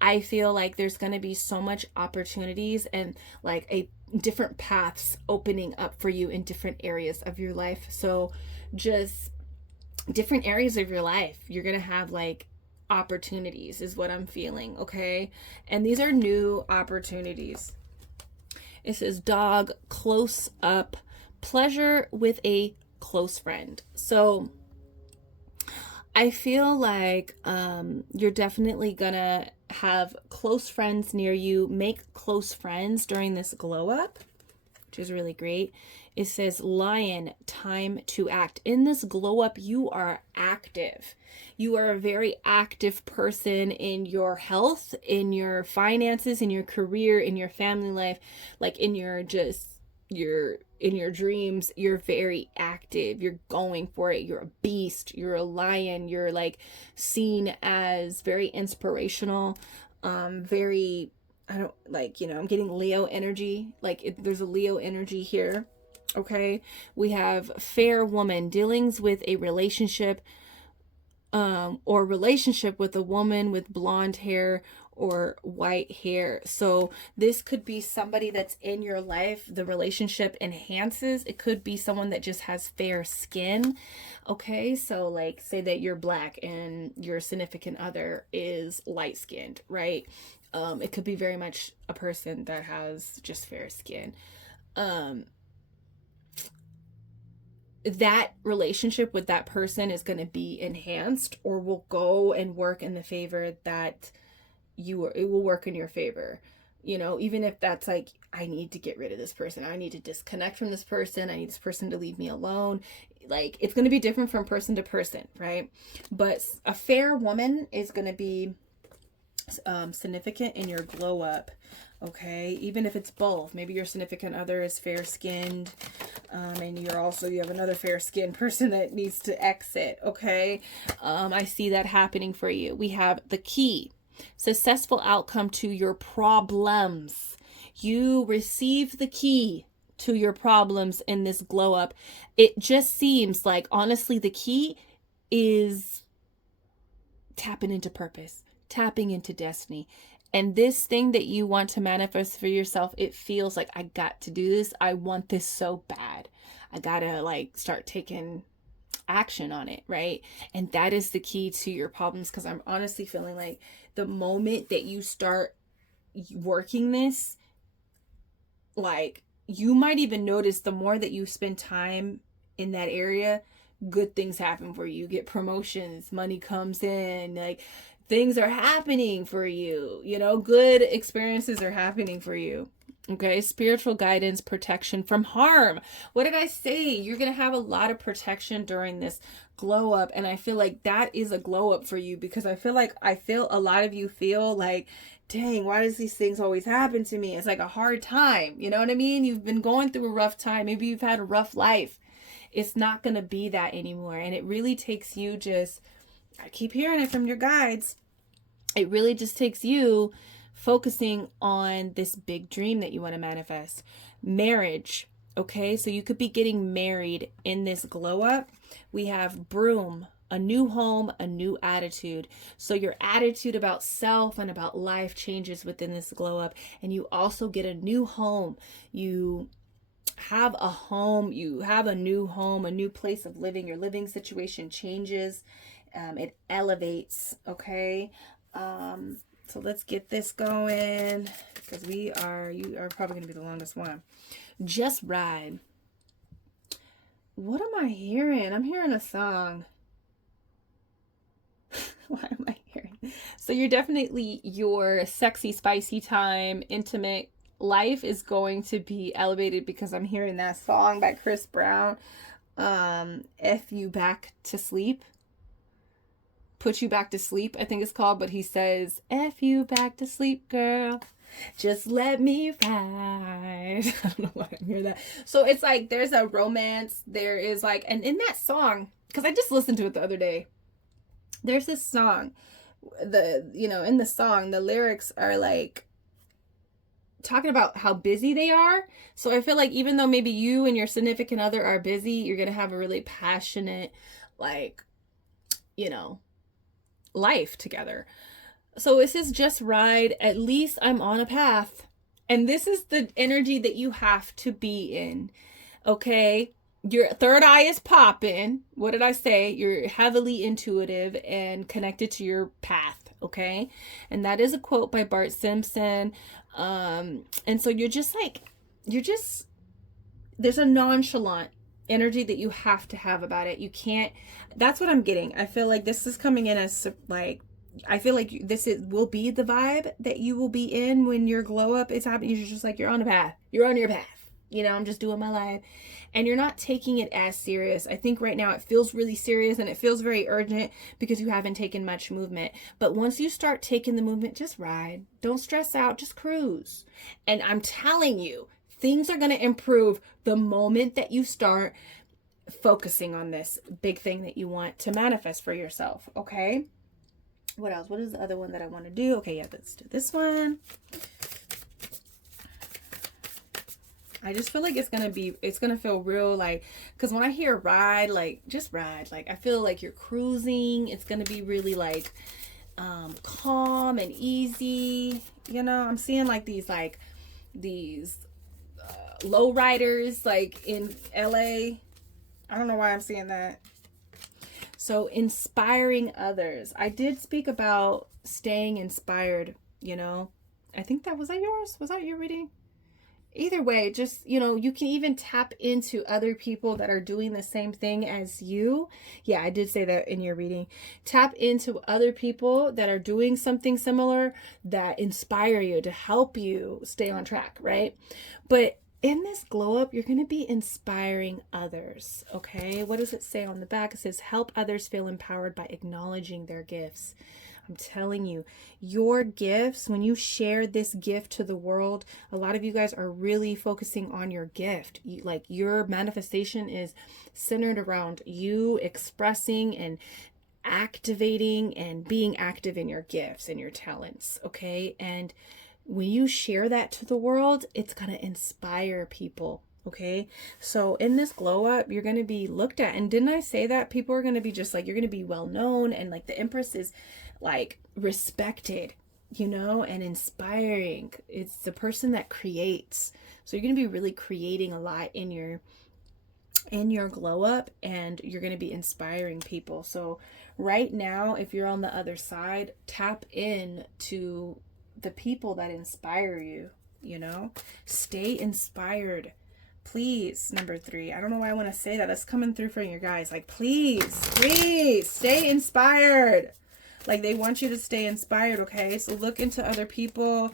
I feel like there's going to be so much opportunities and like a different paths opening up for you in different areas of your life. So just different areas of your life, you're going to have like opportunities is what I'm feeling. Okay. And these are new opportunities. It says dog, close up, pleasure with a close friend. So I feel like you're definitely gonna have close friends near you. Make close friends during this glow up, which is really great. It says lion, time to act. In this glow up, you are active. You are a very active person in your health, in your finances, in your career, in your family life, like in your in your dreams. You're very active. You're going for it. You're a beast. You're a lion. You're like seen as very inspirational, very, I don't like, you know, I'm getting Leo energy. Like there's a Leo energy here. Okay. We have fair woman, dealings with a relationship, or relationship with a woman with blonde hair or white hair. So this could be somebody that's in your life. The relationship enhances. It could be someone that just has fair skin. Okay. So like say that you're black and your significant other is light skinned, right? It could be very much a person that has just fair skin. That relationship with that person is going to be enhanced or will go and work in the favor that it will work in your favor. You know, even if that's like, I need to get rid of this person. I need to disconnect from this person. I need this person to leave me alone. Like it's going to be different from person to person, right? But a fair woman is going to be significant in your glow up. Okay, even if it's both, maybe your significant other is fair skinned, and you have another fair skinned person that needs to exit. Okay, I see that happening for you. We have the key, successful outcome to your problems. You receive the key to your problems in this glow up. It just seems like, honestly, the key is tapping into purpose, tapping into destiny. And this thing that you want to manifest for yourself, it feels like, I got to do this. I want this so bad. I gotta like start taking action on it, right? And that is the key to your problems, because I'm honestly feeling like the moment that you start working this, like you might even notice the more that you spend time in that area, good things happen for you. You get promotions, money comes in, like things are happening for you, you know, good experiences are happening for you. Okay, spiritual guidance, protection from harm. What did I say? You're going to have a lot of protection during this glow up. And I feel like that is a glow up for you, because I feel a lot of you feel like, dang, why does these things always happen to me? It's like a hard time. You know what I mean? You've been going through a rough time. Maybe you've had a rough life. It's not going to be that anymore. And it really takes you just, I keep hearing it from your guides. It really just takes you focusing on this big dream that you want to manifest. Marriage. Okay, so you could be getting married in this glow up. We have broom, a new home, a new attitude. So your attitude about self and about life changes within this glow up. And you also get a new home. You have a home, you have a new home, a new place of living. Your living situation changes. It elevates. Okay. So let's get this going, because you are probably going to be the longest one. Just ride. What am I hearing? I'm hearing a song. What am I hearing? So you're definitely, your sexy, spicy time, intimate life is going to be elevated, because I'm hearing that song by Chris Brown. F you back to sleep. Put you back to sleep, I think it's called. But he says, F you back to sleep, girl. Just let me ride. I don't know why I'm hearing that. So it's like there's a romance. There is like, and in that song, because I just listened to it the other day, there's this song. In the song, the lyrics are like talking about how busy they are. So I feel like even though maybe you and your significant other are busy, you're gonna have a really passionate, like, life together. So it says just ride. At least I'm on a path. And this is the energy that you have to be in. Okay? Your third eye is popping. What did I say? You're heavily intuitive and connected to your path. Okay? And that is a quote by Bart Simpson. And so there's a nonchalant energy that you have to have about it. You can't, that's what I'm getting. I feel like this is coming in as like, I feel like will be the vibe that you will be in when your glow up is happening. You're just like, you're on a path. You're on your path. I'm just doing my life. And you're not taking it as serious. I think right now it feels really serious and it feels very urgent because you haven't taken much movement. But once you start taking the movement, just ride. Don't stress out. Just cruise. And I'm telling you, things are going to improve the moment that you start focusing on this big thing that you want to manifest for yourself. Okay? What else? What is the other one that I want to do? Okay, yeah, let's do this one. I just feel like it's going to feel real, like, because when I hear ride, like, just ride, like, I feel like you're cruising. It's going to be really, like, calm and easy. I'm seeing, like, these low riders, like, in LA. I don't know why I'm seeing that. So inspiring others. I did speak about staying inspired, I think was that yours? Was that your reading? Either way, just, you can even tap into other people that are doing the same thing as you. Yeah, I did say that in your reading. Tap into other people that are doing something similar that inspire you, to help you stay on track, right? But in this glow up, you're going to be inspiring others, okay? What does it say on the back? It says, help others feel empowered by acknowledging their gifts. I'm telling you, your gifts, when you share this gift to the world, a lot of you guys are really focusing on your gift. Your manifestation is centered around you expressing and activating and being active in your gifts and your talents, okay? And when you share that to the world, it's going to inspire people. Okay. So in this glow up, you're going to be looked at. And didn't I say that people are going to be just like, you're going to be well known, and like the Empress is like respected, and inspiring. It's the person that creates. So you're going to be really creating a lot in your glow up, and you're going to be inspiring people. So right now, if you're on the other side, tap in to the people that inspire you, stay inspired. Please, number 3. I don't know why I want to say that. That's coming through for you guys. Like, please stay inspired. Like, they want you to stay inspired, okay? So look into other people,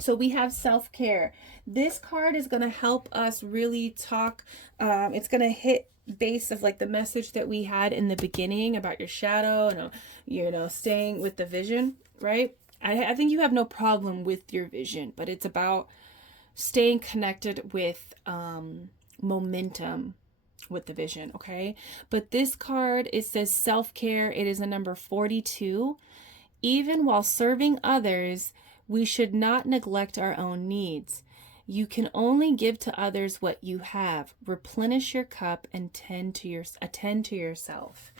So we have self-care. This card is going to help us really talk. It's going to hit base of like the message that we had in the beginning about your shadow and, staying with the vision, right? I think you have no problem with your vision, but it's about staying connected with momentum with the vision, okay? But this card, it says self-care. It is a number 42. Even while serving others, we should not neglect our own needs. You can only give to others what you have. Replenish your cup and attend to yourself.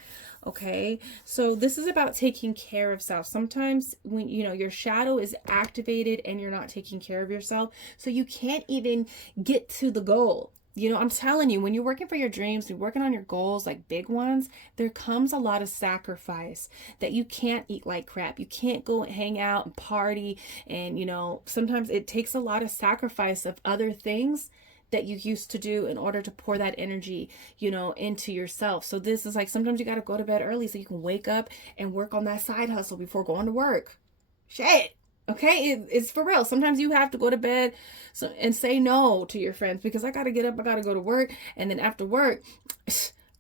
Okay, so this is about taking care of self. Sometimes when your shadow is activated and you're not taking care of yourself, so you can't even get to the goal. You know, I'm telling you, when you're working for your dreams, you're working on your goals, like big ones, there comes a lot of sacrifice that you can't eat like crap. You can't go and hang out and party. And, you know, sometimes it takes a lot of sacrifice of other things that you used to do in order to pour that energy, you know, into yourself. So this is like, sometimes you got to go to bed early so you can wake up and work on that side hustle before going to work. Shit. Okay, it's for real. Sometimes you have to go to bed and say no to your friends because I gotta get up, I gotta go to work, and then after work,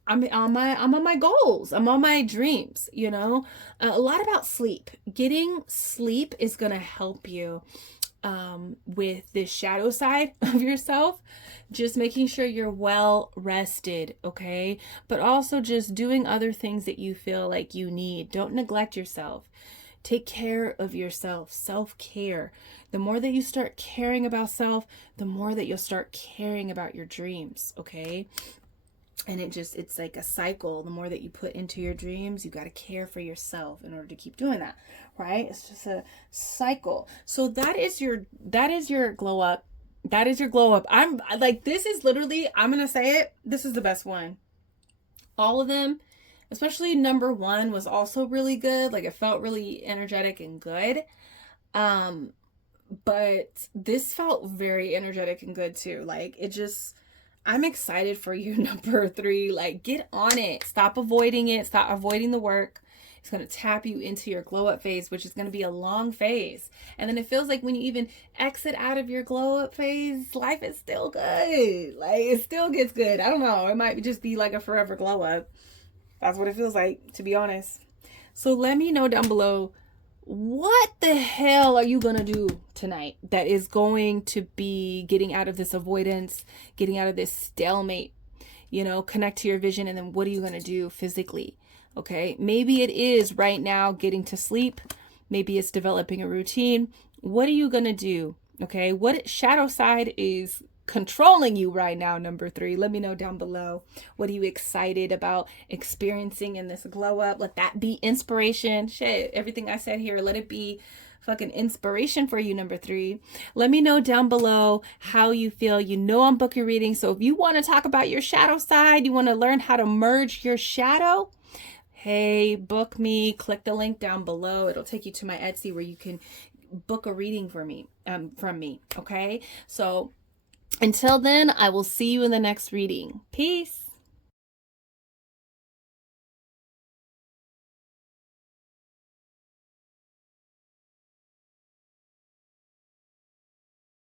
I'm on my goals, I'm on my dreams. You know, a lot about sleep. Getting sleep is gonna help you with this shadow side of yourself. Just making sure you're well rested, okay? But also just doing other things that you feel like you need. Don't neglect yourself. Take care of yourself. Self-care. The more that you start caring about self, the more that you'll start caring about your dreams, okay? And it's like a cycle. The more that you put into your dreams, you got to care for yourself in order to keep doing that, right? It's just a cycle. So that is your glow up. That is your glow up. I'm like, this is literally, I'm going to say it. This is the best one. All of them. Especially number 1 was also really good. Like, it felt really energetic and good. But this felt very energetic and good too. Like, it just, I'm excited for you, number 3. Like, get on it. Stop avoiding it. Stop avoiding the work. It's going to tap you into your glow up phase, which is going to be a long phase. And then it feels like when you even exit out of your glow up phase, life is still good. Like, it still gets good. I don't know. It might just be like a forever glow up. That's what it feels like, to be honest. So let me know down below, what the hell are you going to do tonight that is going to be getting out of this avoidance, getting out of this stalemate, you know, connect to your vision. And then what are you going to do physically? Okay. Maybe it is right now getting to sleep. Maybe it's developing a routine. What are you going to do? Okay. What shadow side is controlling you right now, number 3? Let me know down below. What are you excited about experiencing in this glow up? Let that be inspiration. Shit, everything I said here, let it be fucking inspiration for you, number 3. Let me know down below how you feel. You know I'm book your reading, so if you want to talk about your shadow side, you want to learn how to merge your shadow, hey, book me. Click the link down below. It'll take you to my Etsy where you can book a reading for me, from me. Okay, so until then, I will see you in the next reading. Peace.